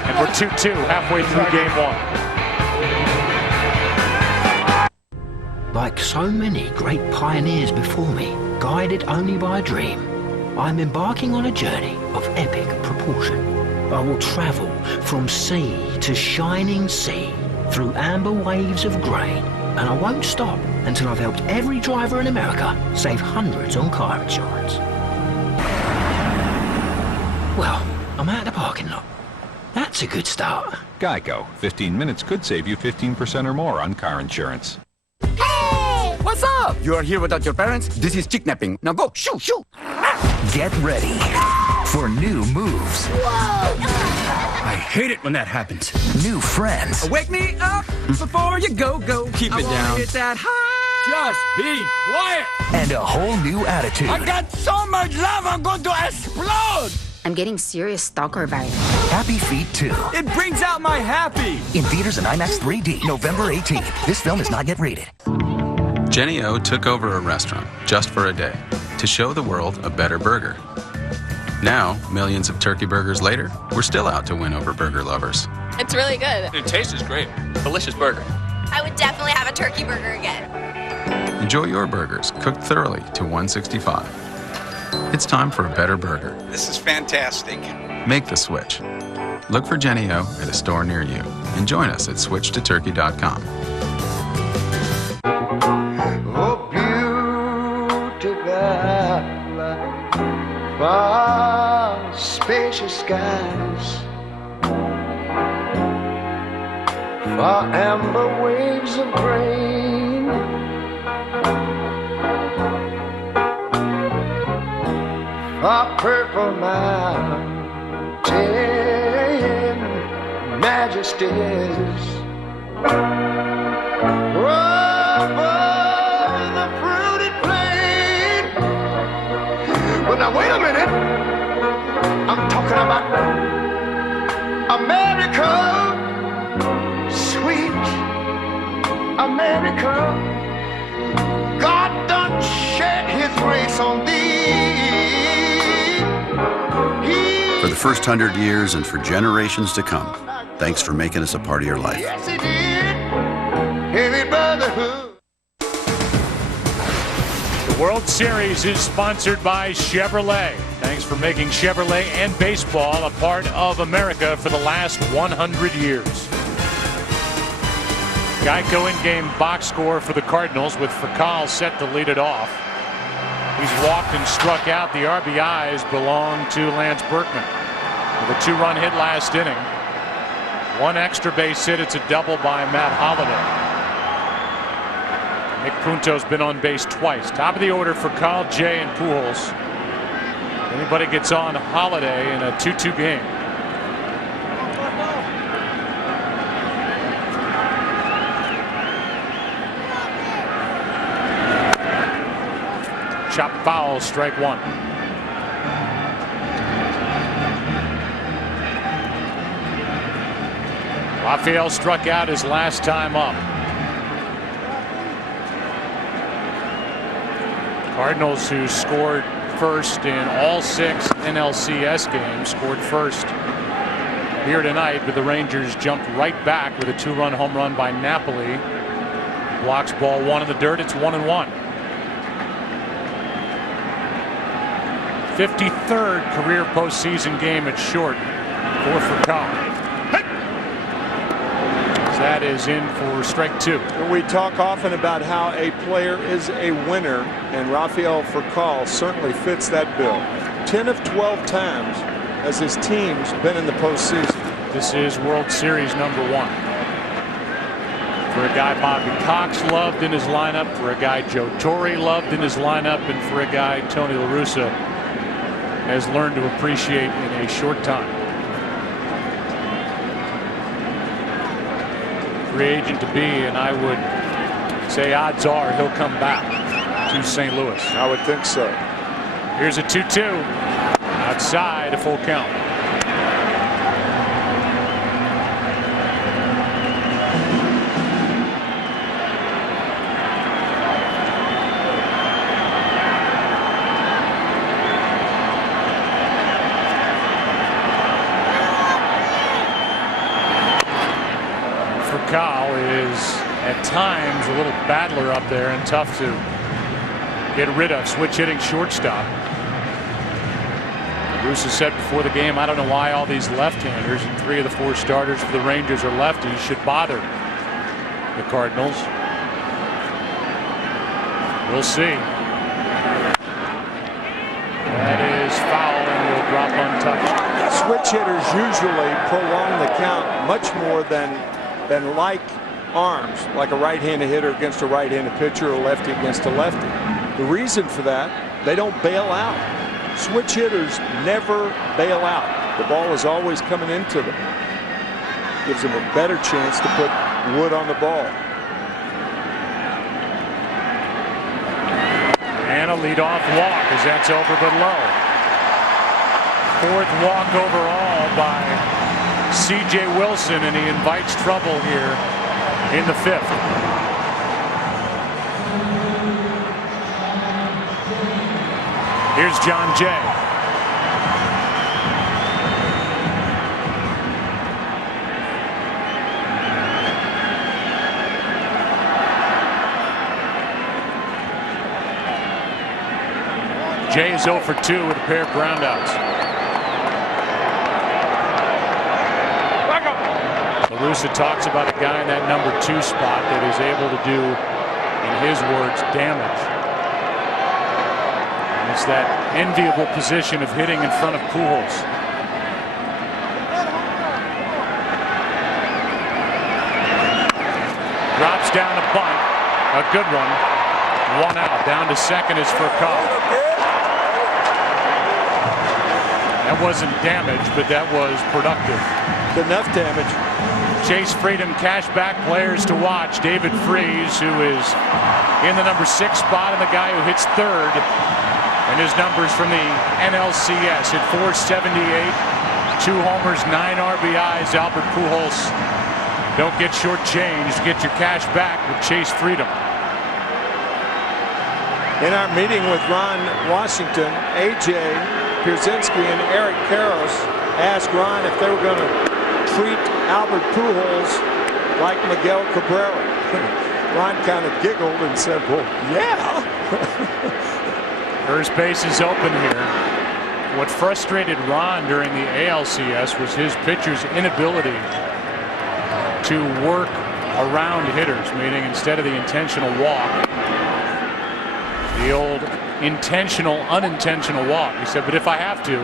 And we're 2-2 halfway through game 1. Like so many great pioneers before me, guided only by a dream, I'm embarking on a journey of epic proportion. I will travel from sea to shining sea, through amber waves of grain, and I won't stop until I've helped every driver in America save hundreds on car insurance. Well, I'm at the parking lot. That's a good start. Geico. 15 minutes could save you 15% or more on car insurance. Hey! What's up? You are here without your parents? This is kidnapping. Now go, shoo, shoo! Get ready for new moves. Whoa! I hate it when that happens. New friends. Wake me up before you go. Keep it down. Hit that high. Just be quiet. And a whole new attitude. I got so much love, I'm going to explode. I'm getting serious stalker vibes. Happy Feet 2. It brings out my happy. In theaters and IMAX 3D, November 18th. This film is not yet rated. Jenny O took over a restaurant just for a day to show the world a better burger. Now, millions of turkey burgers later, we're still out to win over burger lovers. It's really good. It tastes great. Delicious burger. I would definitely have a turkey burger again. Enjoy your burgers cooked thoroughly to 165. It's time for a better burger. This is fantastic. Make the switch. Look for Jenny O at a store near you and join us at switchtoturkey.com. Oh, beautiful, far spacious skies, far amber waves of grain, far purple mountain majesties, over the fruited plain. But now wait a minute, I'm talking about America, sweet America. God done shed his grace on thee. For the first 100 years and for generations to come, thanks for making us a part of your life. Yes, he did. Heavy brotherhood. The World Series is sponsored by Chevrolet. Thanks for making Chevrolet and baseball a part of America for the last 100 years. Geico in-game box score for the Cardinals with Fakal set to lead it off. He's walked and struck out. The RBIs belong to Lance Berkman with a 2-run hit last inning. 1 extra base hit. It's a double by Matt Holliday. Nick Punto's been on base twice. Top of the order for Kyle, Jay, and Pujols. Anybody gets on Holliday in a 2-2 game. Chop foul, strike 1. Raphael struck out his last time up. Cardinals, who scored first in all 6 NLCS games, scored first here tonight, but the Rangers jumped right back with a 2-run home run by Napoli. Blocks ball 1 in the dirt. It's 1-1. 53rd career postseason game at short for Furcal. That is in for strike 2. We talk often about how a player is a winner, and Raphael Furcal certainly fits that bill. 10 of 12 times as his team's been in the postseason. This is World Series number 1. For a guy Bobby Cox loved in his lineup, for a guy Joe Torre loved in his lineup, and for a guy Tony La Russa has learned to appreciate in a short time. Free agent to be, and I would say odds are he'll come back to St. Louis. I would think so. Here's a 2-2 outside, a full count. Furcal is at times a little battler up there and tough to get rid of. Switch hitting shortstop. Bruce has said before the game, I don't know why all these left-handers and 3 of the 4 starters for the Rangers are lefties should bother the Cardinals. We'll see. That is foul and will drop untouched. Switch hitters usually prolong the count much more than like arms, like a right-handed hitter against a right-handed pitcher or lefty against a lefty. The reason for that, they don't bail out. Switch hitters never bail out. The ball is always coming into them. Gives them a better chance to put wood on the ball. And a leadoff walk as that's over but low. 4th walk overall by C.J. Wilson, and he invites trouble here in the 5th. Here's John Jay. Jay is 0 for 2 with a pair of groundouts. La Russa talks about a guy in that number 2 spot that is able to do, in his words, damage. And it's that enviable position of hitting in front of Pujols. Drops down a bunt. A good one. 1 out. Down to second is Furcal. That wasn't damage, but that was productive. Enough damage. Chase Freedom cashback players to watch. David Freese, who is in the number 6 spot, and the guy who hits 3rd. And his numbers from the NLCS hit .478, 2 homers, 9 RBIs. Albert Pujols, don't get shortchanged. Get your cash back with Chase Freedom. In our meeting with Ron Washington, A.J. Pierzynski and Eric Karros asked Ron if they were going to treat Albert Pujols like Miguel Cabrera. Ron kind of giggled and said, well, yeah. First base is open here. What frustrated Ron during the ALCS was his pitcher's inability to work around hitters, meaning instead of the intentional walk, the old intentional, unintentional walk. He said, but if I have to,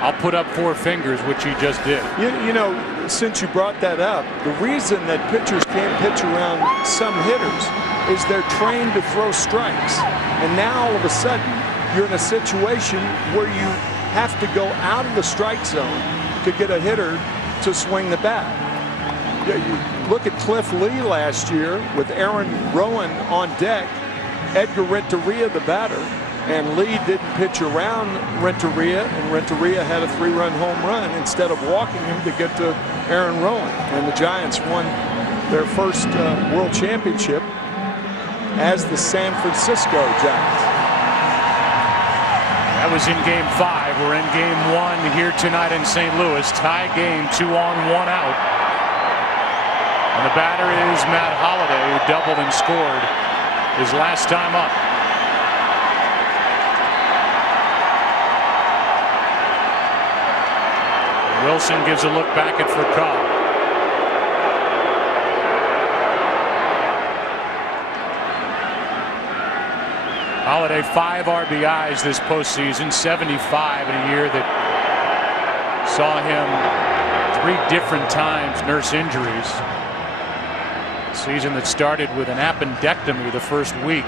I'll put up 4 fingers, which he just did. You know, since you brought that up, the reason that pitchers can't pitch around some hitters is they're trained to throw strikes. And now all of a sudden, you're in a situation where you have to go out of the strike zone to get a hitter to swing the bat. You look at Cliff Lee last year with Aaron Rowan on deck, Edgar Renteria the batter. and Lee didn't pitch around Renteria, and Renteria had a 3-run home run instead of walking him to get to Aaron Rowan. And the Giants won their first World Championship as the San Francisco Giants. That was in Game 5. We're in Game 1 here tonight in St. Louis. Tie game, 2 on, 1 out. And the batter is Matt Holliday, who doubled and scored his last time up. Wilson gives a look back at Furcal. Holliday 5 RBIs this postseason, 75 in a year that saw him 3 different times nurse injuries. A season that started with an appendectomy the first week.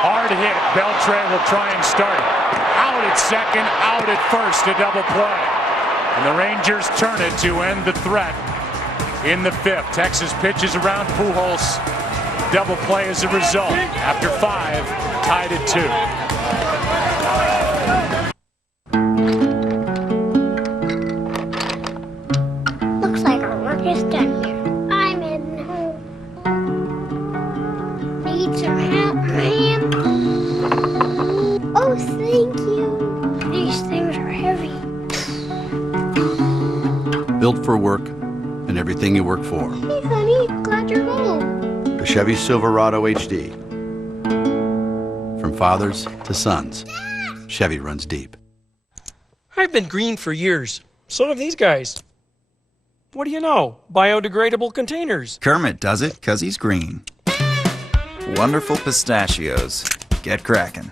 Hard hit. Beltre will try and start it. Out at second, out at first, a double play. And the Rangers turn it to end the threat in the 5th. Texas pitches around Pujols. Double play as a result. After 5, tied at 2. Looks like our work is done here. I'm heading home. Need some help, ma'am? Oh, thank you. These things are heavy. Built for work and everything you work for. Hey, honey, glad you're home. The Chevy Silverado HD. From fathers to sons, Chevy runs deep. I've been green for years. So have these guys. What do you know? Biodegradable containers. Kermit does it because he's green. Wonderful pistachios. Get cracking.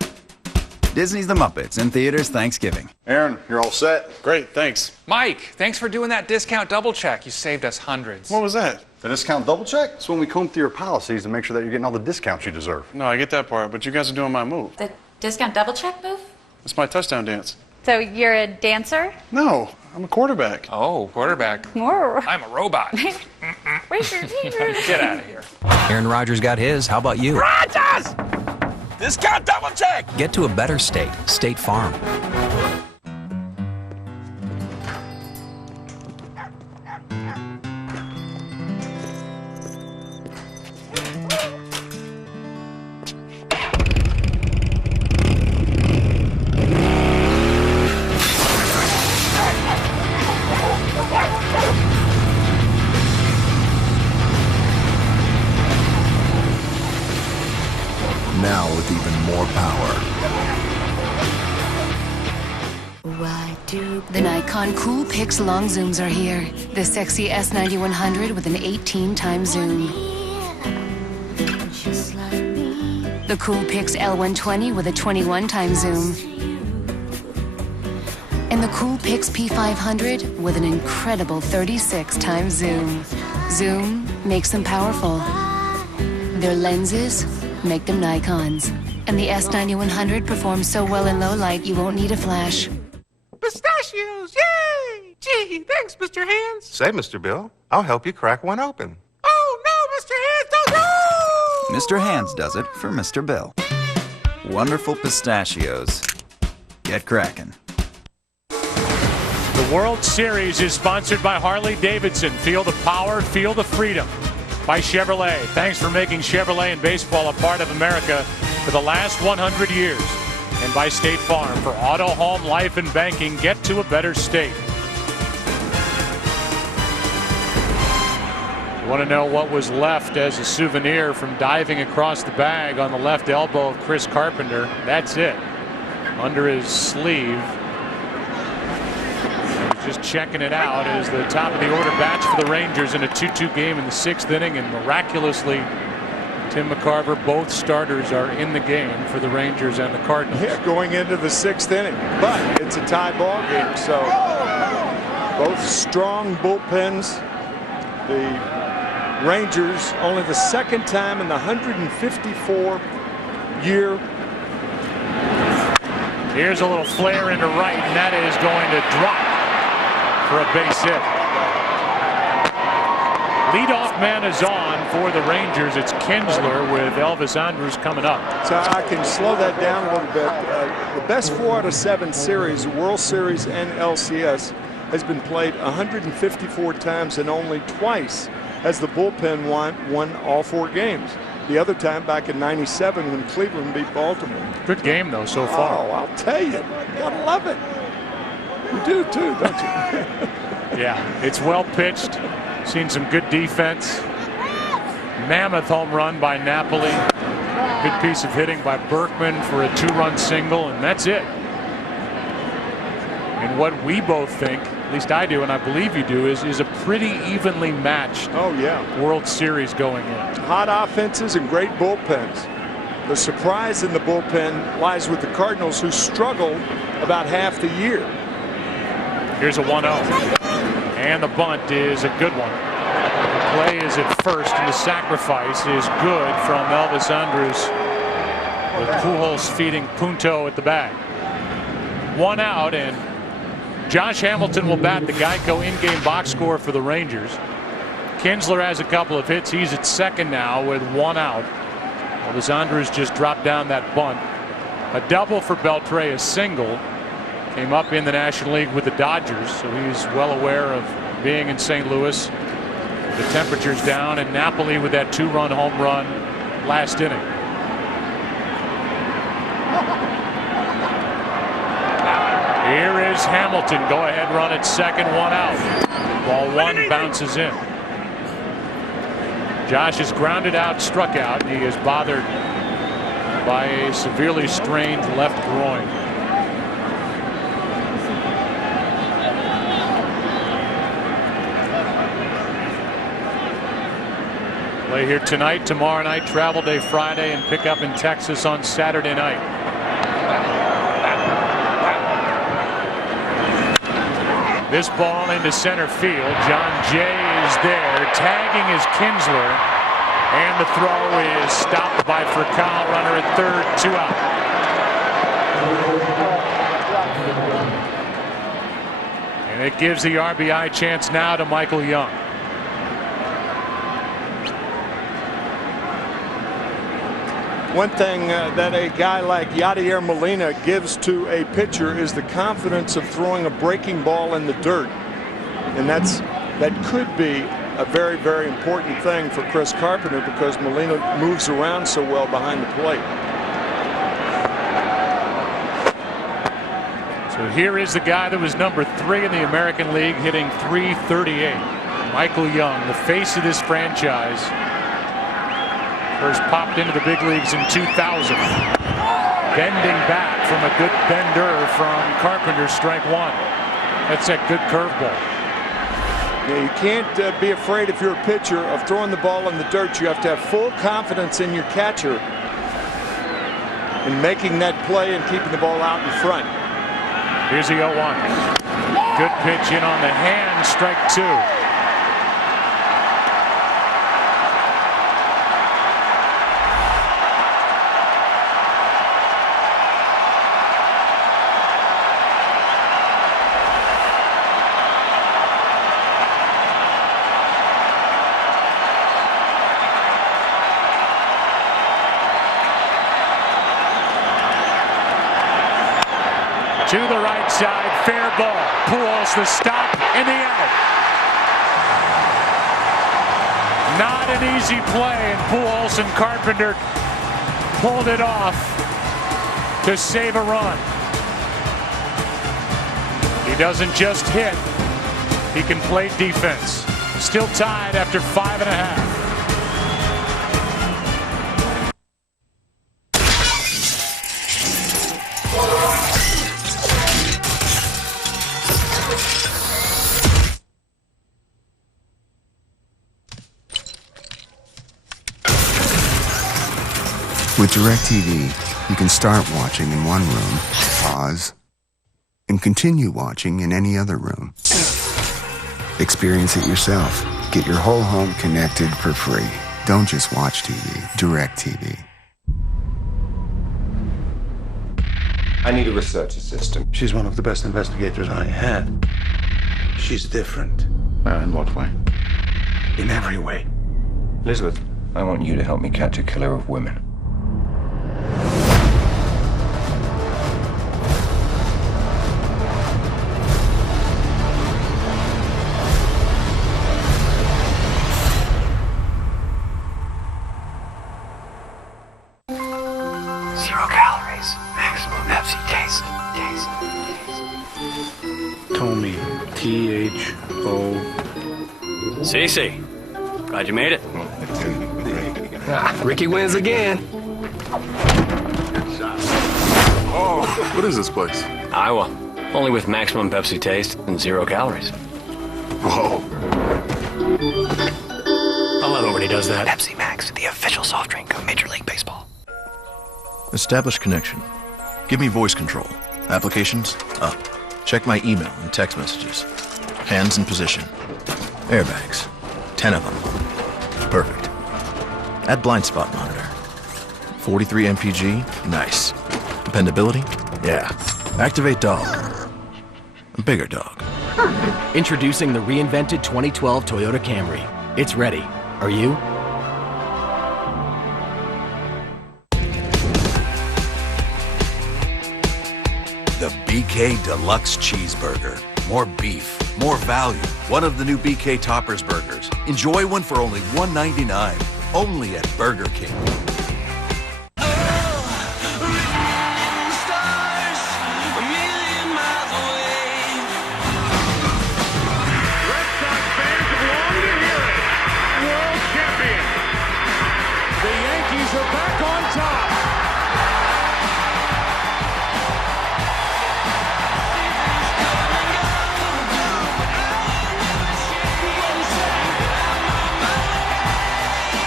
Disney's The Muppets in theaters Thanksgiving. Aaron, you're all set? Great, thanks. Mike, thanks for doing that discount double check. You saved us hundreds. What was that? The discount double check? It's when we comb through your policies to make sure that you're getting all the discounts you deserve. No, I get that part, but you guys are doing my move. The discount double check move? It's my touchdown dance. So you're a dancer? No, I'm a quarterback. Oh, quarterback. I'm a robot. Get out of here. Aaron Rodgers got his. How about you? Rodgers! Discount double check! Get to a better state. State Farm. Now with even more power. The Nikon Cool Pix long zooms are here. The sexy S9100 with an 18-time zoom. The Cool Pix L120 with a 21-time zoom. And the Cool Pix P500 with an incredible 36-time zoom. Zoom makes them powerful. Their lenses make them Nikons. And the S9100 performs so well in low light you won't need a flash. Pistachios, yay! Gee, thanks, Mr. Hands. Say, Mr. Bill, I'll help you crack one open. Oh, no, Mr. Hands, don't go! Mr. Hands does it for Mr. Bill. Wonderful pistachios. Get cracking. The World Series is sponsored by Harley-Davidson. Feel the power, feel the freedom. By Chevrolet. Thanks for making Chevrolet and baseball a part of America for the last 100 years. And by State Farm. For auto, home, life, and banking, get to a better state. You want to know what was left as a souvenir from diving across the bag on the left elbow of Chris Carpenter? That's it. Under his sleeve. Just checking it out as the top of the order bats for the Rangers in a 2-2 game in the 6th inning, and miraculously Tim McCarver, both starters are in the game for the Rangers and the Cardinals. Yeah, going into the 6th inning, but it's a tie ball game, so both strong bullpens. The Rangers only the second time in the 154-year. Here's a little flare into right, and that is going to drop for a base hit. Leadoff man is on for the Rangers. It's Kinsler with Elvis Andrus coming up. So I can slow that down a little bit. The best 4 out of 7 series, World Series and LCS, has been played 154 times, and only twice has the bullpen won all 4 games. The other time back in '97 when Cleveland beat Baltimore. Good game though so far. Oh, I'll tell you, gotta love it. You do too, don't you? Yeah, it's well pitched. Seen some good defense. Mammoth home run by Napoli. Good piece of hitting by Berkman for a 2-run single, and that's it. And what we both think, at least I do, and I believe you do, is a pretty evenly matched World Series going in. Hot offenses and great bullpens. The surprise in the bullpen lies with the Cardinals, who struggled about half the year. Here's a 1-0. And the bunt is a good one. The play is at first, and the sacrifice is good from Elvis Andrus, with Pujols feeding Punto at the bag. 1 out, and Josh Hamilton will bat, the Geico in-game box score for the Rangers. Kinsler has a couple of hits. He's at second now with 1 out. Elvis Andrus just dropped down that bunt. A double for Beltre, a single. Came up in the National League with the Dodgers, so he's well aware of being in St. Louis. The temperature's down, and Napoli with that 2-run home run last inning. Here is Hamilton. Go ahead run at second, 1 out. Ball 1 bounces in. Josh is grounded out, struck out, and he is bothered by a severely strained left groin. Play here tonight, tomorrow night, travel day Friday, and pick up in Texas on Saturday night. This ball into center field. John Jay is there. Tagging is Kinsler. And the throw is stopped by Furcal. Runner at third, 2 out. And it gives the RBI chance now to Michael Young. One thing that a guy like Yadier Molina gives to a pitcher is the confidence of throwing a breaking ball in the dirt. And that could be a very, very important thing for Chris Carpenter, because Molina moves around so well behind the plate. So here is the guy that was number 3 in the American League, hitting .338. Michael Young, the face of this franchise. First popped into the big leagues in 2000. Bending back from a good bender from Carpenter, strike 1. That's a good curveball. Yeah, you can't be afraid, if you're a pitcher, of throwing the ball in the dirt. You have to have full confidence in your catcher in making that play and keeping the ball out in front. Here's the 0-1. Good pitch in on the hand, strike 2. To the right side, fair ball. Pujols the stop and the out. Not an easy play, and Pujols and Carpenter pulled it off to save a run. He doesn't just hit, he can play defense. Still tied after 5.5. With DirecTV, you can start watching in one room, pause, and continue watching in any other room. Experience it yourself. Get your whole home connected for free. Don't just watch TV. DirecTV. I need a research assistant. She's one of the best investigators I had. She's different. In what way? In every way. Elizabeth, I want you to help me catch a killer of women. Zero calories. Maximum Pepsi taste. Tommy. T-H-O. Cece, glad you made it. Ricky wins again. Oh, what is this place? Iowa. Only with maximum Pepsi taste and 0 calories. Whoa. I love it when he does that. Pepsi Max, the official soft drink of Major League Baseball. Establish connection. Give me voice control. Applications? Up. Check my email and text messages. Hands in position. Airbags. 10 of them. Perfect. Add blind spot monitor. 43 MPG? Nice. Dependability? Yeah. Activate dog. A bigger dog. Introducing the reinvented 2012 Toyota Camry. It's ready. Are you? The BK Deluxe Cheeseburger. More beef, more value. One of the new BK Toppers burgers. Enjoy one for only $1.99. Only at Burger King. The Yankees are back on top.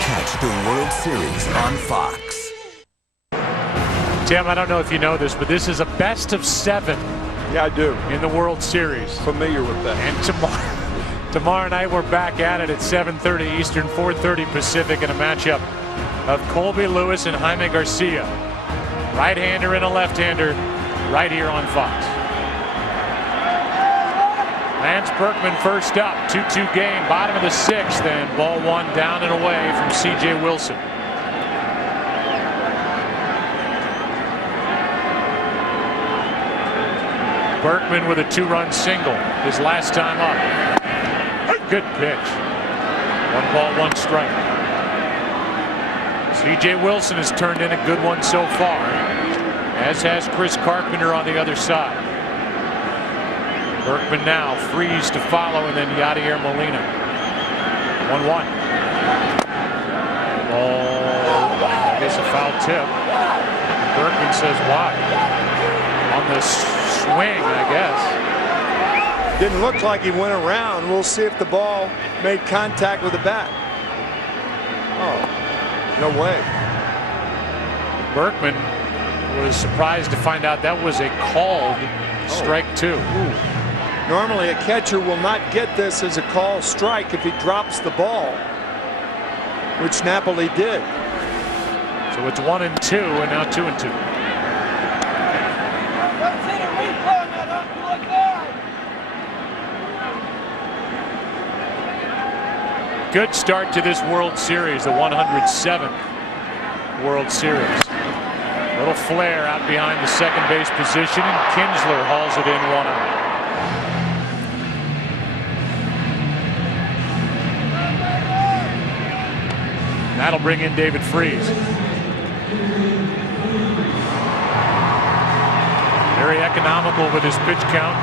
Catch the World Series on Fox. Tim, I don't know if you know this, but this is a best of 7. Yeah, I do. In the World Series. Familiar with that. And tomorrow night we're back at it at 7:30 Eastern, 4:30 Pacific in a matchup of Colby Lewis and Jaime Garcia. Right-hander and a left-hander right here on Fox. Lance Berkman first up, 2-2 game, bottom of the 6th, and ball 1 down and away from C.J. Wilson. Berkman with a 2-run single, his last time up. Good pitch. 1 ball, 1 strike. C.J. Wilson has turned in a good one so far, as has Chris Carpenter on the other side. Berkman now frees to follow, and then Yadier Molina. 1-1. Oh, I guess a foul tip. Berkman says why? On the swing, I guess. Didn't look like he went around. We'll see if the ball made contact with the bat. Oh, no way. Berkman was surprised to find out that was a called strike 2. Ooh. Normally a catcher will not get this as a called strike if he drops the ball, which Napoli did. So it's 1-2 and now 2-2. Good start to this World Series, the 107th World Series. Little flare out behind the second base position, and Kinsler hauls it in 1 out. That'll bring in David Freese. Very economical with his pitch count,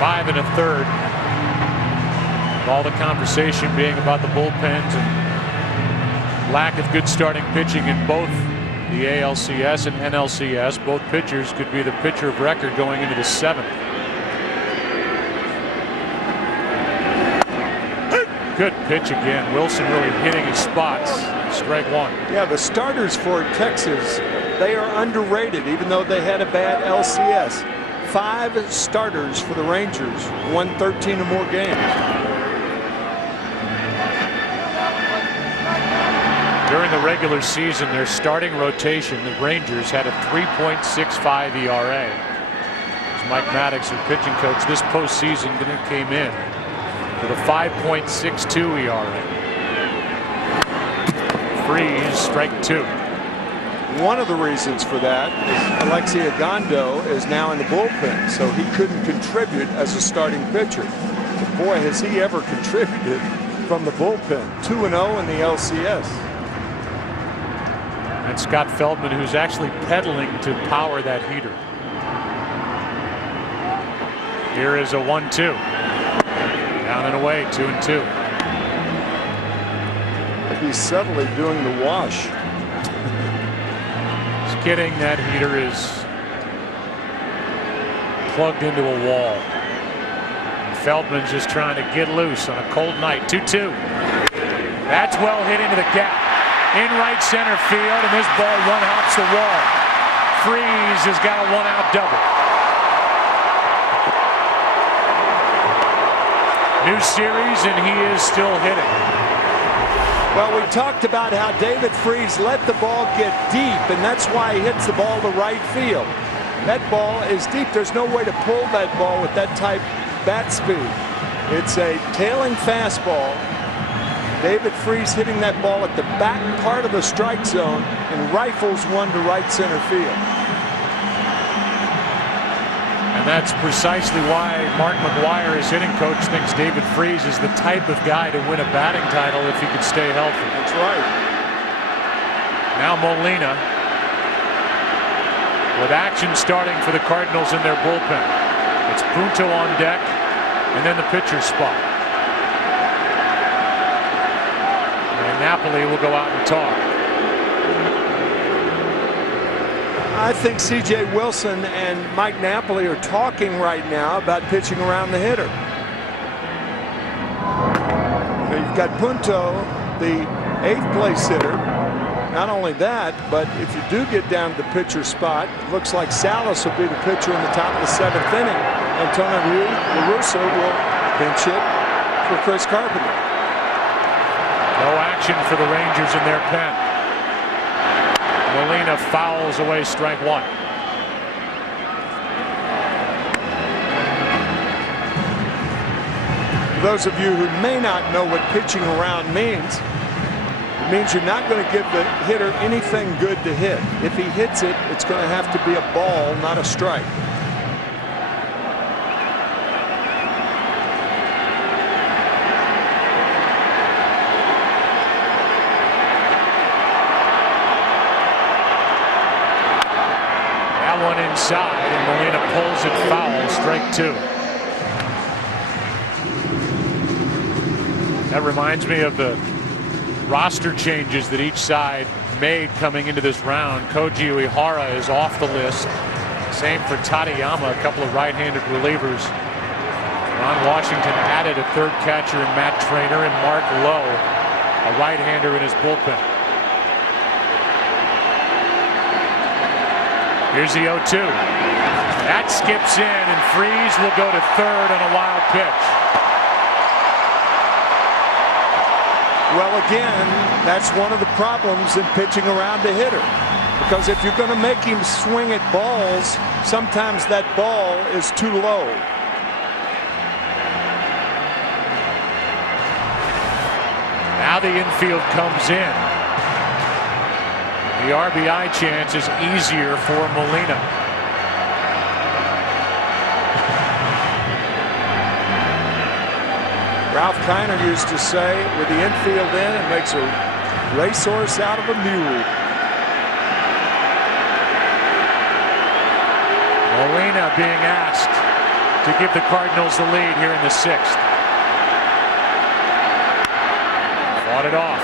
5 1/3. All the conversation being about the bullpens and lack of good starting pitching in both the ALCS and NLCS. Both pitchers could be the pitcher of record going into the 7th. Good pitch again. Wilson really hitting his spots. Strike 1. Yeah, the starters for Texas, they are underrated, even though they had a bad LCS. 5 starters for the Rangers, won 13 or more games. During the regular season, their starting rotation, the Rangers, had a 3.65 ERA. As Mike Maddox, their pitching coach, this postseason came in with a 5.62 ERA. Freeze, strike 2. One of the reasons for that is Alexei Ogando is now in the bullpen, so he couldn't contribute as a starting pitcher. But boy, has he ever contributed from the bullpen. 2-0 in the LCS. And Scott Feldman, who's actually pedaling to power that heater. Here is a 1-2. Down and away, 2-2. He's subtly doing the wash. Just kidding, that heater is plugged into a wall. And Feldman's just trying to get loose on a cold night. 2-2. That's well hit into the gap. In right center field, and this ball one-hops the wall. Freeze has got a one-out double. New series, and he is still hitting. Well, we talked about how David Freese let the ball get deep, and that's why he hits the ball to right field. That ball is deep. There's no way to pull that ball with that type bat speed. It's a tailing fastball. David Freese hitting that ball at the back part of the strike zone and rifles one to right center field. And that's precisely why Mark McGuire, his hitting coach, thinks David Freese is the type of guy to win a batting title if he could stay healthy. That's right. Now Molina with action starting for the Cardinals in their bullpen. It's Punto on deck and then the pitcher's spot. And Napoli will go out and talk. I think C.J. Wilson and Mike Napoli are talking right now about pitching around the hitter. You've got Punto, the 8th place hitter. Not only that, but if you do get down to the pitcher spot, it looks like Salas will be the pitcher in the top of the 7th inning. Antonio LaRussa will pinch hit for Chris Carpenter. No action for the Rangers in their pen. Molina fouls away strike 1. For those of you who may not know what pitching around means, it means you're not going to give the hitter anything good to hit. If he hits it, it's going to have to be a ball, not a strike. One inside, and Molina pulls it foul, strike 2. That reminds me of the roster changes that each side made coming into this round. Koji Uehara is off the list. Same for Tadayama, a couple of right-handed relievers. Ron Washington added a third catcher in Matt Trainer, and Mark Lowe, a right-hander in his bullpen. Here's the 0-2. That skips in, and Freese will go to third on a wild pitch. Well, again, that's one of the problems in pitching around a hitter. Because if you're going to make him swing at balls, sometimes that ball is too low. Now the infield comes in. The RBI chance is easier for Molina. Ralph Kiner used to say, with the infield in, it makes a racehorse out of a mule. Molina being asked to give the Cardinals the lead here in the 6th. Fought it off.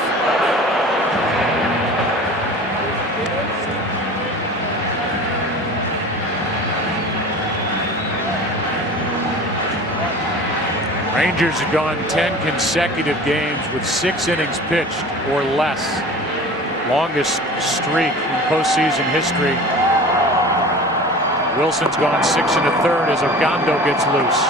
Rangers have gone 10 consecutive games with 6 innings pitched or less. Longest streak in postseason history. Wilson's gone 6 1/3 as Ogando gets loose.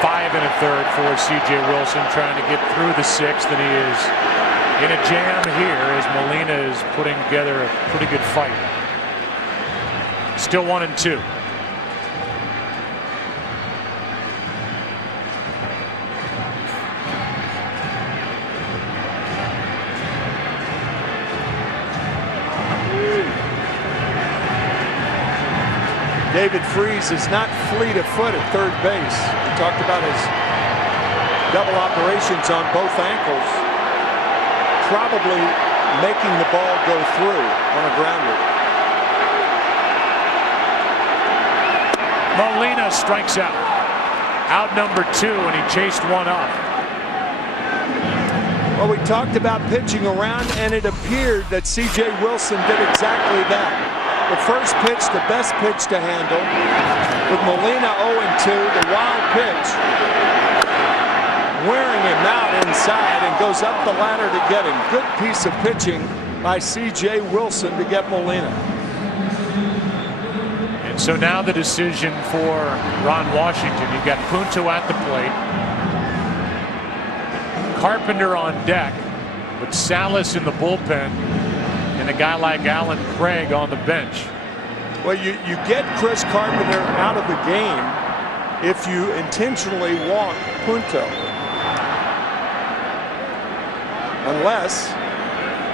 Five and a third for C.J. Wilson, trying to get through the 6th, and he is in a jam here as Molina is putting together a pretty good fight. Still 1-2. David Freese is not fleet of foot at third base. We talked about his double operations on both ankles, probably making the ball go through on a grounder. Molina strikes out. Out number 2, and he chased one up. Well, we talked about pitching around, and it appeared that C.J. Wilson did exactly that. The first pitch, the best pitch to handle. With Molina 0-2, the wild pitch, wearing him out inside and goes up the ladder to get him. Good piece of pitching by C.J. Wilson to get Molina. And so now the decision for Ron Washington. You've got Punto at the plate. Carpenter on deck, with Salas in the bullpen, and a guy like Alan Craig on the bench. Well, you get Chris Carpenter out of the game if you intentionally walk Punto. Unless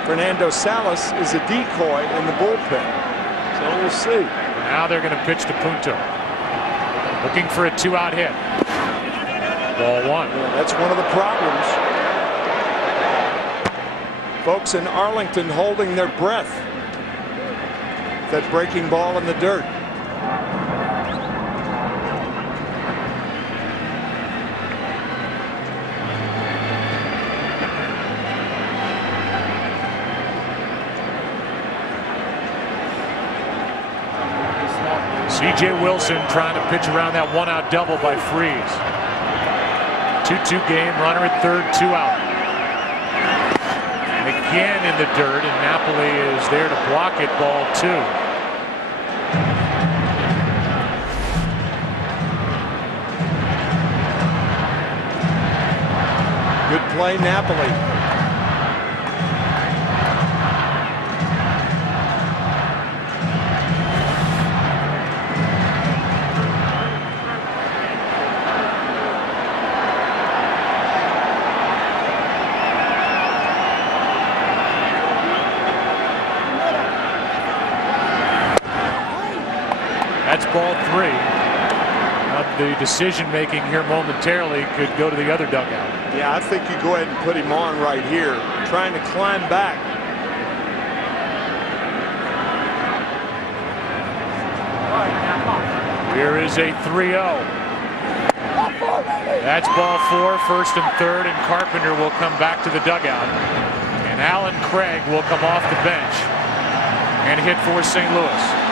Fernando Salas is a decoy in the bullpen. So we'll see. Now they're going to pitch to Punto. Looking for a 2-out hit. Ball 1. Yeah, that's one of the problems. Folks in Arlington holding their breath. That breaking ball in the dirt. C.J. Wilson trying to pitch around that 1-out double by Freese. 2-2 game, runner at third, 2 out. Again in the dirt, and Napoli is there to block it, ball 2. Good play, Napoli. That's ball 3. The decision making here momentarily could go to the other dugout. Yeah, I think you go ahead and put him on right here, trying to climb back. Here is a 3-0. That's ball 4, first and third, and Carpenter will come back to the dugout. And Alan Craig will come off the bench and hit for St. Louis.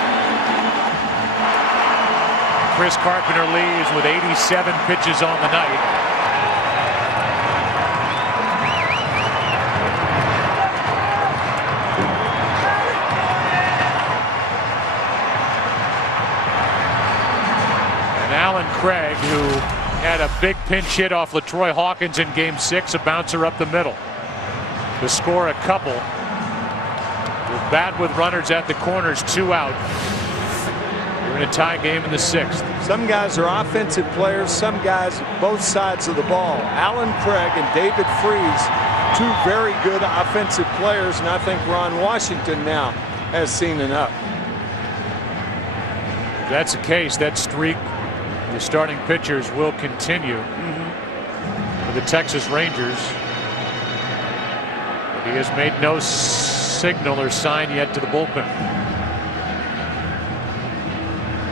Chris Carpenter leaves with 87 pitches on the night. And Alan Craig, who had a big pinch hit off LaTroy Hawkins in Game 6, a bouncer up the middle to score a couple. With bat with runners at the corners, 2 out. We're in a tie game in the 6th. Some guys are offensive players, some guys both sides of the ball. Alan Craig and David Freese, 2 very good offensive players, and I think Ron Washington now has seen enough. If that's the case, that streak, the starting pitchers will continue for the Texas Rangers. But he has made no signal or sign yet to the bullpen.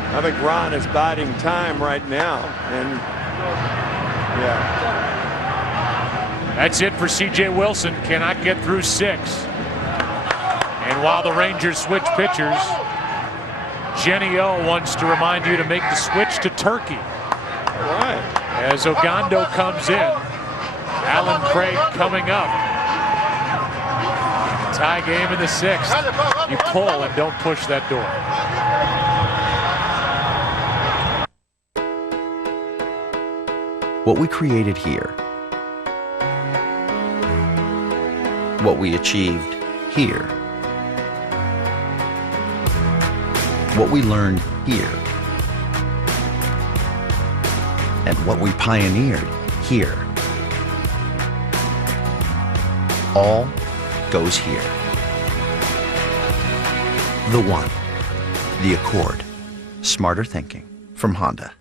I think Ron is biding time right now, and yeah. That's it for C.J. Wilson. Cannot get through 6. And while the Rangers switch pitchers, Jenny O wants to remind you to make the switch to Turkey. All right. As Ogando comes in, Alan Craig coming up. Tie game in the 6th. You pull and don't push that door. What we created here, what we achieved here, what we learned here, and what we pioneered here, all goes here. The One, the Accord, Smarter thinking. From Honda.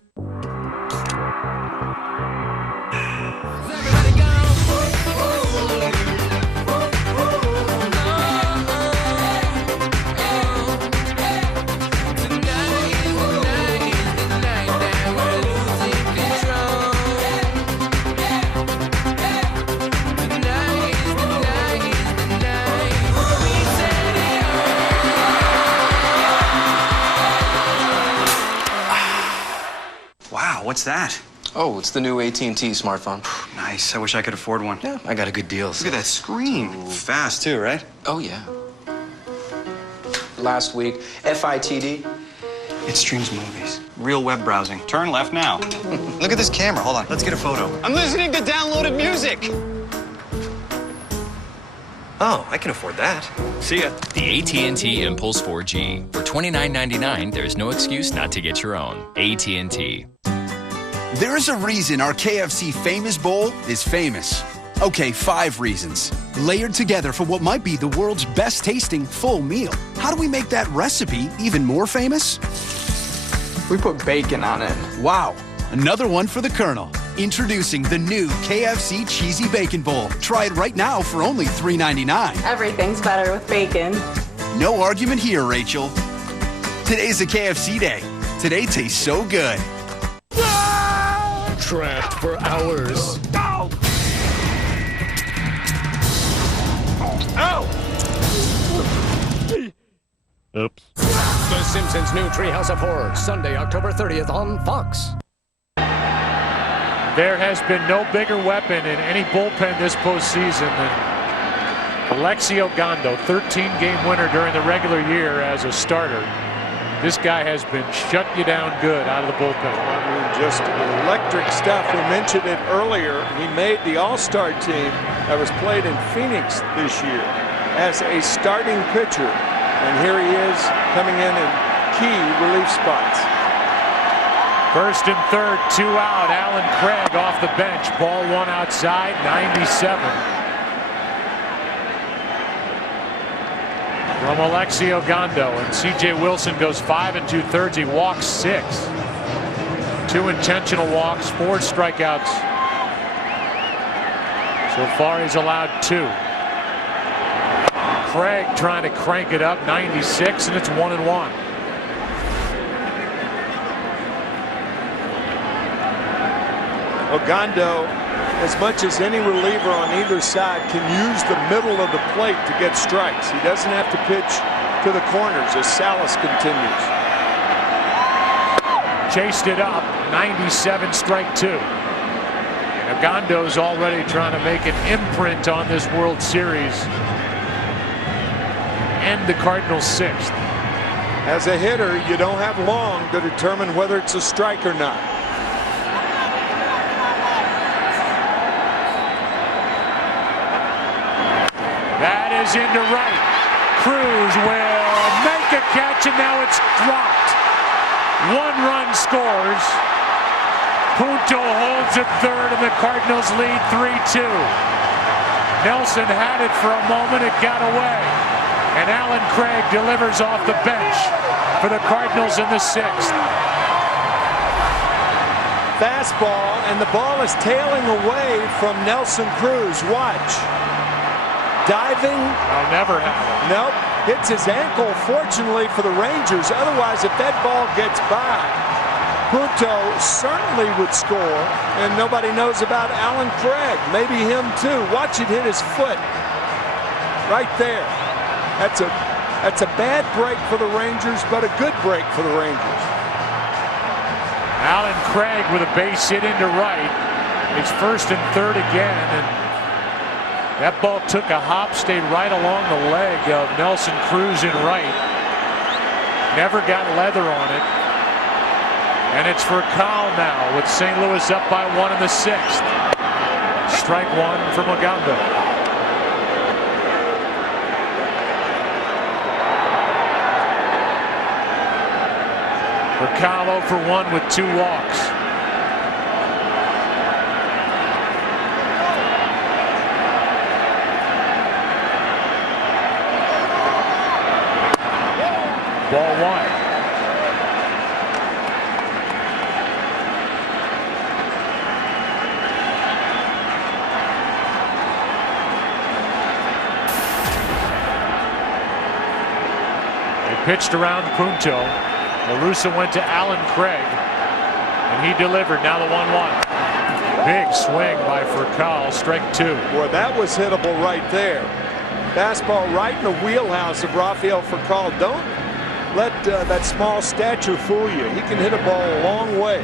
Wow, what's that? Oh, it's the new AT&T smartphone. Nice. I wish I could afford one. Yeah, I got a good deal. Look at that screen. Fast, too, right? Oh, yeah. Last week, FITD. It streams movies. Real web browsing. Turn left now. Look at this camera. Hold on. Let's get a photo. I'm listening to downloaded music. Oh, I can afford that. See ya. The AT&T Impulse 4G. For $29.99, there's no excuse not to get your own. AT&T. There's a reason our KFC Famous Bowl is famous. Okay, 5 reasons. Layered together for what might be the world's best tasting full meal. How do we make that recipe even more famous? We put bacon on it. Wow. Another one for the Colonel. Introducing the new KFC Cheesy Bacon Bowl. Try it right now for only $3.99. Everything's better with bacon. No argument here, Rachel. Today's a KFC day. Today tastes so good. Trapped for hours. Ow! Ow! Oops. The Simpsons' new Treehouse of Horror, Sunday, October 30th on Fox. There has been no bigger weapon in any bullpen this postseason than Alexio Gondo, 13-game winner during the regular year as a starter. This guy has been shutting you down good out of the bullpen. I mean, just electric stuff. We mentioned it earlier. He made the All-Star team that was played in Phoenix this year as a starting pitcher. And here he is coming in key relief spots. First and third, 2 out. Alan Craig off the bench. Ball 1 outside, 97. From Alexio Gondo, and C.J. Wilson goes 5 2/3. He walks 6. 2 intentional walks, 4 strikeouts. So far, he's allowed 2. Craig trying to crank it up, 96, and it's 1-1. Gondo, as much as any reliever on either side, can use the middle of the plate to get strikes. He doesn't have to pitch to the corners as Salas continues. Chased it up, 97, strike 2. And Gondo's already trying to make an imprint on this World Series. And the Cardinals' 6th. As a hitter, you don't have long to determine whether it's a strike or not. That is into right. Cruz will make a catch, and now it's dropped. 1 run scores. Punto holds at third, and the Cardinals lead 3-2. Nelson had it for a moment. It got away. And Alan Craig delivers off the bench for the Cardinals in the 6th. Fastball, and the ball is tailing away from Nelson Cruz. Watch. Diving. I'll never have it. Nope. Hits his ankle, fortunately for the Rangers. Otherwise, if that ball gets by, Punto certainly would score, and nobody knows about Alan Craig. Maybe him too. Watch it hit his foot. Right there. That's a bad break for the Rangers, but a good break for the Rangers. Alan Craig with a base hit into right. It's 1st and 3rd again, and that ball took a hop, stayed right along the leg of Nelson Cruz in right. Never got leather on it. And it's for Kyle now with St. Louis up by 1 in the 6th. Strike 1 from Gondo. Kyle 0 for 1 with 2 walks. Ball 1. pitched around Punto. La Russa went to Alan Craig, and he delivered. Now the 1-1. Big swing by Furcal, strike 2. Boy, that was hittable right there. Fastball right in the wheelhouse of Rafael Furcal. Don't let that small stature fool you. He can hit a ball a long way.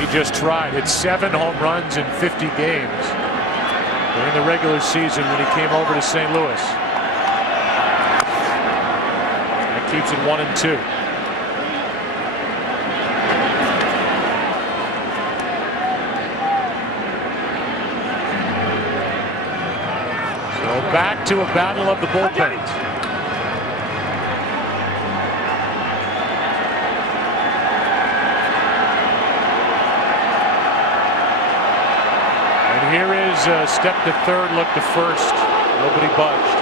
He just tried. Hit 7 home runs in 50 games during the regular season when he came over to St. Louis. That keeps it 1-2. Back to a battle of the bullpens. And here is a step to third, look to first. Nobody budged.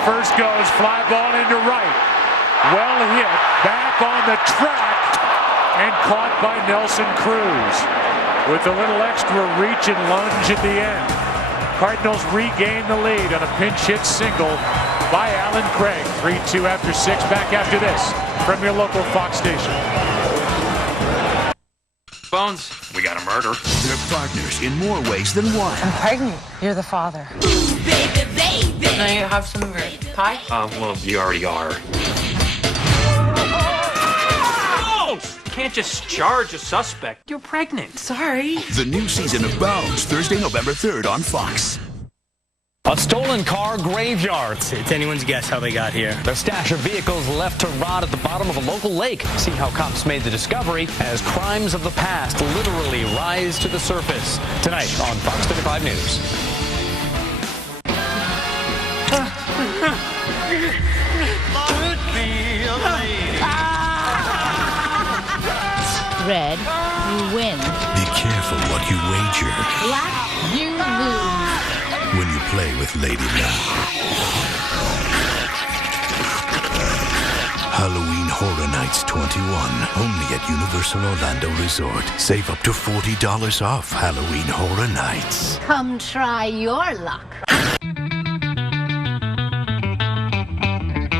First goes, fly ball into right. Well hit, back on the track, and caught by Nelson Cruz. With a little extra reach and lunge at the end. Cardinals regain the lead on a pinch hit single by Alan Craig. 3-2 after 6. Back after this from your local Fox station. Bones, we got a murder. They're partners in more ways than one. I'm pregnant. You're the father. Baby, baby. Can I have some of your pie? Well, you already are. You can't just charge a suspect. You're pregnant. Sorry. The new season of Bones, Thursday, November 3rd on Fox. A stolen car graveyard. It's anyone's guess how they got here. Their stash of vehicles left to rot at the bottom of a local lake. See how cops made the discovery as crimes of the past literally rise to the surface. Tonight on Fox 35 News. Red, you win. Be careful what you wager. Black, you lose. When you play with Lady Luck. Halloween Horror Nights 21, only at Universal Orlando Resort. Save up to $40 off Halloween Horror Nights. Come try your luck.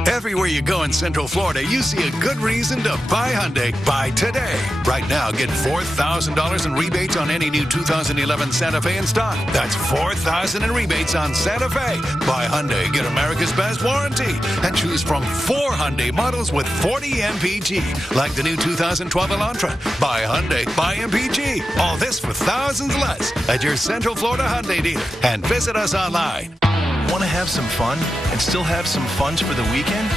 Everywhere you go in Central Florida, you see a good reason to buy Hyundai. Buy today. Right now, get $4,000 in rebates on any new 2011 Santa Fe in stock. That's $4,000 in rebates on Santa Fe. Buy Hyundai, get America's best warranty, and choose from 4 Hyundai models with 40 MPG, like the new 2012 Elantra. Buy Hyundai, buy MPG. All this for thousands less at your Central Florida Hyundai dealer. And visit us online. Want to have some fun and still have some funds for the weekend?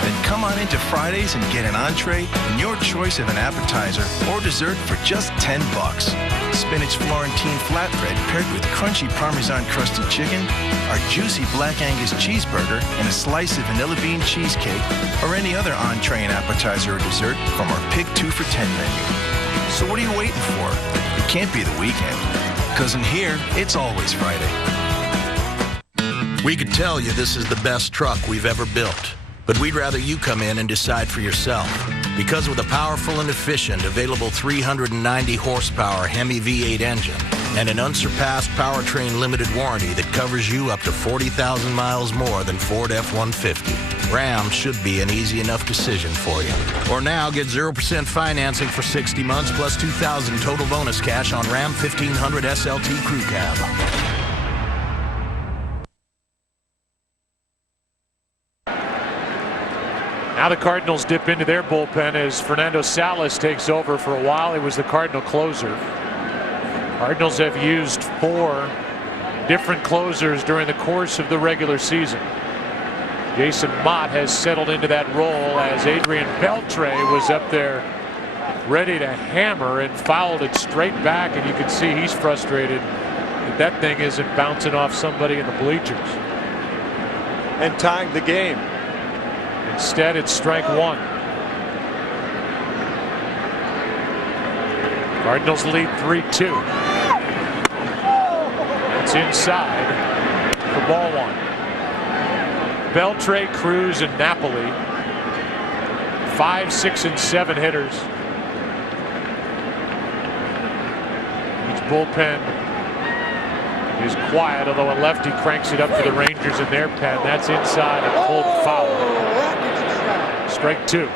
Then come on into Fridays and get an entree and your choice of an appetizer or dessert for just $10. Spinach Florentine flatbread paired with crunchy Parmesan crusted chicken, our juicy Black Angus cheeseburger, and a slice of vanilla bean cheesecake, or any other entree and appetizer or dessert from our Pick 2 for $10 menu. So what are you waiting for? It can't be the weekend, because in here, it's always Friday. We could tell you this is the best truck we've ever built, but we'd rather you come in and decide for yourself. Because with a powerful and efficient, available 390 horsepower Hemi V8 engine and an unsurpassed powertrain limited warranty that covers you up to 40,000 miles more than Ford F-150, Ram should be an easy enough decision for you. Or now get 0% financing for 60 months plus $2,000 total bonus cash on Ram 1500 SLT Crew Cab. Now the Cardinals dip into their bullpen as Fernando Salas takes over. For a while, he was the Cardinal closer. Cardinals have used 4 different closers during the course of the regular season. Jason Mott has settled into that role as Adrian Beltre was up there ready to hammer and fouled it straight back, and you can see he's frustrated that that thing isn't bouncing off somebody in the bleachers. And tying the game. Instead, it's strike 1. Cardinals lead 3-2. It's inside for ball 1. Beltre, Cruz, and Napoli. 5, 6, and 7 hitters. Each bullpen is quiet, although a lefty cranks it up for the Rangers in their pen. That's inside, a pulled foul. Strike 2.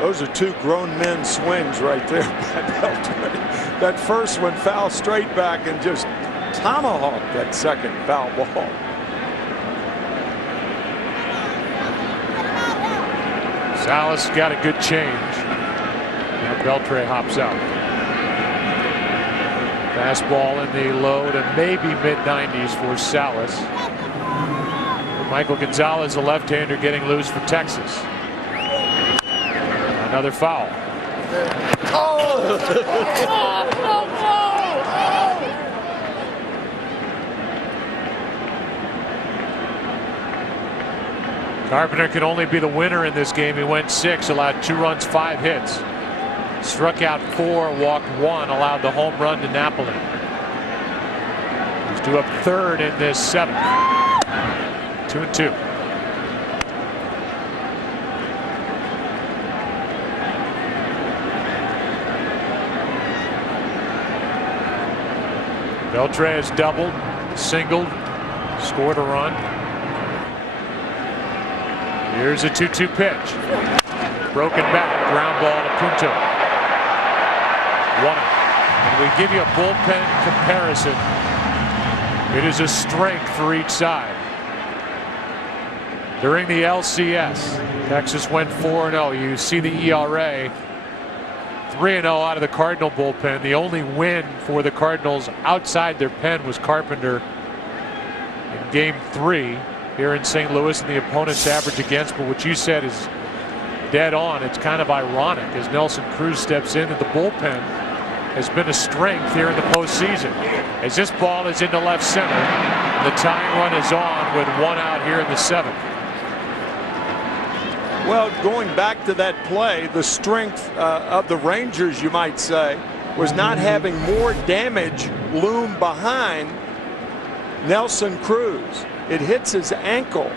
Those are two grown men swings right there by Beltre. That first one foul straight back and just tomahawked that second foul ball. Salas got a good change. Now Beltre hops out. Fastball in the low to maybe mid-90s for Salas. Michael Gonzalez, a left-hander, getting loose for Texas. Another foul. Carpenter could only be the winner in this game. He went 6, allowed 2 runs, 5 hits. Struck out 4, walked 1, allowed the home run to Napoli. He's due up 3rd in this 7th. 2-2. Beltre has doubled, singled, scored a run. Here's a 2-2 pitch. Broken back, ground ball to Punto. 1 out. And we give you a bullpen comparison. It is a strength for each side. During the LCS, Texas went 4-0. You see the ERA. 3-0 out of the Cardinal bullpen. The only win for the Cardinals outside their pen was Carpenter in Game 3 here in St. Louis, and the opponent's average against. But what you said is dead on. It's kind of ironic as Nelson Cruz steps in, and the bullpen has been a strength here in the postseason. As this ball is into left center, the tying run is on with 1 out here in the 7th. Well, going back to that play, the strength of the Rangers, you might say, was not having more damage loom behind Nelson Cruz. It hits his ankle.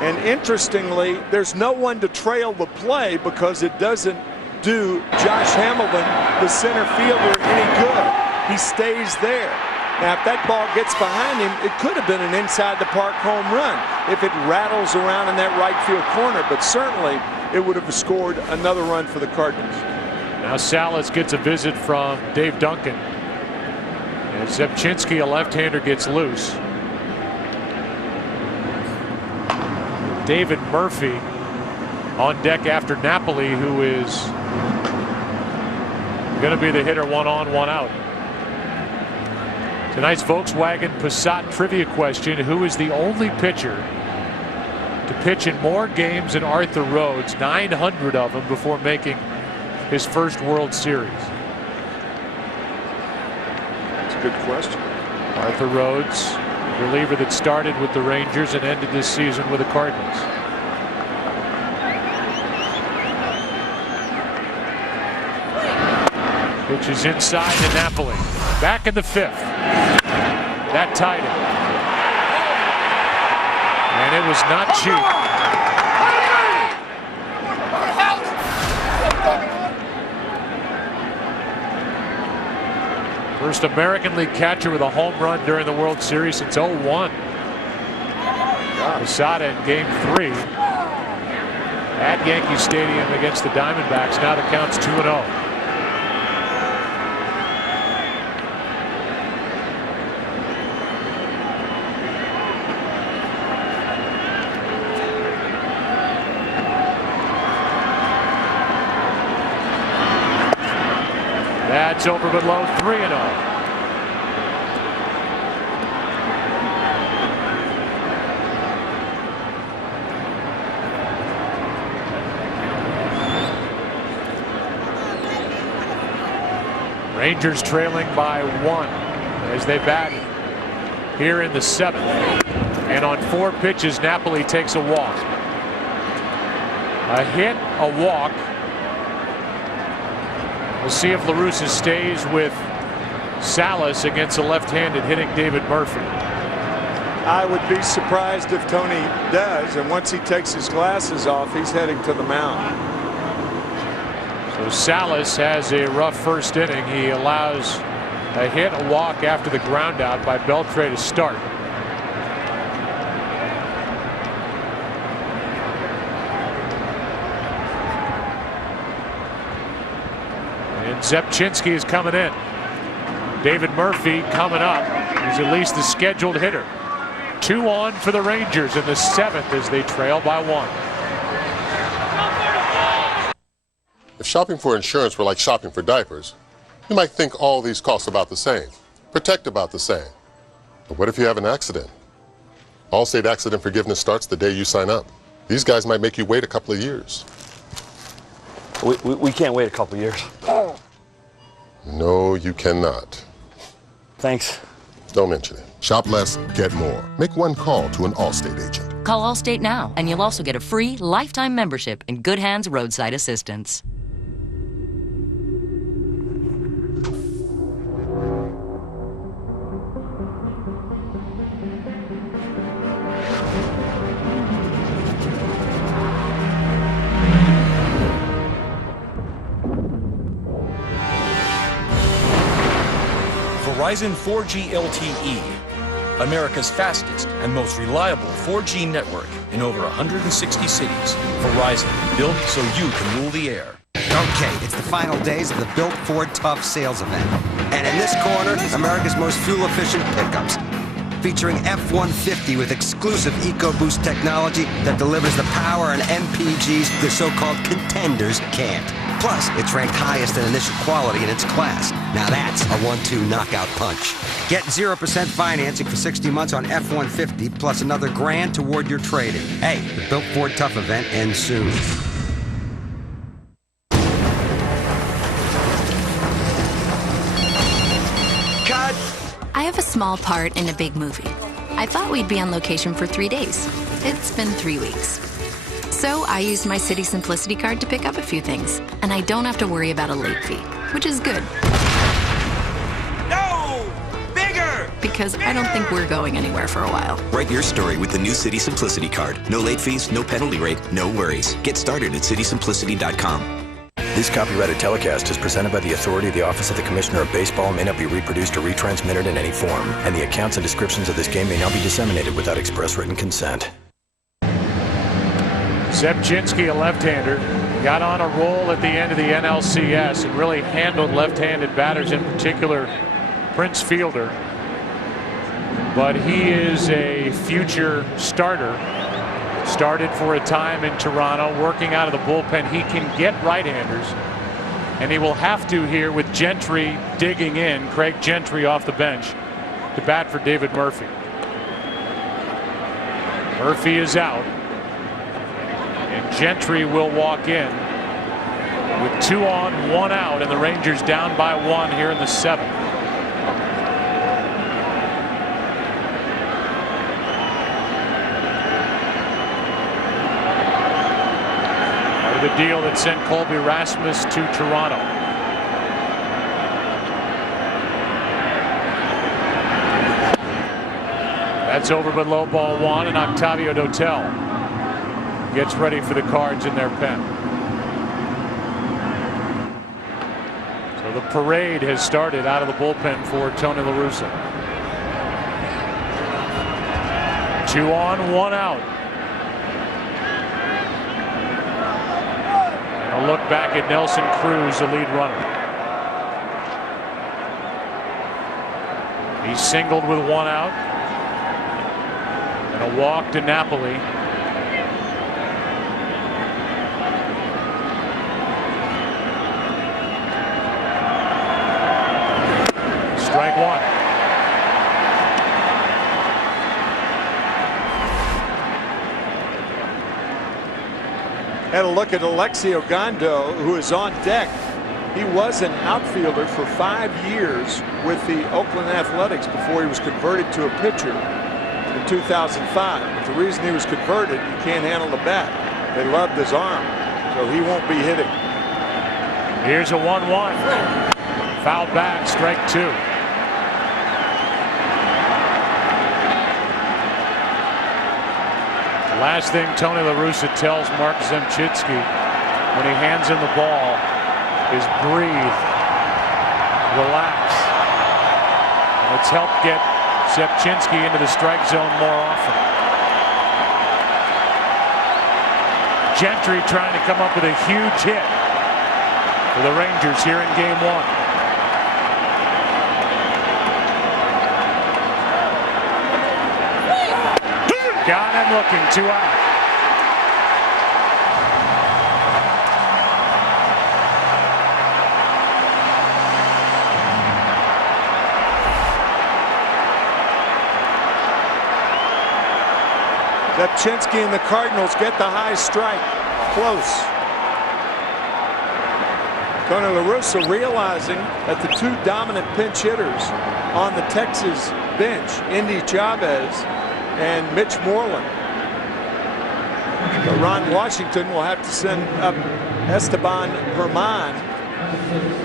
And interestingly, there's no one to trail the play because it doesn't do Josh Hamilton, the center fielder, any good. He stays there. Now, if that ball gets behind him, it could have been an inside-the-park home run if it rattles around in that right field corner, but certainly it would have scored another run for the Cardinals. Now Salas gets a visit from Dave Duncan. And Zepchinski, a left-hander, gets loose. David Murphy on deck after Napoli, who is going to be the hitter 1 on, 1 out. Tonight's Volkswagen Passat trivia question: who is the only pitcher to pitch in more games than Arthur Rhodes, 900 of them, before making his first World Series? That's a good question. Arthur Rhodes, reliever that started with the Rangers and ended this season with the Cardinals. Pitch is inside to Napoli. Back in the 5th. That tied it. And it was not cheap. First American League catcher with a home run during the World Series since 01. Posada in Game 3 at Yankee Stadium against the Diamondbacks. Now the count's 2-0. That's over but low, 3-0. Rangers trailing by 1 as they bat here in the 7th. And on 4 pitches, Napoli takes a walk. A hit, a walk. We'll see if La Russa stays with Salas against a left-handed hitting David Murphy. I would be surprised if Tony does, and once he takes his glasses off, he's heading to the mound. So Salas has a rough first inning. He allows a hit, a walk after the ground out by Beltre to start. And Zepchinski is coming in. David Murphy coming up. He's at least the scheduled hitter. 2 on for the Rangers in the 7th as they trail by 1. If shopping for insurance were like shopping for diapers, you might think all these cost about the same, protect about the same. But what if you have an accident? Allstate Accident Forgiveness starts the day you sign up. These guys might make you wait a couple of years. We can't wait a couple of years. No, you cannot. Thanks. Don't mention it. Shop less, get more. Make one call to an Allstate agent. Call Allstate now, and you'll also get a free lifetime membership in Good Hands Roadside Assistance. Verizon 4G LTE, America's fastest and most reliable 4G network in over 160 cities. Verizon, built so you can rule the air. Okay, it's the final days of the Built Ford Tough Sales event. And in this corner, America's most fuel-efficient pickups. Featuring F-150 with exclusive EcoBoost technology that delivers the power and MPGs the so-called contenders can't. Plus, it's ranked highest in initial quality in its class. Now that's a 1-2 knockout punch. Get 0% financing for 60 months on F-150 plus another $1,000 toward your trade-in. Hey, the Built Ford Tough event ends soon. Cut! I have a small part in a big movie. I thought we'd be on location for 3 days. It's been 3 weeks. So I used my City Simplicity card to pick up a few things, and I don't have to worry about a late fee, which is good. No! Bigger! Because I don't think we're going anywhere for a while. Write your story with the new City Simplicity card. No late fees, no penalty rate, no worries. Get started at citysimplicity.com. This copyrighted telecast is presented by the authority of the Office of the Commissioner of Baseball and may not be reproduced or retransmitted in any form, and the accounts and descriptions of this game may not be disseminated without express written consent. Zepchinski, a left-hander, got on a roll at the end of the NLCS and really handled left-handed batters, in particular Prince Fielder. But he is a future starter. Started for a time in Toronto, working out of the bullpen. He can get right-handers, and he will have to here with Gentry digging in, Craig Gentry off the bench, to bat for David Murphy. Murphy is out. And Gentry will walk in with 2 on, 1 out, and the Rangers down by 1 here in the 7th. Part of the deal that sent Colby Rasmus to Toronto. That's over but low ball 1, and Octavio Dotel gets ready for the Cards in their pen. So the parade has started out of the bullpen for Tony La Russa. 2 on, 1 out. And a look back at Nelson Cruz, the lead runner. He singled with 1 out. And a walk to Napoli. Strike 1. Had a look at Alexio Gondo, who is on deck. He was an outfielder for 5 years with the Oakland Athletics before he was converted to a pitcher in 2005. But the reason he was converted, he can't handle the bat. They loved his arm, so he won't be hitting. Here's a 1-1. Foul back, strike 2. Last thing Tony La Russa tells Mark Zemchinski when he hands him the ball is breathe, relax. And it's helped get Zemchinski into the strike zone more often. Gentry trying to come up with a huge hit for the Rangers here in game one. Got him looking, 2 out. Zemchinski and the Cardinals get the high strike. Close. Tony La Russa realizing that the two dominant pinch hitters on the Texas bench, Indy Chavez and Mitch Moreland. But Ron Washington will have to send up Esteban Herman,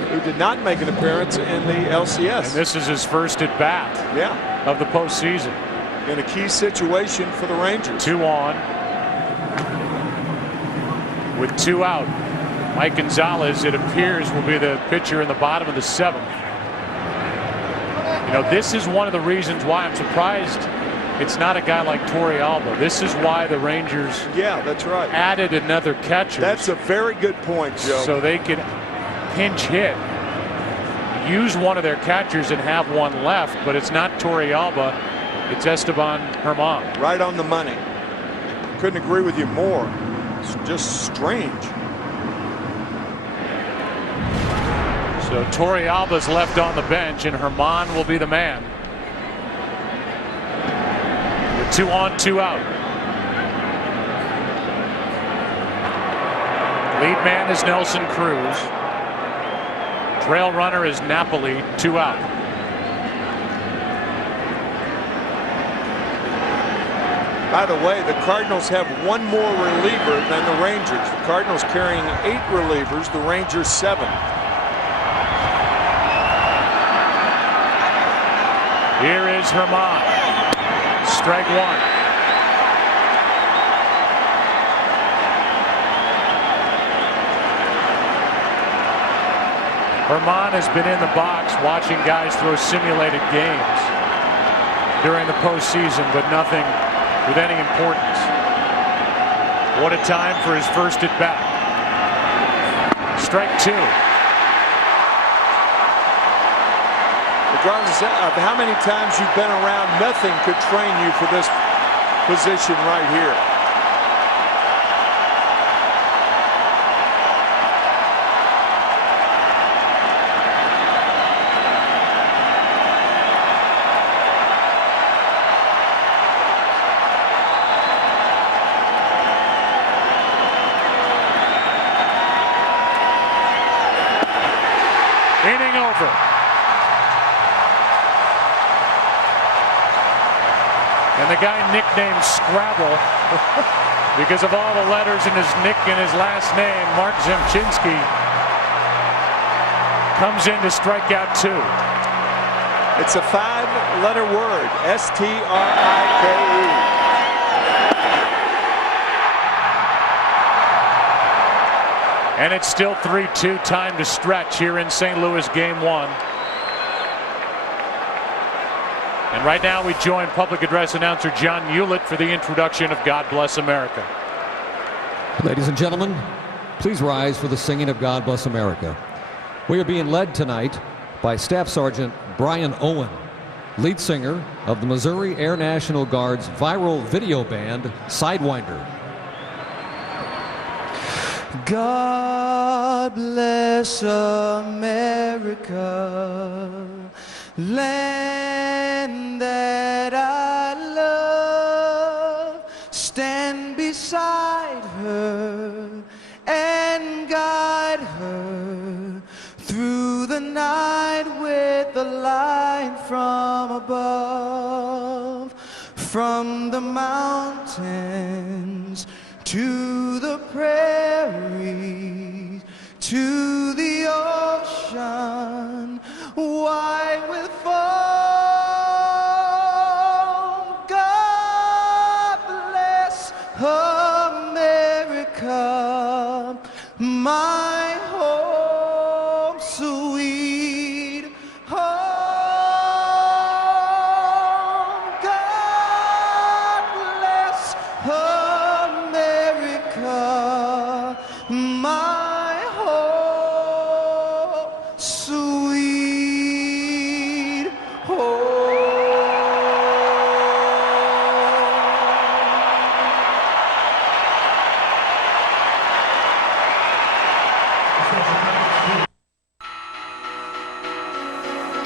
who did not make an appearance in the LCS. And this is his first at bat of the postseason. In a key situation for the Rangers. 2 on with 2 out. Mike Gonzalez, it appears, will be the pitcher in the bottom of the 7th. You know, this is one of the reasons why I'm surprised it's not a guy like Torrealba. This is why the Rangers that's right. added another catcher. That's a very good point, Joe. So they could pinch hit, use one of their catchers and have one left, but it's not Torrealba. It's Esteban Herman. Right on the money. Couldn't agree with you more. It's just strange. So Torrealba's left on the bench, and Herman will be the man. With 2 on, 2 out. Lead man is Nelson Cruz. Trail runner is Napoli, 2 out. By the way, the Cardinals have one more reliever than the Rangers. The Cardinals carrying 8 relievers, the Rangers 7. Here is Herman. Strike 1. Herman has been in the box watching guys throw simulated games during the postseason, but nothing with any importance. What a time for his first at bat. Strike 2. Regardless of how many times you've been around, nothing could train you for this position right here. Inning over. And the guy nicknamed Scrabble because of all the letters in his last name, Mark Zemchinski, comes in to strike out 2. It's a 5-letter word, S-T-R-I-K-E. And it's still 3-2, time to stretch here in St. Louis, game 1. And right now we join public address announcer John Hewlett for the introduction of God Bless America. Ladies and gentlemen, please rise for the singing of God Bless America. We are being led tonight by Staff Sergeant Brian Owen, lead singer of the Missouri Air National Guard's viral video band, Sidewinder. God bless America, land that I love. Stand beside her and guide her through the night with the light from above. From the mountains to the prairies, to the ocean, white with foam. God bless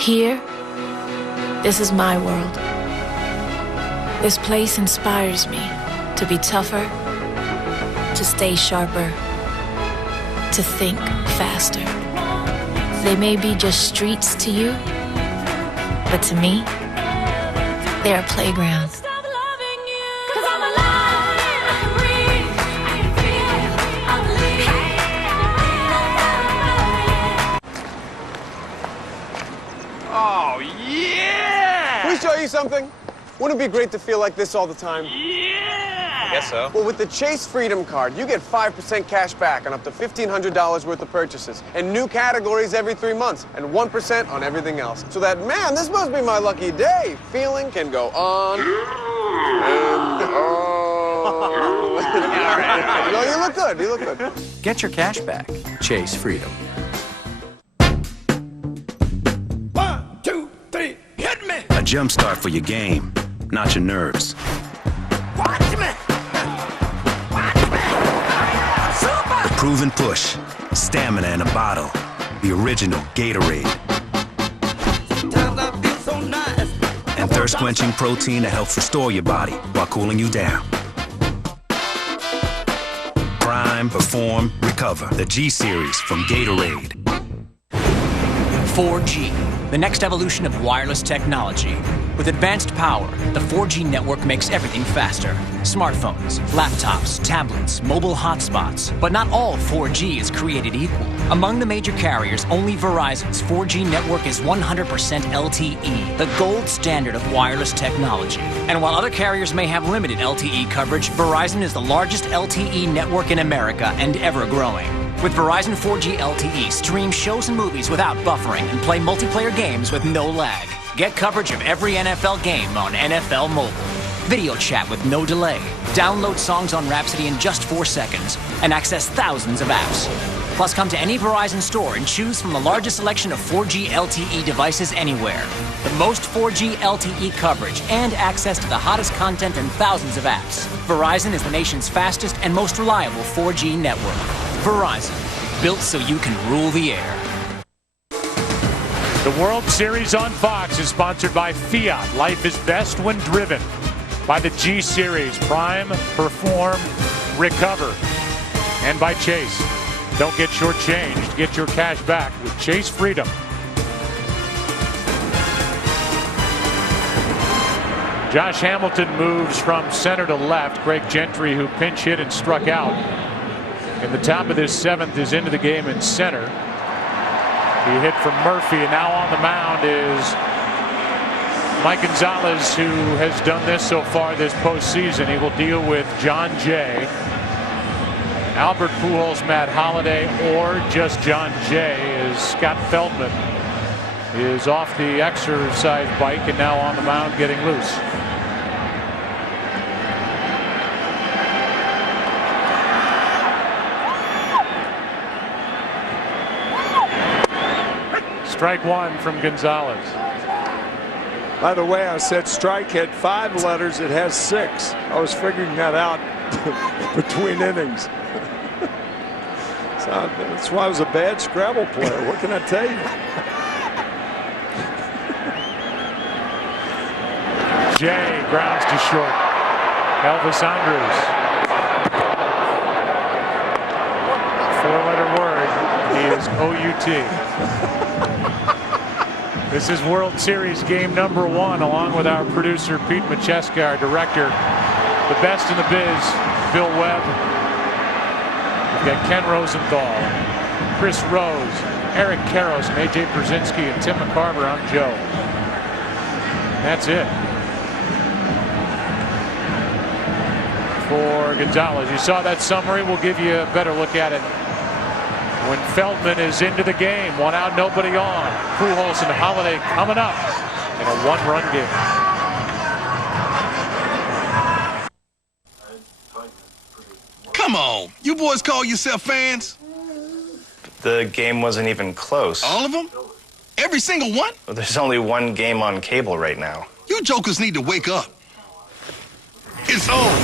Here, this is my world. This place inspires me to be tougher, to stay sharper, to think faster. They may be just streets to you, but to me, they're a playground. Oh, yeah! Can we show you something? Wouldn't it be great to feel like this all the time? Yeah! I guess so. Well, with the Chase Freedom Card, you get 5% cash back on up to $1,500 worth of purchases, and new categories every 3 months, and 1% on everything else. So that, man, this must be my lucky day, feeling can go on and on. No, you look good. You look good. Get your cash back. Chase Freedom. 1, 2, 3, hit me! A jump start for your game, not your nerves. Watch me! The proven push, stamina in a bottle, the original Gatorade. And thirst-quenching protein that helps restore your body while cooling you down. Prime, perform, recover. The G Series from Gatorade. 4G, the next evolution of wireless technology. With advanced power, the 4G network makes everything faster. Smartphones, laptops, tablets, mobile hotspots. But not all 4G is created equal. Among the major carriers, only Verizon's 4G network is 100% LTE, the gold standard of wireless technology. And while other carriers may have limited LTE coverage, Verizon is the largest LTE network in America and ever growing. With Verizon 4G LTE, stream shows and movies without buffering and play multiplayer games with no lag. Get coverage of every NFL game on NFL Mobile. Video chat with no delay. Download songs on Rhapsody in just 4 seconds and access thousands of apps. Plus, come to any Verizon store and choose from the largest selection of 4G LTE devices anywhere. The most 4G LTE coverage and access to the hottest content and thousands of apps. Verizon is the nation's fastest and most reliable 4G network. Verizon, built so you can rule the air. The World Series on Fox is sponsored by Fiat. Life is best when driven. By the G Series, Prime, Perform, Recover. And by Chase. Don't get shortchanged. Get your cash back with Chase Freedom. Josh Hamilton moves from center to left. Craig Gentry, who pinch hit and struck out in the top of this seventh, is into the game in center. He hit from Murphy, and now on the mound is Mike Gonzalez, who has done this so far this postseason. He will deal with John Jay, Albert Pujols, Matt Holliday, or just John Jay, as Scott Feldman is off the exercise bike and now on the mound getting loose. Strike one from Gonzalez. By the way, I said strike had 5 letters. It has 6. I was figuring that out between innings. So that's why I was a bad Scrabble player. What can I tell you? Jay grounds to short. Elvis Andrus. 4-letter word. He is OUT. This is World Series game number 1, along with our producer Pete Macheska, our director, the best in the biz, Bill Webb. We've got Ken Rosenthal, Chris Rose, Eric Karros, and AJ Brzezinski, and Tim McCarver. I'm Joe. That's it for Gonzalez. You saw that summary. We'll give you a better look at it when Feldman is into the game. 1 out, nobody on. Pujols and Holliday coming up in a 1-run game. Come on, you boys call yourself fans? The game wasn't even close. All of them? Every single one? Well, there's only one game on cable right now. You jokers need to wake up. It's on.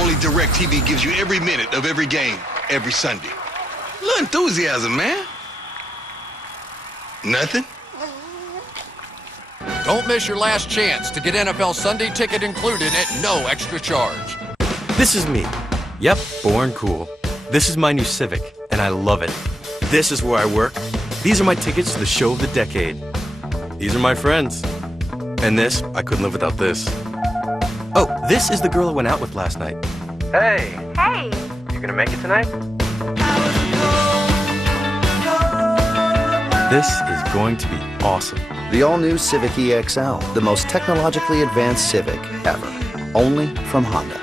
Only DirecTV gives you every minute of every game, every Sunday. Little enthusiasm, man. Nothing? Don't miss your last chance to get NFL Sunday Ticket included at no extra charge. This is me. Yep, born cool. This is my new Civic, and I love it. This is where I work. These are my tickets to the show of the decade. These are my friends. And this, I couldn't live without this. Oh, this is the girl I went out with last night. Hey. Hey. You gonna make it tonight? This is going to be awesome. The all-new Civic EXL, the most technologically advanced Civic ever. Only from Honda.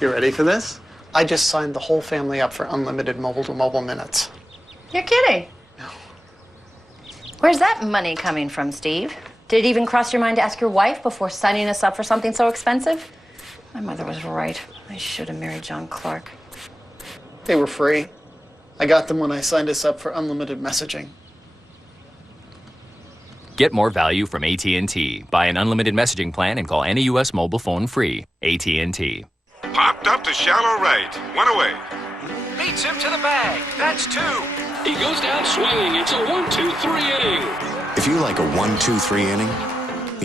You ready for this? I just signed the whole family up for unlimited mobile-to-mobile minutes. You're kidding. No. Where's that money coming from, Steve? Did it even cross your mind to ask your wife before signing us up for something so expensive? My mother was right. I should have married John Clark. They were free. I got them when I signed us up for unlimited messaging. Get more value from AT&T. Buy an unlimited messaging plan and call any U.S. mobile phone free. AT&T. Popped up to shallow right. One away. Beats him to the bag. That's two. He goes down swinging. It's a 1-2-3 inning. If you like a 1-2-3 inning,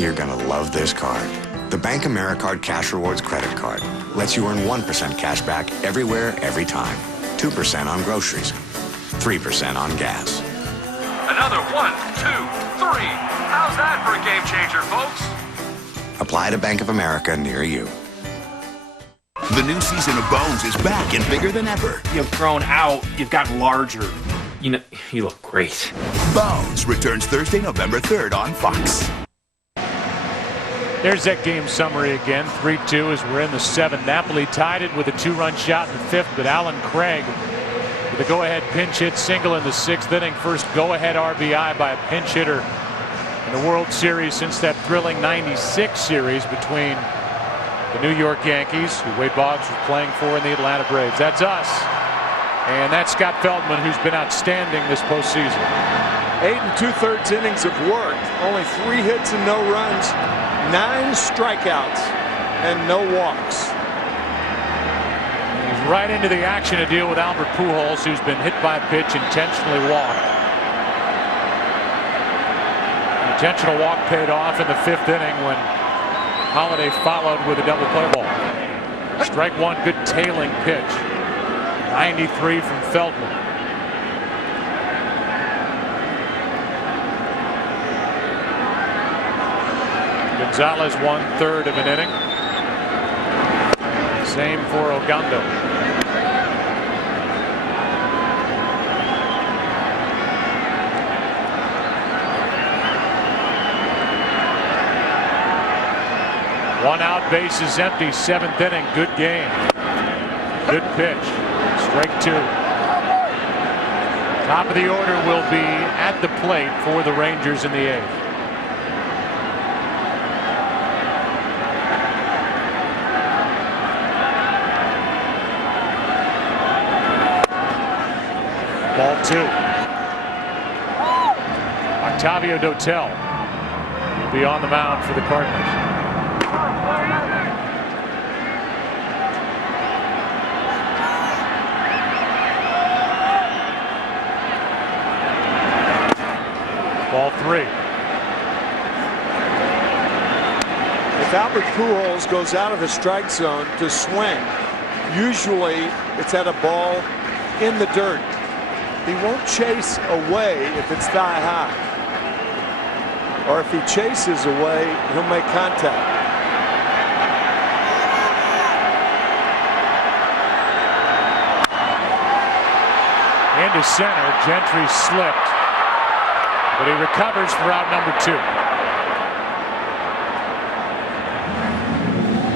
you're going to love this card. The Bank AmeriCard Cash Rewards credit card lets you earn 1% cash back everywhere, every time. 2% on groceries. 3% on gas. Another 1-2-3. How's that for a game changer, folks? Apply to Bank of America near you. The new season of Bones is back and bigger than ever. You've grown out. You've gotten larger. You know, you look great. Bones returns Thursday, November 3rd on Fox. There's that game summary again. 3-2 as we're in the 7th. Napoli tied it with a 2-run shot in the 5th, but Alan Craig with a go-ahead pinch hit single in the 6th inning. First go-ahead RBI by a pinch hitter in the World Series since that thrilling '96 series between the New York Yankees, who Wade Boggs was playing for, and the Atlanta Braves. That's us. And that's Scott Feldman, who's been outstanding this postseason. 8 2/3 innings of work. Only 3 hits and no runs. 9 strikeouts and no walks. He's right into the action to deal with Albert Pujols, who's been hit by a pitch, intentionally walked. The intentional walk paid off in the 5th inning when Holiday followed with a double play ball. Strike one, good tailing pitch. 93 from Feldman. Gonzalez 1/3 of an inning. Same for Ogando. One out, base is empty. 7th inning. Good game. Good pitch. Strike 2. Top of the order will be at the plate for the Rangers in the 8th. Ball 2. Octavio Dotel will be on the mound for the Cardinals. Ball 3. If Albert Pujols goes out of the strike zone to swing, usually it's at a ball in the dirt. He won't chase away if it's thigh high. Or if he chases away, he'll make contact. Into center, Gentry slipped, but he recovers for out number 2.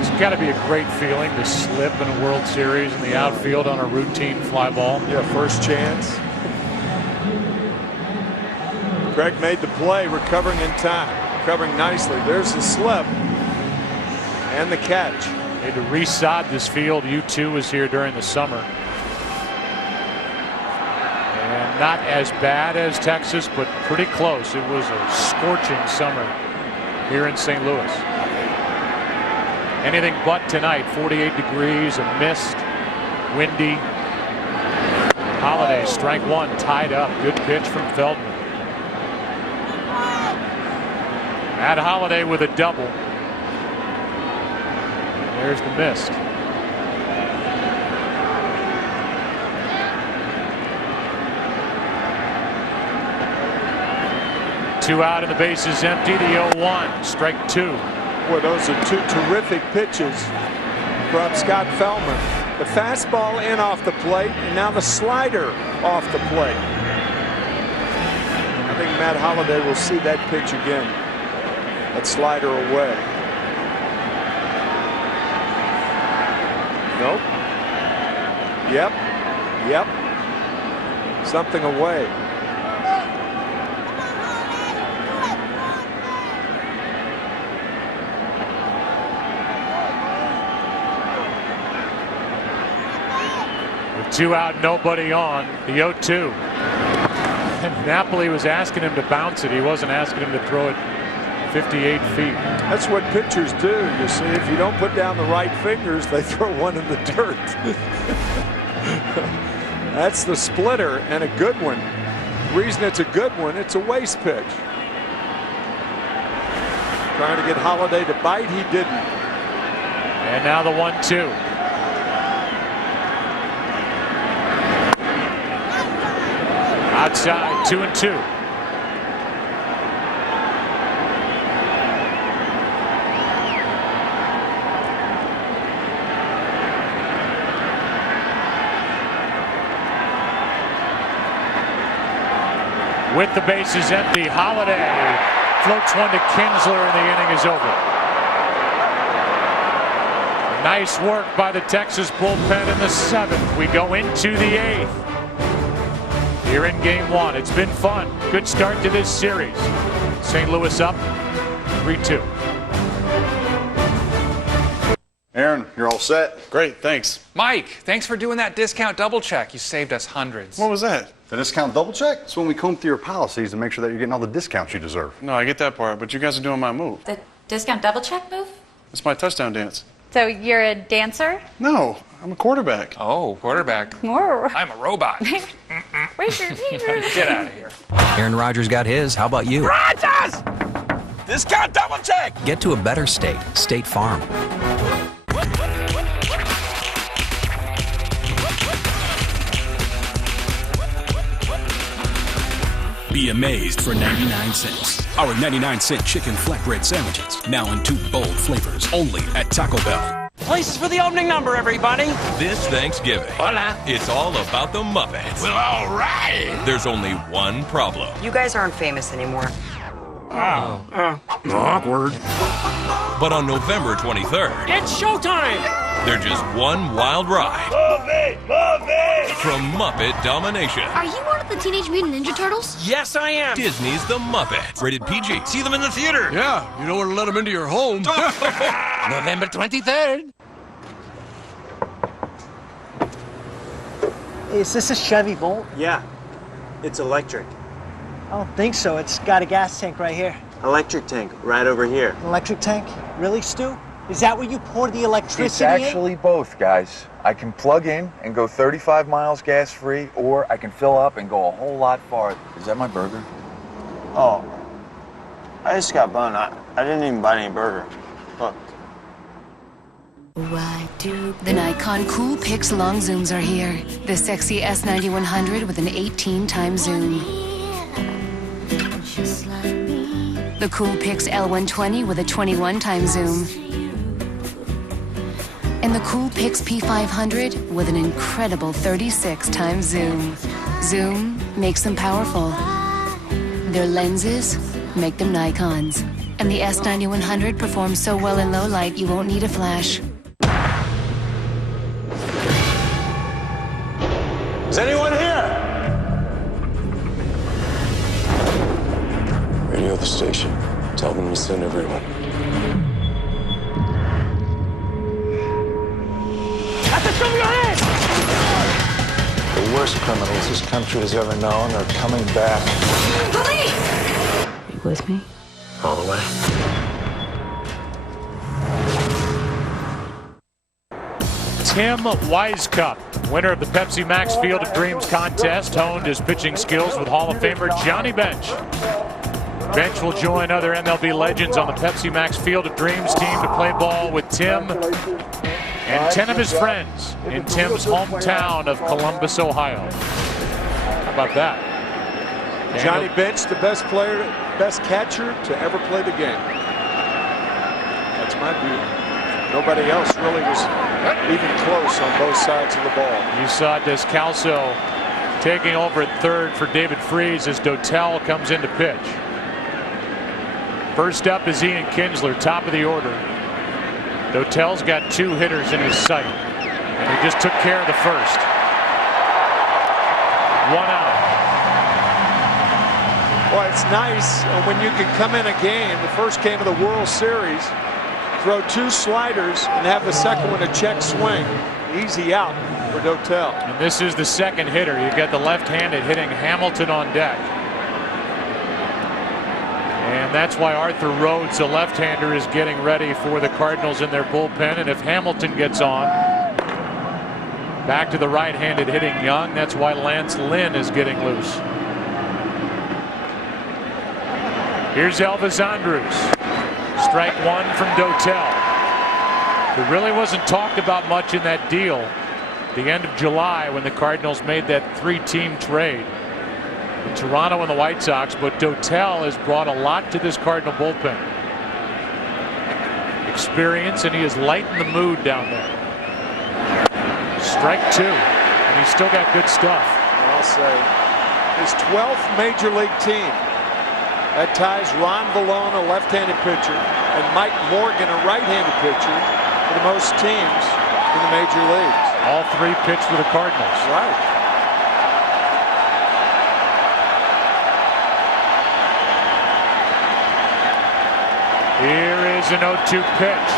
It's got to be a great feeling to slip in a World Series in the outfield on a routine fly ball. Yeah, first chance. Greg made the play, recovering in time, recovering nicely. There's the slip and the catch. Need to resod this field. U2 was here during the summer. And not as bad as Texas, but pretty close. It was a scorching summer here in St. Louis. Anything but tonight. 48 degrees, a mist, windy. Holiday, strike 1, tied up. Good pitch from Feldman. Matt Holliday with a double. There's the miss. Two out and the base is empty. The 0-1, strike two. Boy, those are two terrific pitches from Scott Feldman. The fastball in off the plate, and now the slider off the plate. I think Matt Holliday will see that pitch again. That slider away. Nope. Yep. Something away. With 2 out, nobody on. The 0-2. And Napoli was asking him to bounce it. He wasn't asking him to throw it 58 feet. That's what pitchers do. You see, if you don't put down the right fingers, they throw one in the dirt. That's the splitter, and a good one. The reason it's a good one, it's a waste pitch. Trying to get Holliday to bite, he didn't. And now the 1-2. Outside, 2-2. With the bases empty, Holliday floats one to Kinsler, and the inning is over. Nice work by the Texas bullpen in the 7th. We go into the 8th. Here in game 1. It's been fun. Good start to this series. St. Louis up 3-2. Aaron, you're all set. Great, thanks. Mike, thanks for doing that discount double check. You saved us hundreds. What was that? The discount double check? It's when we comb through your policies to make sure that you're getting all the discounts you deserve. No, I get that part, but you guys are doing my move. The discount double check move? It's my touchdown dance. So you're a dancer? No, I'm a quarterback. Oh, quarterback. I'm a robot. Get out of here. Aaron Rodgers got his. How about you? Rodgers! Discount double check! Get to a better state. State Farm. Be amazed for 99 cents. Our 99-cent chicken flatbread sandwiches, now in 2 bold flavors, only at Taco Bell. Places for the opening number, everybody. This Thanksgiving, Hola. It's all about the Muppets. Well, all right. There's only one problem. You guys aren't famous anymore. Awkward. But on November 23rd, It's showtime! they're just one wild ride from Muppet Domination. Are you one of the Teenage Mutant Ninja Turtles? Yes, I am. Disney's The Muppets. Rated PG. See them in the theater. Yeah, you don't want to let them into your home. November 23rd. Is this a Chevy Volt? Yeah, it's electric. I don't think so. It's got a gas tank right here. Electric tank right over here. An electric tank? Really, Stu? Is that where you pour the electricity It's actually both, guys. I can plug in and go 35 miles gas-free, or I can fill up and go a whole lot farther. Is that my burger? Oh, I just got bun. I didn't even buy any burger. Look. The Nikon Cool Pix long zooms are here. The sexy S9100 with an 18-time zoom. The Cool Pix L120 with a 21-time zoom. And the Cool Pix P500 with an incredible 36-time zoom. Zoom makes them powerful. Their lenses make them Nikons. And the S9100 performs so well in low light you won't need a flash. Is anyone here? Radio the station. Tell them to send everyone. At the top of your head! The worst criminals this country has ever known are coming back. Police! Are you with me? All the way. Tim Wisecup, winner of the Pepsi Max Field of Dreams contest, honed his pitching skills with Hall of Famer Johnny Bench. Bench will join other MLB legends on the Pepsi Max Field of Dreams team to play ball with Tim and 10 of his friends in Tim's hometown of Columbus, Ohio. How about that? Johnny Bench, the best player, best catcher to ever play the game. That's my view. Nobody else really was even close on both sides of the ball. You saw Descalso taking over at third for David Freese as Dotel comes in to pitch. First up is Ian Kinsler, top of the order. Dotel's got 2 hitters in his sight, and he just took care of the first. 1 out. Well, it's nice when you can come in a game, the first game of the World Series, throw 2 sliders and have the second one a check swing. Easy out for Dotel. And this is the second hitter. You've got the left-handed hitting Hamilton on deck. And that's why Arthur Rhodes, the left-hander, is getting ready for the Cardinals in their bullpen. And if Hamilton gets on, back to the right-handed hitting Young. That's why Lance Lynn is getting loose. Here's Elvis Andrus. Strike 1 from Dotel. It really wasn't talked about much in that deal the end of July when the Cardinals made that 3-team trade in Toronto and the White Sox, but Dotel has brought a lot to this Cardinal bullpen. Experience, and he has lightened the mood down there. Strike 2, and he's still got good stuff. I'll say his 12th major league team. That ties Ron Vallone, a left-handed pitcher, and Mike Morgan, a right-handed pitcher, for the most teams in the major leagues. All 3 pitched for the Cardinals. Right. Here is an 0-2 pitch.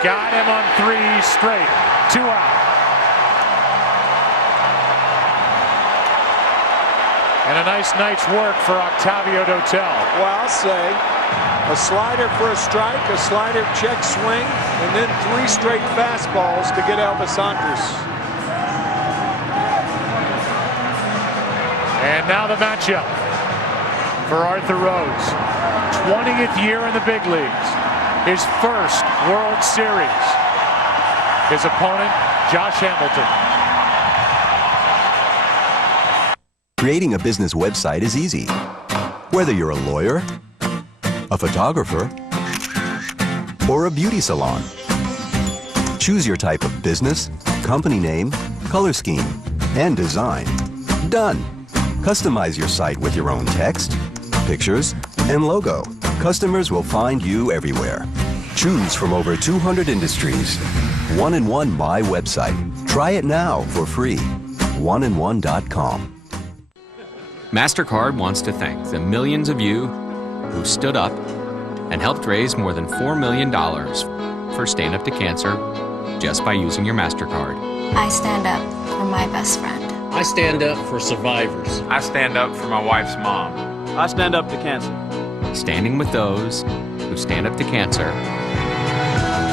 Got him on 3 straight. 2 out. And a nice night's work for Octavio Dotel. Well, I'll say a slider for a strike, a slider check swing, and then 3 straight fastballs to get Elvis Andrus. And now the matchup for Arthur Rhodes. 20th year in the big leagues. His first World Series. His opponent, Josh Hamilton. Creating a business website is easy. Whether you're a lawyer, a photographer, or a beauty salon. Choose your type of business, company name, color scheme, and design. Done. Customize your site with your own text, pictures, and logo. Customers will find you everywhere. Choose from over 200 industries. 1-in-1 My Website. Try it now for free. 1-in-1.com. MasterCard wants to thank the millions of you who stood up and helped raise more than $4 million for Stand Up to Cancer just by using your MasterCard. I stand up for my best friend. I stand up for survivors. I stand up for my wife's mom. I stand up to cancer. Standing with those who stand up to cancer.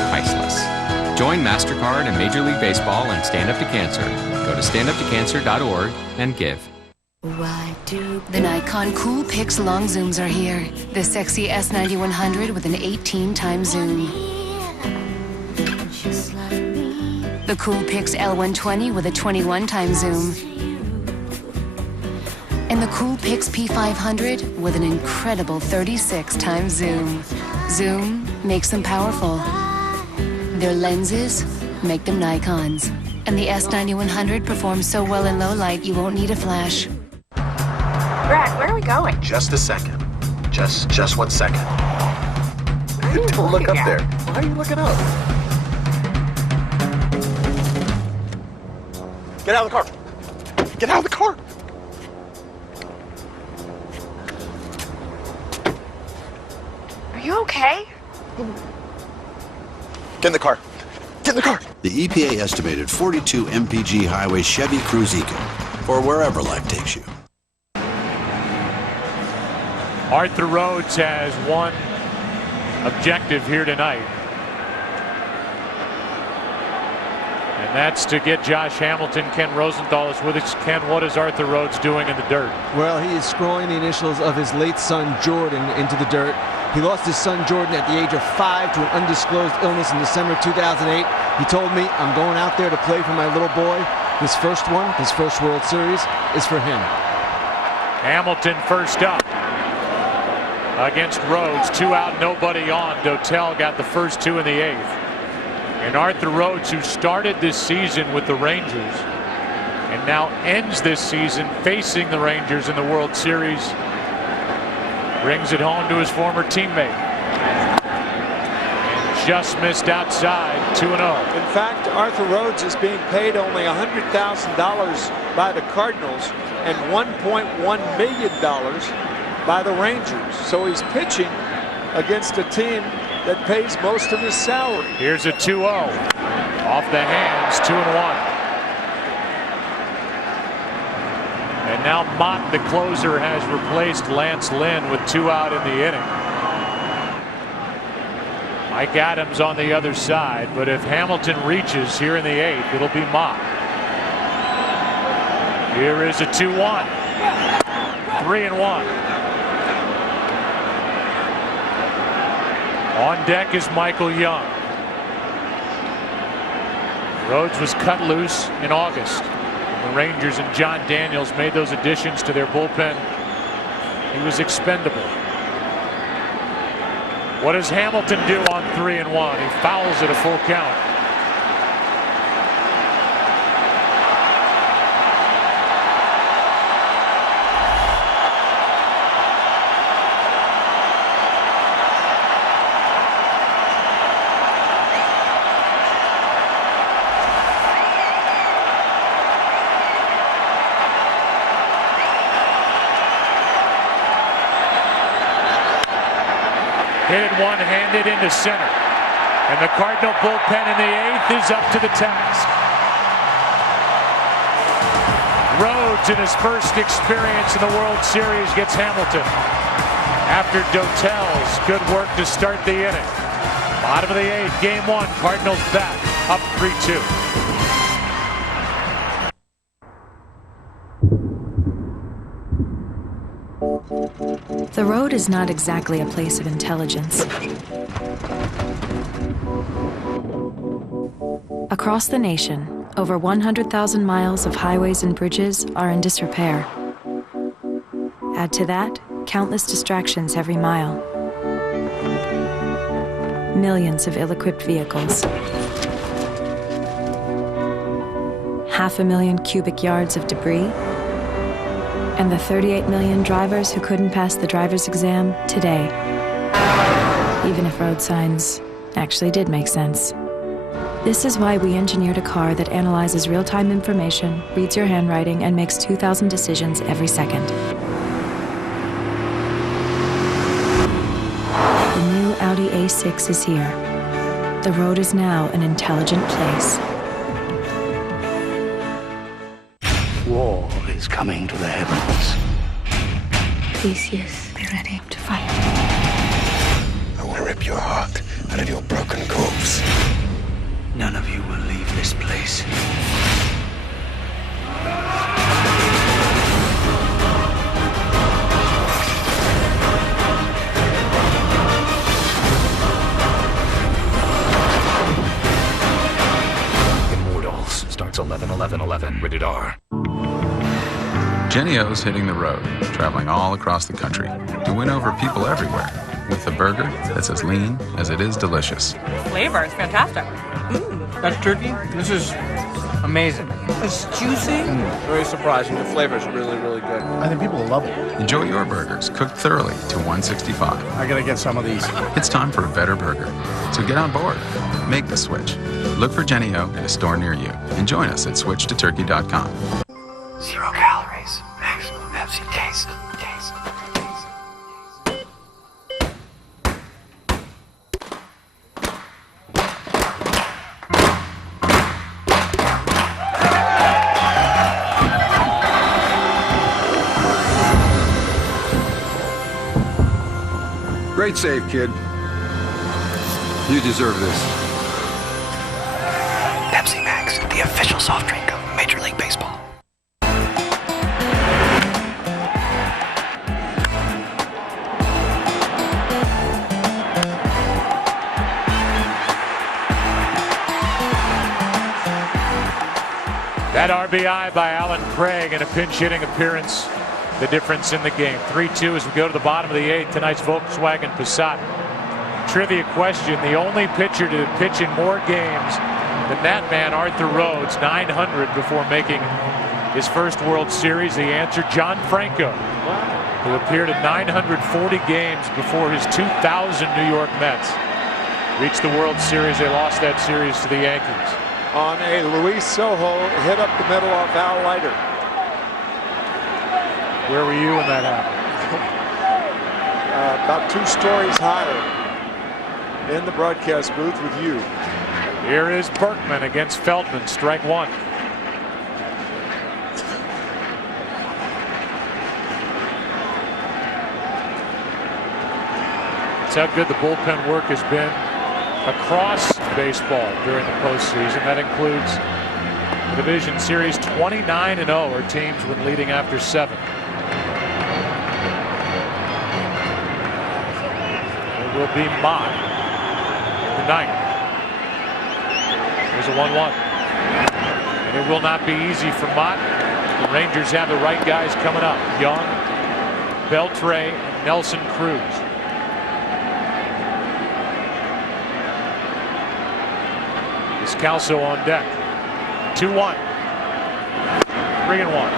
Priceless. Join MasterCard and Major League Baseball and Stand Up to Cancer. Go to standuptocancer.org and give. The Nikon Cool Pix long zooms are here. The sexy S9100 with an 18-time zoom. The Cool Pix L120 with a 21-time zoom. And the Cool Pix P500 with an incredible 36-time zoom. Zoom makes them powerful. Their lenses make them Nikons. And the S9100 performs so well in low light you won't need a flash. Brad, where are we going? Just a second. Just 1 second. Don't look up there. Why are you looking up? Get out of the car. Get out of the car. Are you okay? Get in the car. Get in the car. The EPA estimated 42 mpg highway Chevy Cruze Eco for wherever life takes you. Arthur Rhodes has one objective here tonight. And that's to get Josh Hamilton. Ken Rosenthal is with us. Ken, what is Arthur Rhodes doing in the dirt? Well, he is scrolling the initials of his late son Jordan into the dirt. He lost his son Jordan at the age of 5 to an undisclosed illness in December 2008. He told me, I'm going out there to play for my little boy. This first one, his first World Series, is for him. Hamilton first up against Rhodes. 2 out, nobody on. Dotel got the first 2 in the 8th. And Arthur Rhodes, who started this season with the Rangers and now ends this season facing the Rangers in the World Series, brings it home to his former teammate. And just missed outside, 2-0. In fact, Arthur Rhodes is being paid only $100,000 by the Cardinals and $1.1 million by the Rangers. So he's pitching against a team that pays most of his salary. Here's a 2-0 off the hands, 2-1. And now Mott, the closer, has replaced Lance Lynn with 2 out in the inning. Mike Adams on the other side, but if Hamilton reaches here in the 8th, it'll be Mott. Here is a 2-1. 3-1. On deck is Michael Young. Rhodes was cut loose in August. The Rangers and John Daniels made those additions to their bullpen. He was expendable. What does Hamilton do on 3-1? He fouls it a full count. Hit it one-handed into center. And the Cardinal bullpen in the 8th is up to the task. Rhodes, in his first experience in the World Series, gets Hamilton after Dotel's good work to start the inning. Bottom of the 8th, game 1. Cardinals back, up 3-2. The road is not exactly a place of intelligence. Across the nation, over 100,000 miles of highways and bridges are in disrepair. Add to that, countless distractions every mile. Millions of ill-equipped vehicles. 500,000 cubic yards of debris. And the 38 million drivers who couldn't pass the driver's exam today. Even if road signs actually did make sense. This is why we engineered a car that analyzes real-time information, reads your handwriting, and makes 2,000 decisions every second. The new Audi A6 is here. The road is now an intelligent place. War is coming to the heavens. Theseus, be ready to fight. I will rip your heart out of your broken corpse. None of you will leave this place. Immortals starts 11/11/11, rated R. Jenny O's hitting the road, traveling all across the country to win over people everywhere with a burger that's as lean as it is delicious. Flavor is fantastic. That's turkey. This is amazing. It's juicy. Very surprising. The flavor is really, really good. I think people will love it. Enjoy your burgers cooked thoroughly to 165. I gotta get some of these. It's time for a better burger. So get on board. Make the switch. Look for Jenny O at a store near you and join us at switchtoturkey.com. 0 calories. Maximum Pepsi taste. Great save, kid. You deserve this. Pepsi Max, the the official soft drink of Major League Baseball. That RBI by Alan Craig in a pinch hitting appearance, the difference in the game. 3-2 as we go to the bottom of the 8th. Tonight's Volkswagen Passat. Trivia question: the only pitcher to pitch in more games than that man, Arthur Rhodes, 900 before making his first World Series. The answer: John Franco, who appeared in 940 games before his 2000 New York Mets reached the World Series. They lost that series to the Yankees. On a Luis Sojo hit up the middle off Al Leiter. Where were you when that happened? About 2 stories higher in the broadcast booth with you. Here is Berkman against Feldman, strike 1. That's how good the bullpen work has been across baseball during the postseason. That includes the division series. 29-0 are teams when leading after 7. It will be Mott in the 9th. There's a 1-1. And it will not be easy for Mott. The Rangers have the right guys coming up: Young, Beltre, and Nelson Cruz. Calso on deck. 2-1. 3-1.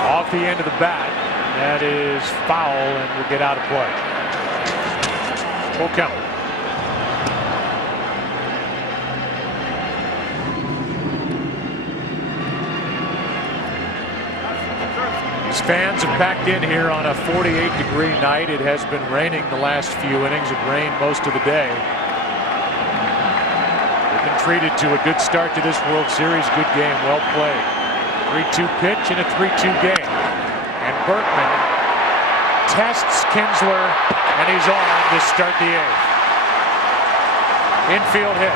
Off the end of the bat. That is foul and will get out of play. Full count. These fans have packed in here on a 48-degree night. It has been raining the last few innings. It rained most of the day. They've been treated to a good start to this World Series. Good game, well played. 3-2 pitch and a 3-2 game. And Berkman tests Kinsler, and he's on to start the 8th. Infield hit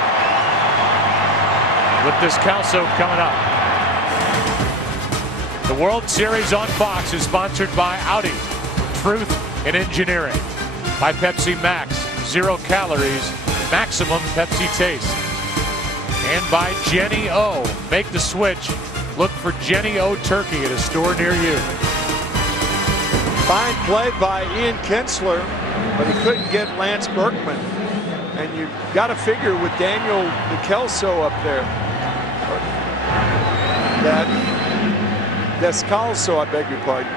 with this Calso coming up. The World Series on Fox is sponsored by Audi, Truth in Engineering, by Pepsi Max, 0 calories, maximum Pepsi taste, and by Jenny O. Make the switch. Look for Jenny O Turkey at a store near you. Fine play by Ian Kinsler, but he couldn't get Lance Berkman. And you got to figure with Daniel Descalso up there, that Descalso, I beg your pardon,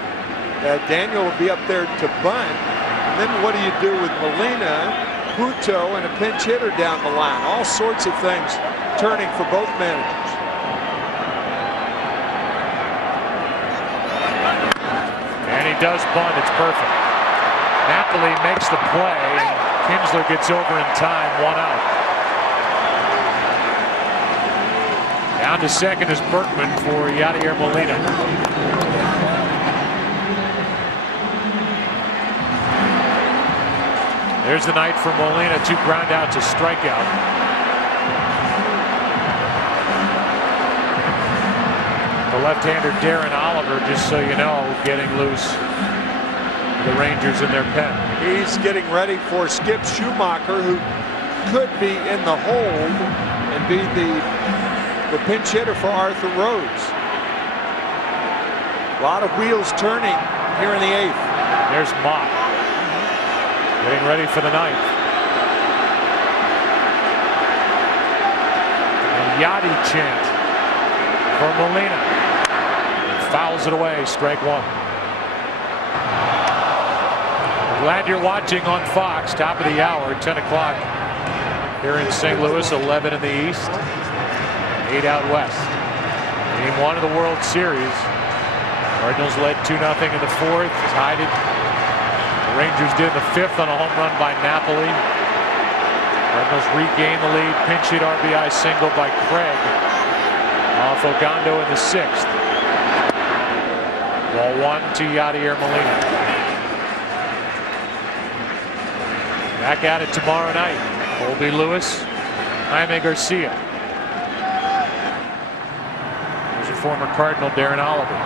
that Daniel will be up there to bunt. And then what do you do with Molina, Puto, and a pinch hitter down the line? All sorts of things turning for both managers. And he does bunt. It's perfect. Napoli makes the play. Kinsler gets over in time. 1 out. Down to second is Berkman for Yadier Molina. There's the night for Molina. 2 ground outs, a strikeout. The left-hander Darren Oliver, just so you know, getting loose. The Rangers in their pen. He's getting ready for Skip Schumacher, who could be in the hold and be the pinch hitter for Arthur Rhodes. A lot of wheels turning here in the 8th. There's Mott getting ready for the 9th. And Yadi chant for Molina. Fouls it away, strike 1. Glad you're watching on Fox. Top of the hour, 10 o'clock here in St. Louis. 11 in the East, 8 out West. Game 1 of the World Series. Cardinals led 2-0 in the 4th. Tied it. The Rangers did in the 5th on a home run by Napoli. Cardinals regain the lead. Pinch hit RBI single by Craig off Ogando in the 6th. Ball 1 to Yadier Molina. Back at it tomorrow night. Colby Lewis, Jaime Garcia. There's a former Cardinal, Darren Oliver.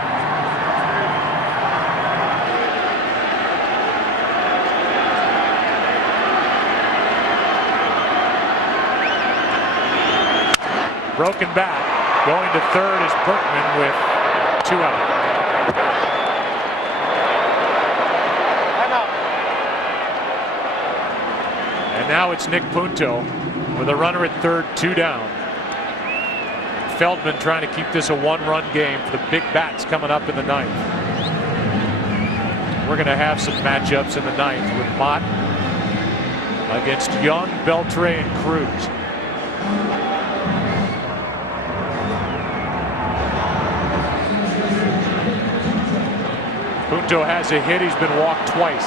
Broken back. Going to third is Berkman with 2 out. And now it's Nick Punto with a runner at third, 2 down. Feldman trying to keep this a 1-run game for the big bats coming up in the 9th. We're going to have some matchups in the 9th with Mott against Young, Beltre, and Cruz. Punto has a hit. He's been walked twice.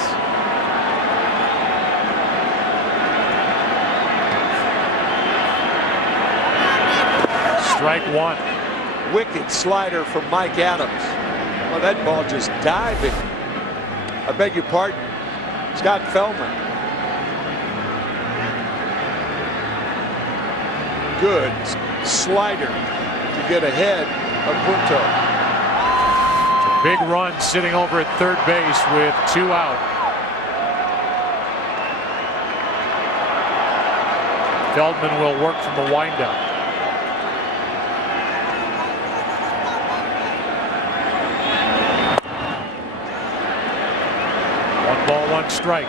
Strike 1. Wicked slider from Mike Adams. Well, that ball just diving. I beg your pardon. Scott Feldman. Good slider to get ahead of Punto. Big run sitting over at third base with 2 out. Feldman will work from the windup. 1 ball, 1 strike.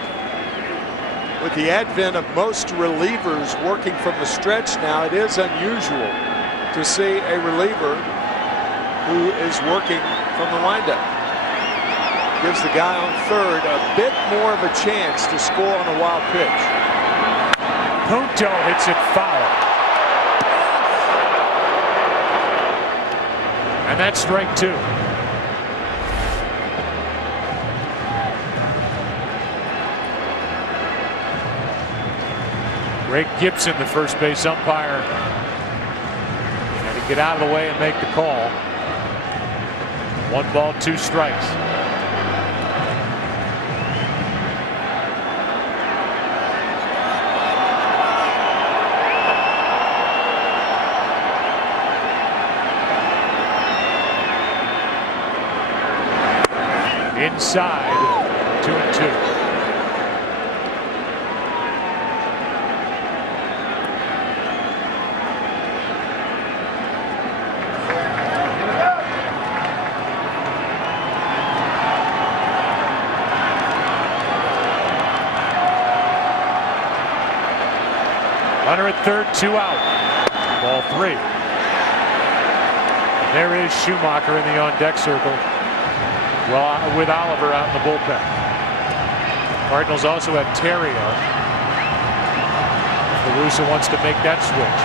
With the advent of most relievers working from the stretch now, it is unusual to see a reliever who is working from the windup. Gives the guy on third a bit more of a chance to score on a wild pitch. Punto hits it foul. And that's strike 2. Greg Gibson, the first base umpire, had to get out of the way and make the call. 1 ball, 2 strikes. Inside, 2-2. Runner at third, 2 out. Ball 3. And there is Schumacher in the on-deck circle. Well, with Oliver out in the bullpen. Cardinals also have Terrio. La Russa wants to make that switch.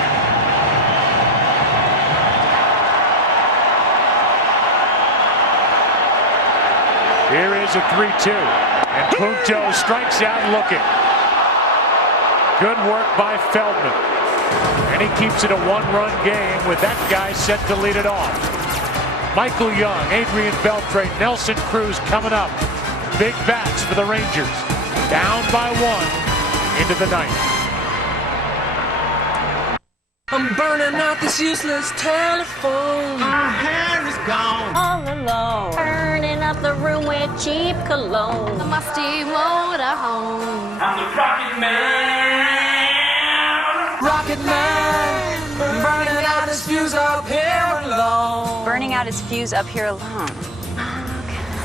Here is a 3-2. And Punto strikes out looking. Good work by Feldman. And he keeps it a 1-run game with that guy set to lead it off. Michael Young, Adrian Beltre, Nelson Cruz coming up. Big bats for the Rangers. Down by 1 into the 9th. I'm burning out this useless telephone. My hair is gone. All alone. Burning up the room with cheap cologne. The musty motorhome. I'm the Rocket Man. Rocket Man. Burning out his fuse up here alone. Burning out his fuse up here alone.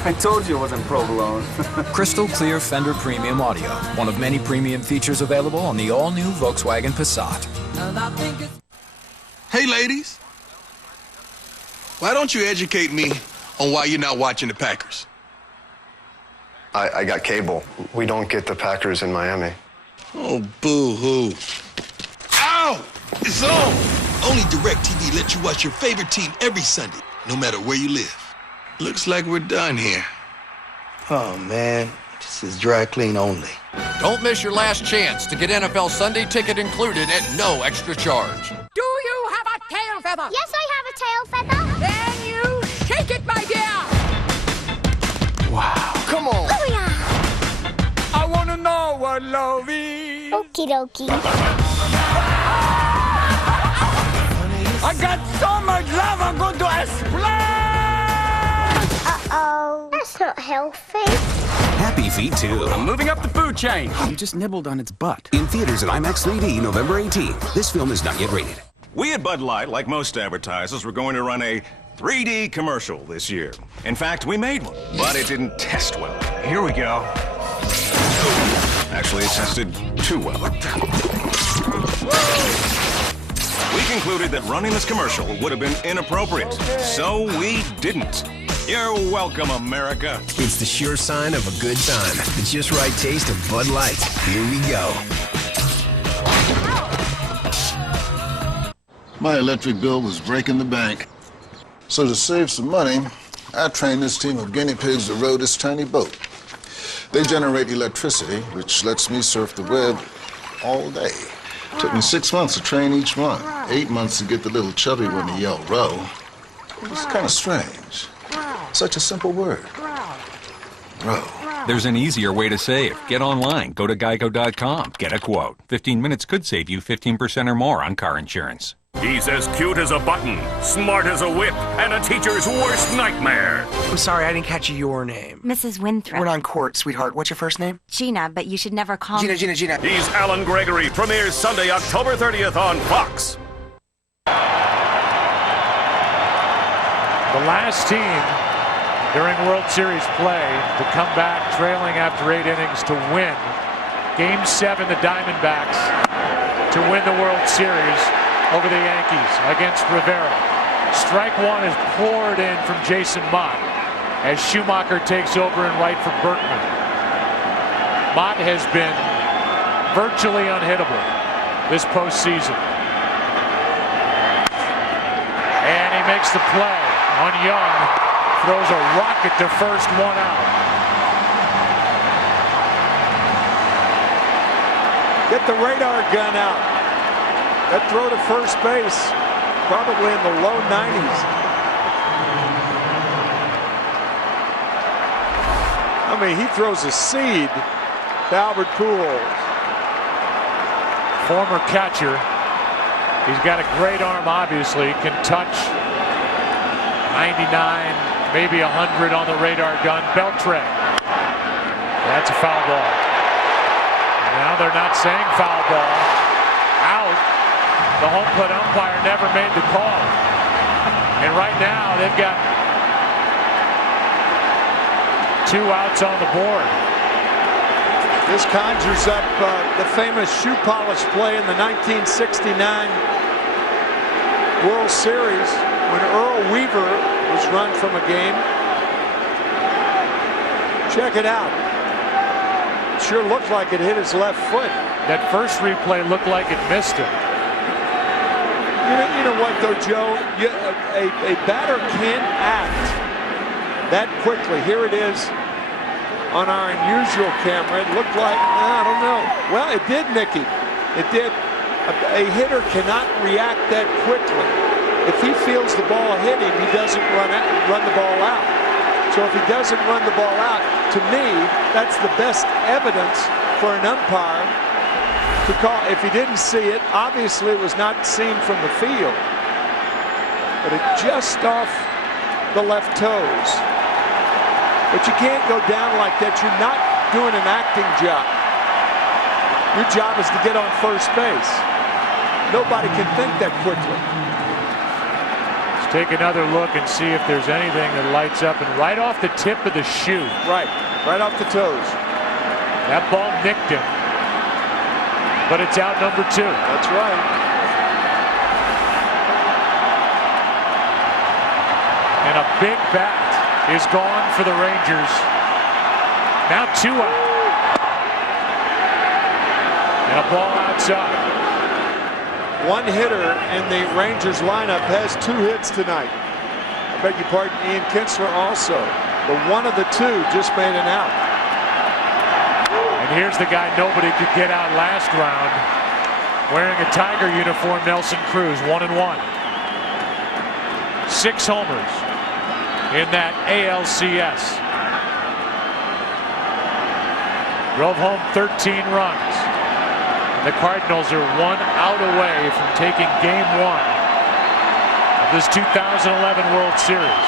I told you it wasn't provolone. Crystal Clear Fender Premium Audio. One of many premium features available on the all-new Volkswagen Passat. Hey, ladies. Why don't you educate me on why you're not watching the Packers? I got cable. We don't get the Packers in Miami. Oh, boo-hoo. Ow! It's on! Only DirecTV lets you watch your favorite team every Sunday, no matter where you live. Looks like we're done here. Oh, man. This is dry clean only. Don't miss your last chance to get NFL Sunday ticket included at no extra charge. Do you have a tail feather? Yes, I have a tail feather. Then you shake it, my dear. Wow. Come on. Oh, yeah. I want to know what love is. Okie dokie. I got so much love, I'm going to explode! Uh-oh. That's not healthy. Happy Feet 2. I'm moving up the food chain. You just nibbled on its butt. In theaters at IMAX 3D November 18th. This film is not yet rated. We at Bud Light, like most advertisers, were going to run a 3D commercial this year. In fact, we made one, but it didn't test well. Here we go. Actually, it tested too well. We concluded that running this commercial would have been inappropriate, so we didn't. You're welcome, America. It's the sure sign of a good time. The just right taste of Bud Light. Here we go. My electric bill was breaking the bank. So to save some money, I trained this team of guinea pigs to row this tiny boat. They generate electricity, which lets me surf the web all day. Took me 6 months to train each one. 8 months to get the little chubby one to yell row. It was kind of strange. Such a simple word. Row. There's an easier way to save. Get online. Go to geico.com. Get a quote. 15 minutes could save you 15% or more on car insurance. He's as cute as a button, smart as a whip, and a teacher's worst nightmare. I'm sorry, I didn't catch your name. Mrs. Winthrop. We're on court, sweetheart. What's your first name? Gina, but you should never call me. Gina. He's Alan Gregory, premieres Sunday, October 30th on Fox. The last team during World Series play to come back trailing after 8 innings to win Game 7, the Diamondbacks, to win the World Series over the Yankees against Rivera. Strike one is poured in from Jason Mott as Schumacher takes over in right for Berkman. Mott has been virtually unhittable this postseason. And he makes the play on Young, throws a rocket to first, 1 out. Get the radar gun out. That throw to first base, probably in the low 90s. I mean, he throws a seed to Albert Pujols. Former catcher. He's got a great arm, obviously. Can touch 99, maybe 100 on the radar gun. Beltran. That's a foul ball. Now they're not saying foul ball. Out. The home plate umpire never made the call. And right now they've got 2 outs on the board. This conjures up the famous shoe polish play in the 1969 World Series when Earl Weaver was run from a game. Check it out. It sure looked like it hit his left foot. That first replay looked like it missed him. You know what, though, Joe? A batter can't act that quickly. Here it is on our unusual camera. It looked like, I don't know. Well, it did, Mickey. It did. A hitter cannot react that quickly. If he feels the ball hit him, he doesn't run the ball out. So if he doesn't run the ball out, to me, that's the best evidence for an umpire to call. If he didn't see it, obviously it was not seen from the field. But it just off the left toes. But you can't go down like that. You're not doing an acting job. Your job is to get on first base. Nobody can think that quickly. Let's take another look and see if there's anything that lights up. And right off the tip of the shoe. Right off the toes. That ball nicked him. But it's out number 2. That's right. And a big bat is gone for the Rangers. Now 2 out. And a ball outside. One hitter in the Rangers lineup has 2 hits tonight. I beg your pardon, Ian Kinsler also. But one of the 2 just made an out. And here's the guy nobody could get out last round. Wearing a Tiger uniform, Nelson Cruz, 1-1. 6 homers in that ALCS. Drove home 13 runs. And the Cardinals are 1 out away from taking game 1 of this 2011 World Series.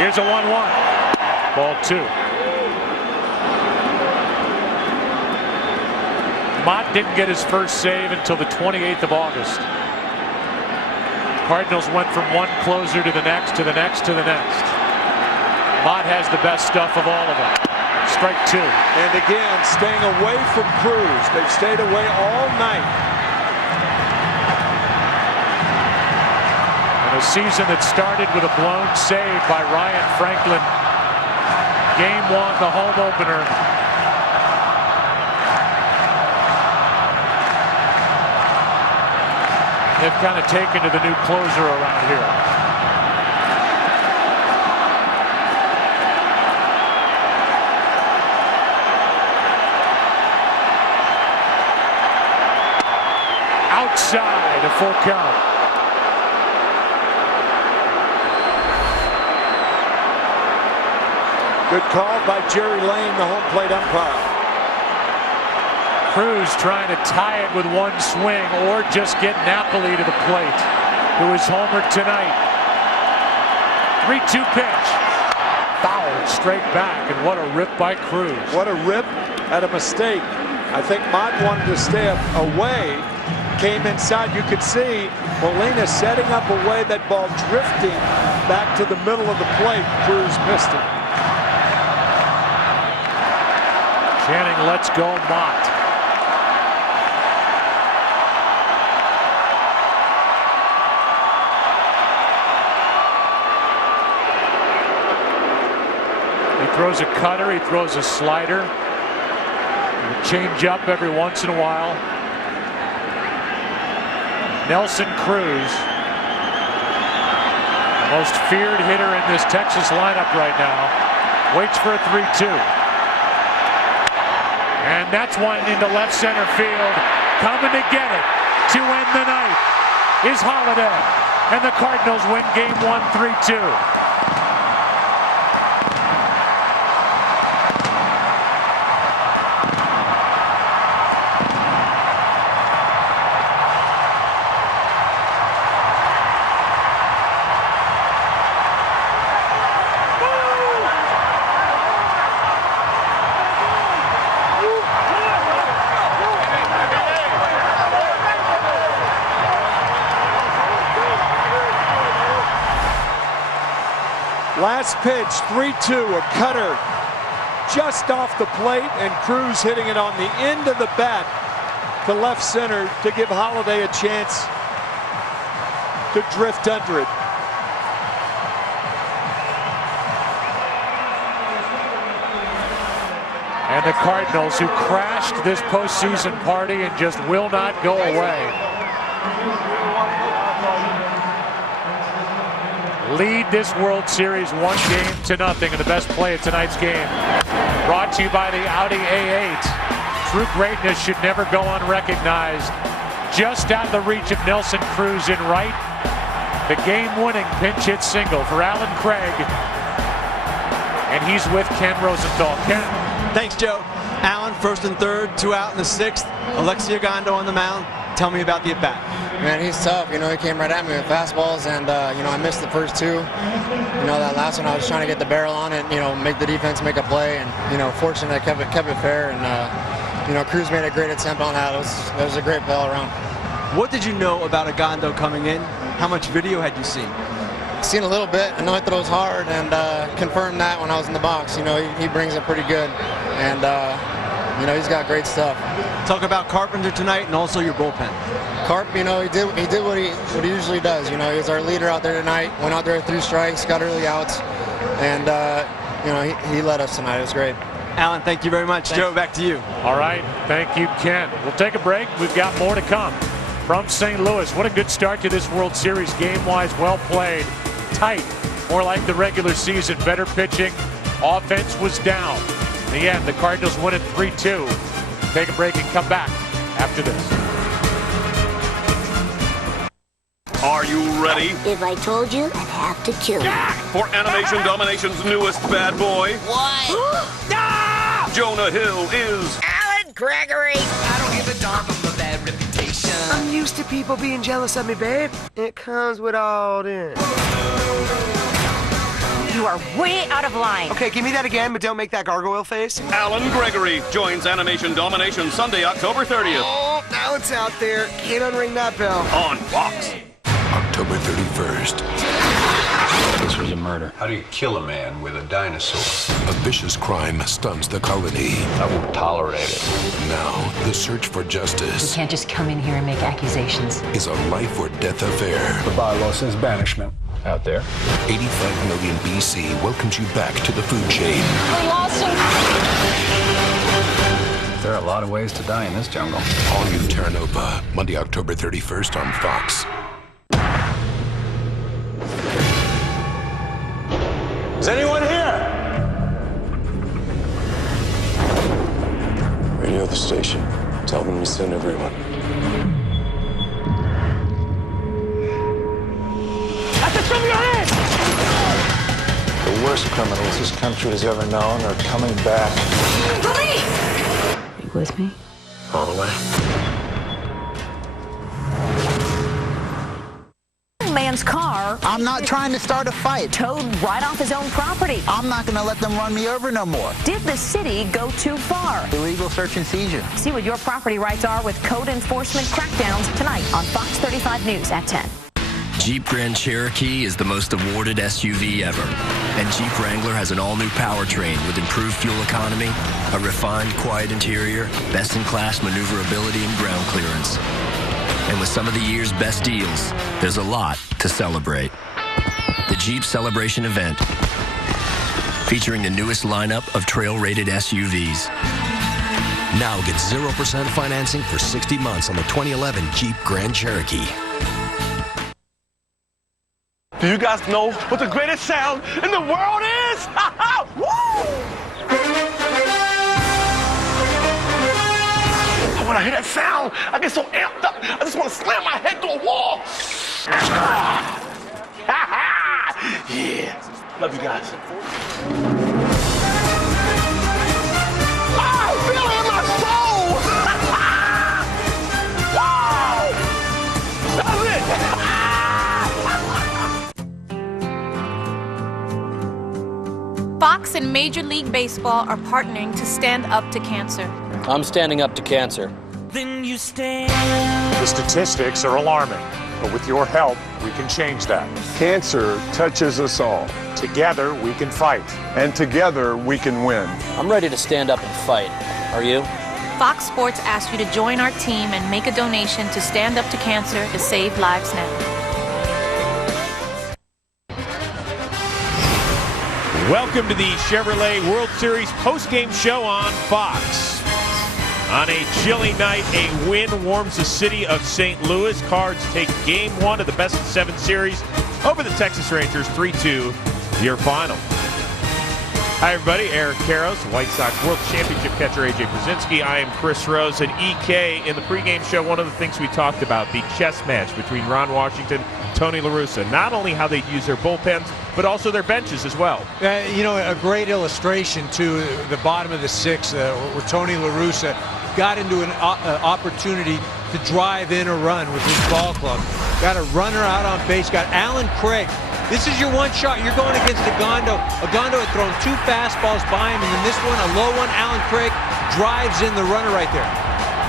Here's a 1-1. Ball 2. Mott didn't get his first save until the 28th of August. Cardinals went from one closer to the next, to the next, to the next. Mott has the best stuff of all of them. Strike 2. And again, staying away from Cruz. They've stayed away all night. And a season that started with a blown save by Ryan Franklin. Game 1, the home opener. They've kind of taken to the new closer around here. Outside, a full count. Good call by Jerry Lane, the home plate umpire. Cruz trying to tie it with one swing or just get Napoli to the plate, who is homered tonight. 3-2 pitch. Fouled straight back, and what a rip by Cruz. What a rip at a mistake. I think Mott wanted to stay away, came inside. You could see Molina setting up a way, that ball drifting back to the middle of the plate. Cruz missed it. Channing, let's go Mott. He throws a cutter, he throws a slider, a change up every once in a while. Nelson Cruz, the most feared hitter in this Texas lineup right now, waits for a 3-2. And that's one into left center field. Coming to get it to end the night is Holiday. And the Cardinals win game 1, 3-2. Last pitch, 3-2, a cutter just off the plate, and Cruz hitting it on the end of the bat to left center to give Holiday a chance to drift under it. And the Cardinals, who crashed this postseason party and just will not go away, lead this World Series 1-0 in the best play of tonight's game. Brought to you by the Audi A8. True greatness should never go unrecognized. Just out of the reach of Nelson Cruz in right. The game-winning pinch hit single for Alan Craig. And he's with Ken Rosenthal. Ken. Thanks, Joe. Alan, first and third, 2 out in the 6th. Alexi Ogando on the mound. Tell me about the at-bat. Man, he's tough. You know, he came right at me with fastballs, and, you know, I missed the first 2. You know, that last one I was trying to get the barrel on it, you know, make the defense make a play, and, you know, fortunately I kept it fair, and, you know, Cruz made a great attempt on that. It was a great play all around. What did you know about Ogando coming in? How much video had you seen? Seen a little bit. I know he throws hard, and confirmed that when I was in the box. You know, he brings it pretty good, and, you know, he's got great stuff. Talk about Carpenter tonight and also your bullpen. Carp, you know, he did what he usually does. You know, he was our leader out there tonight. Went out there with 3 strikes, got early outs, and you know, he led us tonight. It was great. Alan, thank you very much. Thanks. Joe, back to you. All right, thank you, Ken. We'll take a break. We've got more to come from St. Louis. What a good start to this World Series game-wise. Well played, tight, more like the regular season. Better pitching, Offense was down. In the end, the Cardinals win it 3-2. Take a break and come back after this. Are you ready? If I told you, I'd have to kill you. For Animation Domination's newest bad boy? What? Jonah Hill is Alan Gregory. I don't give a darn from a bad reputation. I'm used to people being jealous of me, babe. It comes with all this. You are way out of line. Okay, give me that again, but don't make that gargoyle face. Alan Gregory. Joins Animation Domination Sunday, October 30th. Oh, now it's out there. Can't unring that bell. On Fox. October 31st. This was a murder. How do you kill a man with a dinosaur? A vicious crime stuns the colony. I won't tolerate it. Now, the search for justice You can't just come in here and make accusations. is a life or death affair. The bylaw says banishment. Out there. 85 million BC welcomes you back to the food chain. There are a lot of ways to die in this jungle. All new Terra Nova, Monday, October 31st on Fox. Is anyone here? Radio the station. Tell them we send everyone. The worst criminals this country has ever known are coming back. You with me? All the way. Man's car. I'm not trying to start a fight. Towed right off his own property. I'm not going to let them run me over no more. Did the city go too far? Illegal search and seizure. See what your property rights are with code enforcement crackdowns tonight on Fox 35 News at 10. Jeep Grand Cherokee is the most awarded SUV ever. And Jeep Wrangler has an all-new powertrain with improved fuel economy, a refined, quiet interior, best-in-class maneuverability and ground clearance. And with some of the year's best deals, there's a lot to celebrate. The Jeep Celebration event, featuring the newest lineup of trail-rated SUVs. Now get 0% financing for 60 months on the 2011 Jeep Grand Cherokee. Do you guys know what the greatest sound in the world is? Woo! When I hear that sound, I get so amped up, I just want to slam my head through a wall. Yeah. Love you guys. I feel it in my soul. Wow. That's it. Fox and Major League Baseball are partnering to stand up to cancer. I'm standing up to cancer. Then you stand. The statistics are alarming, but with your help, we can change that. Cancer touches us all. Together, we can fight. And together, we can win. I'm ready to stand up and fight. Are you? Fox Sports asks you to join our team and make a donation to Stand Up to Cancer to save lives now. Welcome to the Chevrolet World Series postgame show on Fox. On a chilly night, a win warms the city of St. Louis. Cards take Game 1 of the best-of-7 series over the Texas Rangers, 3-2, your final. Hi, everybody. Eric Karros, White Sox World Championship catcher A.J. Brzezinski. I am Chris Rose. And EK, in the pregame show, one of the things we talked about, the chess match between Ron Washington and Tony La Russa. Not only how they use their bullpens, but also their benches as well. You know, a great illustration to the bottom of the sixth where Tony La Russa got into an opportunity to drive in a run with his ball club. Got a runner out on base, got Alan Craig. This is your one shot. You're going against Agondo. Agondo had thrown 2 fastballs by him, and then this one, a low one. Alan Craig drives in the runner right there.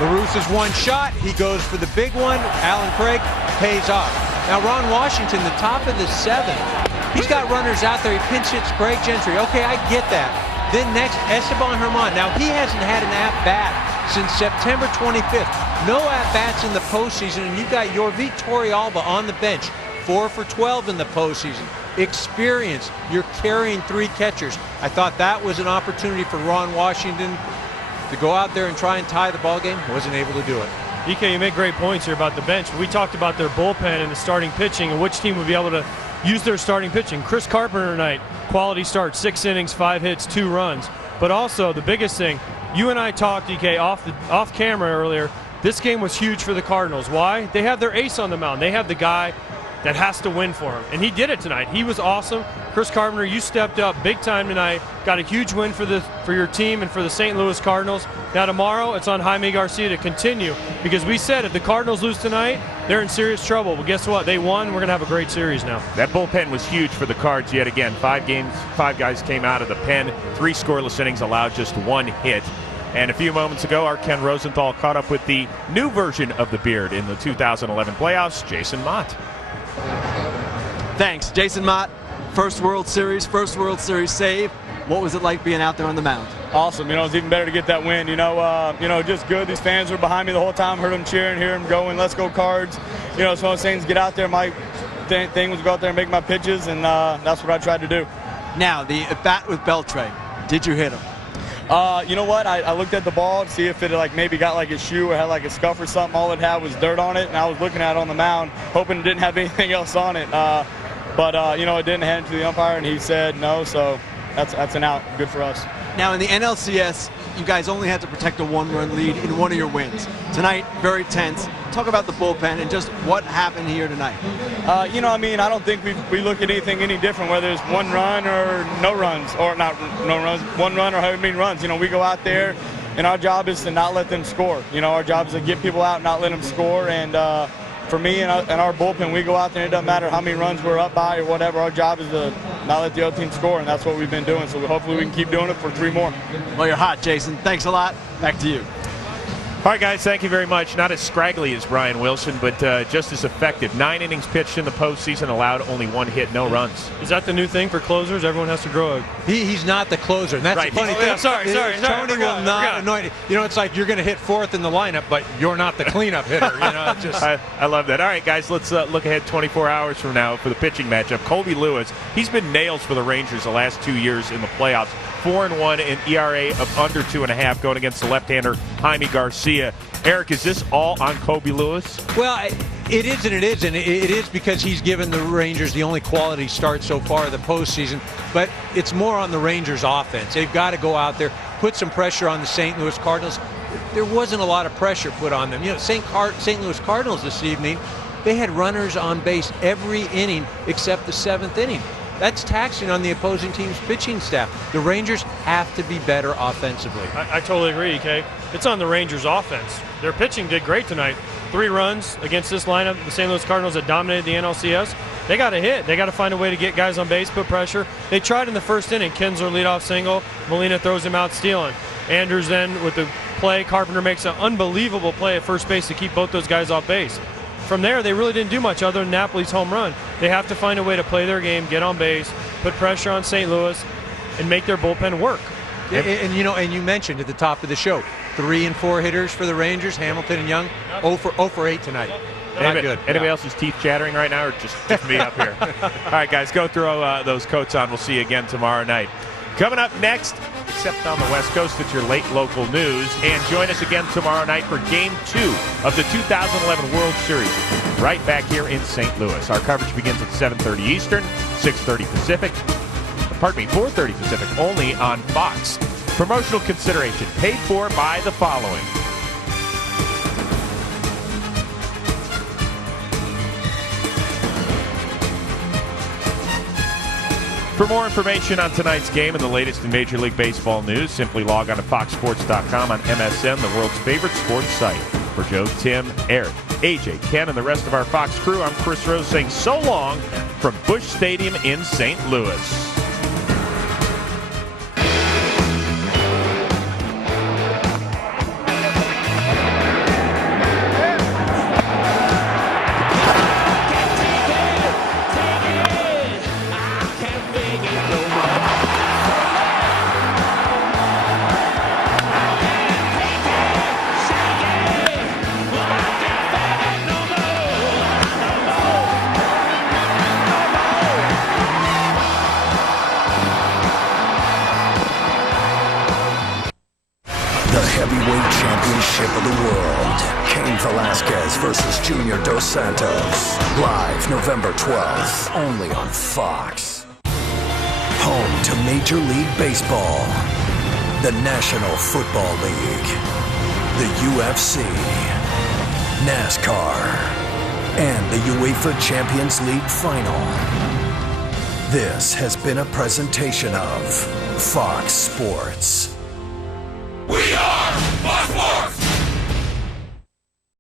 La Russa's one shot. He goes for the big one. Alan Craig pays off. Now, Ron Washington, the top of the 7th, he's got runners out there. He pinch hits Craig Gentry. Okay, I get that. Then next, Esteban Herman. Now, he hasn't had an at-bat since September 25th. No at-bats in the postseason, and you've got Yorvi Torrealba on the bench. 4 for 12 in the postseason. Experience. You're carrying 3 catchers. I thought that was an opportunity for Ron Washington to go out there and try and tie the ball game. Wasn't able to do it. EK, you make great points here about the bench. We talked about their bullpen and the starting pitching and which team would be able to use their starting pitching. Chris Carpenter tonight, quality start, 6 innings, 5 hits, 2 runs. But also the biggest thing, you and I talked, DK, off camera earlier. This game was huge for the Cardinals. Why? They have their ace on the mound. They have the guy that has to win for him, and he did it tonight. He was awesome. Chris Carpenter, you stepped up big time tonight. Got a huge win for your team and for the St. Louis Cardinals. Now tomorrow, it's on Jaime Garcia to continue, because we said if the Cardinals lose tonight, they're in serious trouble. Well, guess what? They won. We're going to have a great series now. That bullpen was huge for the Cards yet again. 5 guys came out of the pen, 3 scoreless innings, allowed just 1 hit. And a few moments ago, our Ken Rosenthal caught up with the new version of the Beard in the 2011 playoffs, Jason Mott. Thanks, Jason Mott. First World Series save. What was it like being out there on the mound? Awesome. You know, it's even better to get that win. Just good. These fans were behind me the whole time. Heard them cheering, hear them going, let's go Cards. You know, it's one of those things, get out there. My thing was to go out there and make my pitches, and that's what I tried to do. Now, the at-bat with Beltre. Did you hit him? You know what? I looked at the ball to see if it had, maybe got like a shoe or had like a scuff or something. All it had was dirt on it, and I was looking at it on the mound, hoping it didn't have anything else on it. But it didn't hand it to the umpire, and he said no, so that's an out. Good for us. Now, in the NLCS, you guys only had to protect a 1-run lead in one of your wins. Tonight, very tense. Talk about the bullpen and just what happened here tonight. I don't think we look at anything any different, whether it's 1 run or no runs, or not no runs, 1 run or however many runs. We go out there, and our job is to not let them score. Our job is to get people out and not let them score. And for me and our bullpen, we go out there, and it doesn't matter how many runs we're up by or whatever. Our job is to not let the other team score, and that's what we've been doing. So hopefully we can keep doing it for 3 more. Well, you're hot, Jason. Thanks a lot. Back to you. All right, guys, thank you very much. Not as scraggly as Brian Wilson, but just as effective. 9 innings pitched in the postseason, allowed only 1 hit, no runs. Is that the new thing for closers? Everyone has to grow a... He's not the closer, and that's right. the funny thing. Yeah, sorry. Tony will not anoint it. It's like you're going to hit 4th in the lineup, but you're not the cleanup hitter. I love that. All right, guys, let's look ahead 24 hours from now for the pitching matchup. Colby Lewis, he's been nails for the Rangers the last 2 years in the playoffs. 4-1 in ERA of under 2.5 going against the left-hander Jaime Garcia. Eric, is this all on Colby Lewis? Well, it is and it isn't. It is because he's given the Rangers the only quality start so far of the postseason, but it's more on the Rangers offense. They've got to go out there, put some pressure on the St. Louis Cardinals. There wasn't a lot of pressure put on them. St. Louis Cardinals this evening, they had runners on base every inning except the 7th inning. That's taxing on the opposing team's pitching staff. The Rangers have to be better offensively. I totally agree, EK. It's on the Rangers' offense. Their pitching did great tonight. 3 runs against this lineup, the St. Louis Cardinals that dominated the NLCS. They got to hit. They got to find a way to get guys on base, put pressure. They tried in the first inning. Kinsler leadoff single. Molina throws him out stealing. Andrews then with the play. Carpenter makes an unbelievable play at first base to keep both those guys off base. From there, they really didn't do much other than Napoli's home run. They have to find a way to play their game, get on base, put pressure on St. Louis, and make their bullpen work. And you mentioned at the top of the show, 3 and 4 hitters for the Rangers, Hamilton and Young, 0 for 8 tonight. Not good. Anybody else's teeth chattering right now, or just me up here? All right, guys, go throw those coats on. We'll see you again tomorrow night. Coming up next, except on the West Coast, it's your late local news. And join us again tomorrow night for Game 2 of the 2011 World Series, right back here in St. Louis. Our coverage begins at 7:30 Eastern, 6:30 Pacific. 4:30 Pacific, only on Fox. Promotional consideration paid for by the following. For more information on tonight's game and the latest in Major League Baseball news, simply log on to foxsports.com on MSN, the world's favorite sports site. For Joe, Tim, Eric, AJ, Ken, and the rest of our Fox crew, I'm Chris Rose saying so long from Busch Stadium in St. Louis. championship of the world. Cain Velasquez versus Junior Dos Santos. Live November 12th, only on Fox. Home to Major League Baseball, the National Football League, the UFC, NASCAR, and the UEFA Champions League Final. This has been a presentation of Fox Sports. We are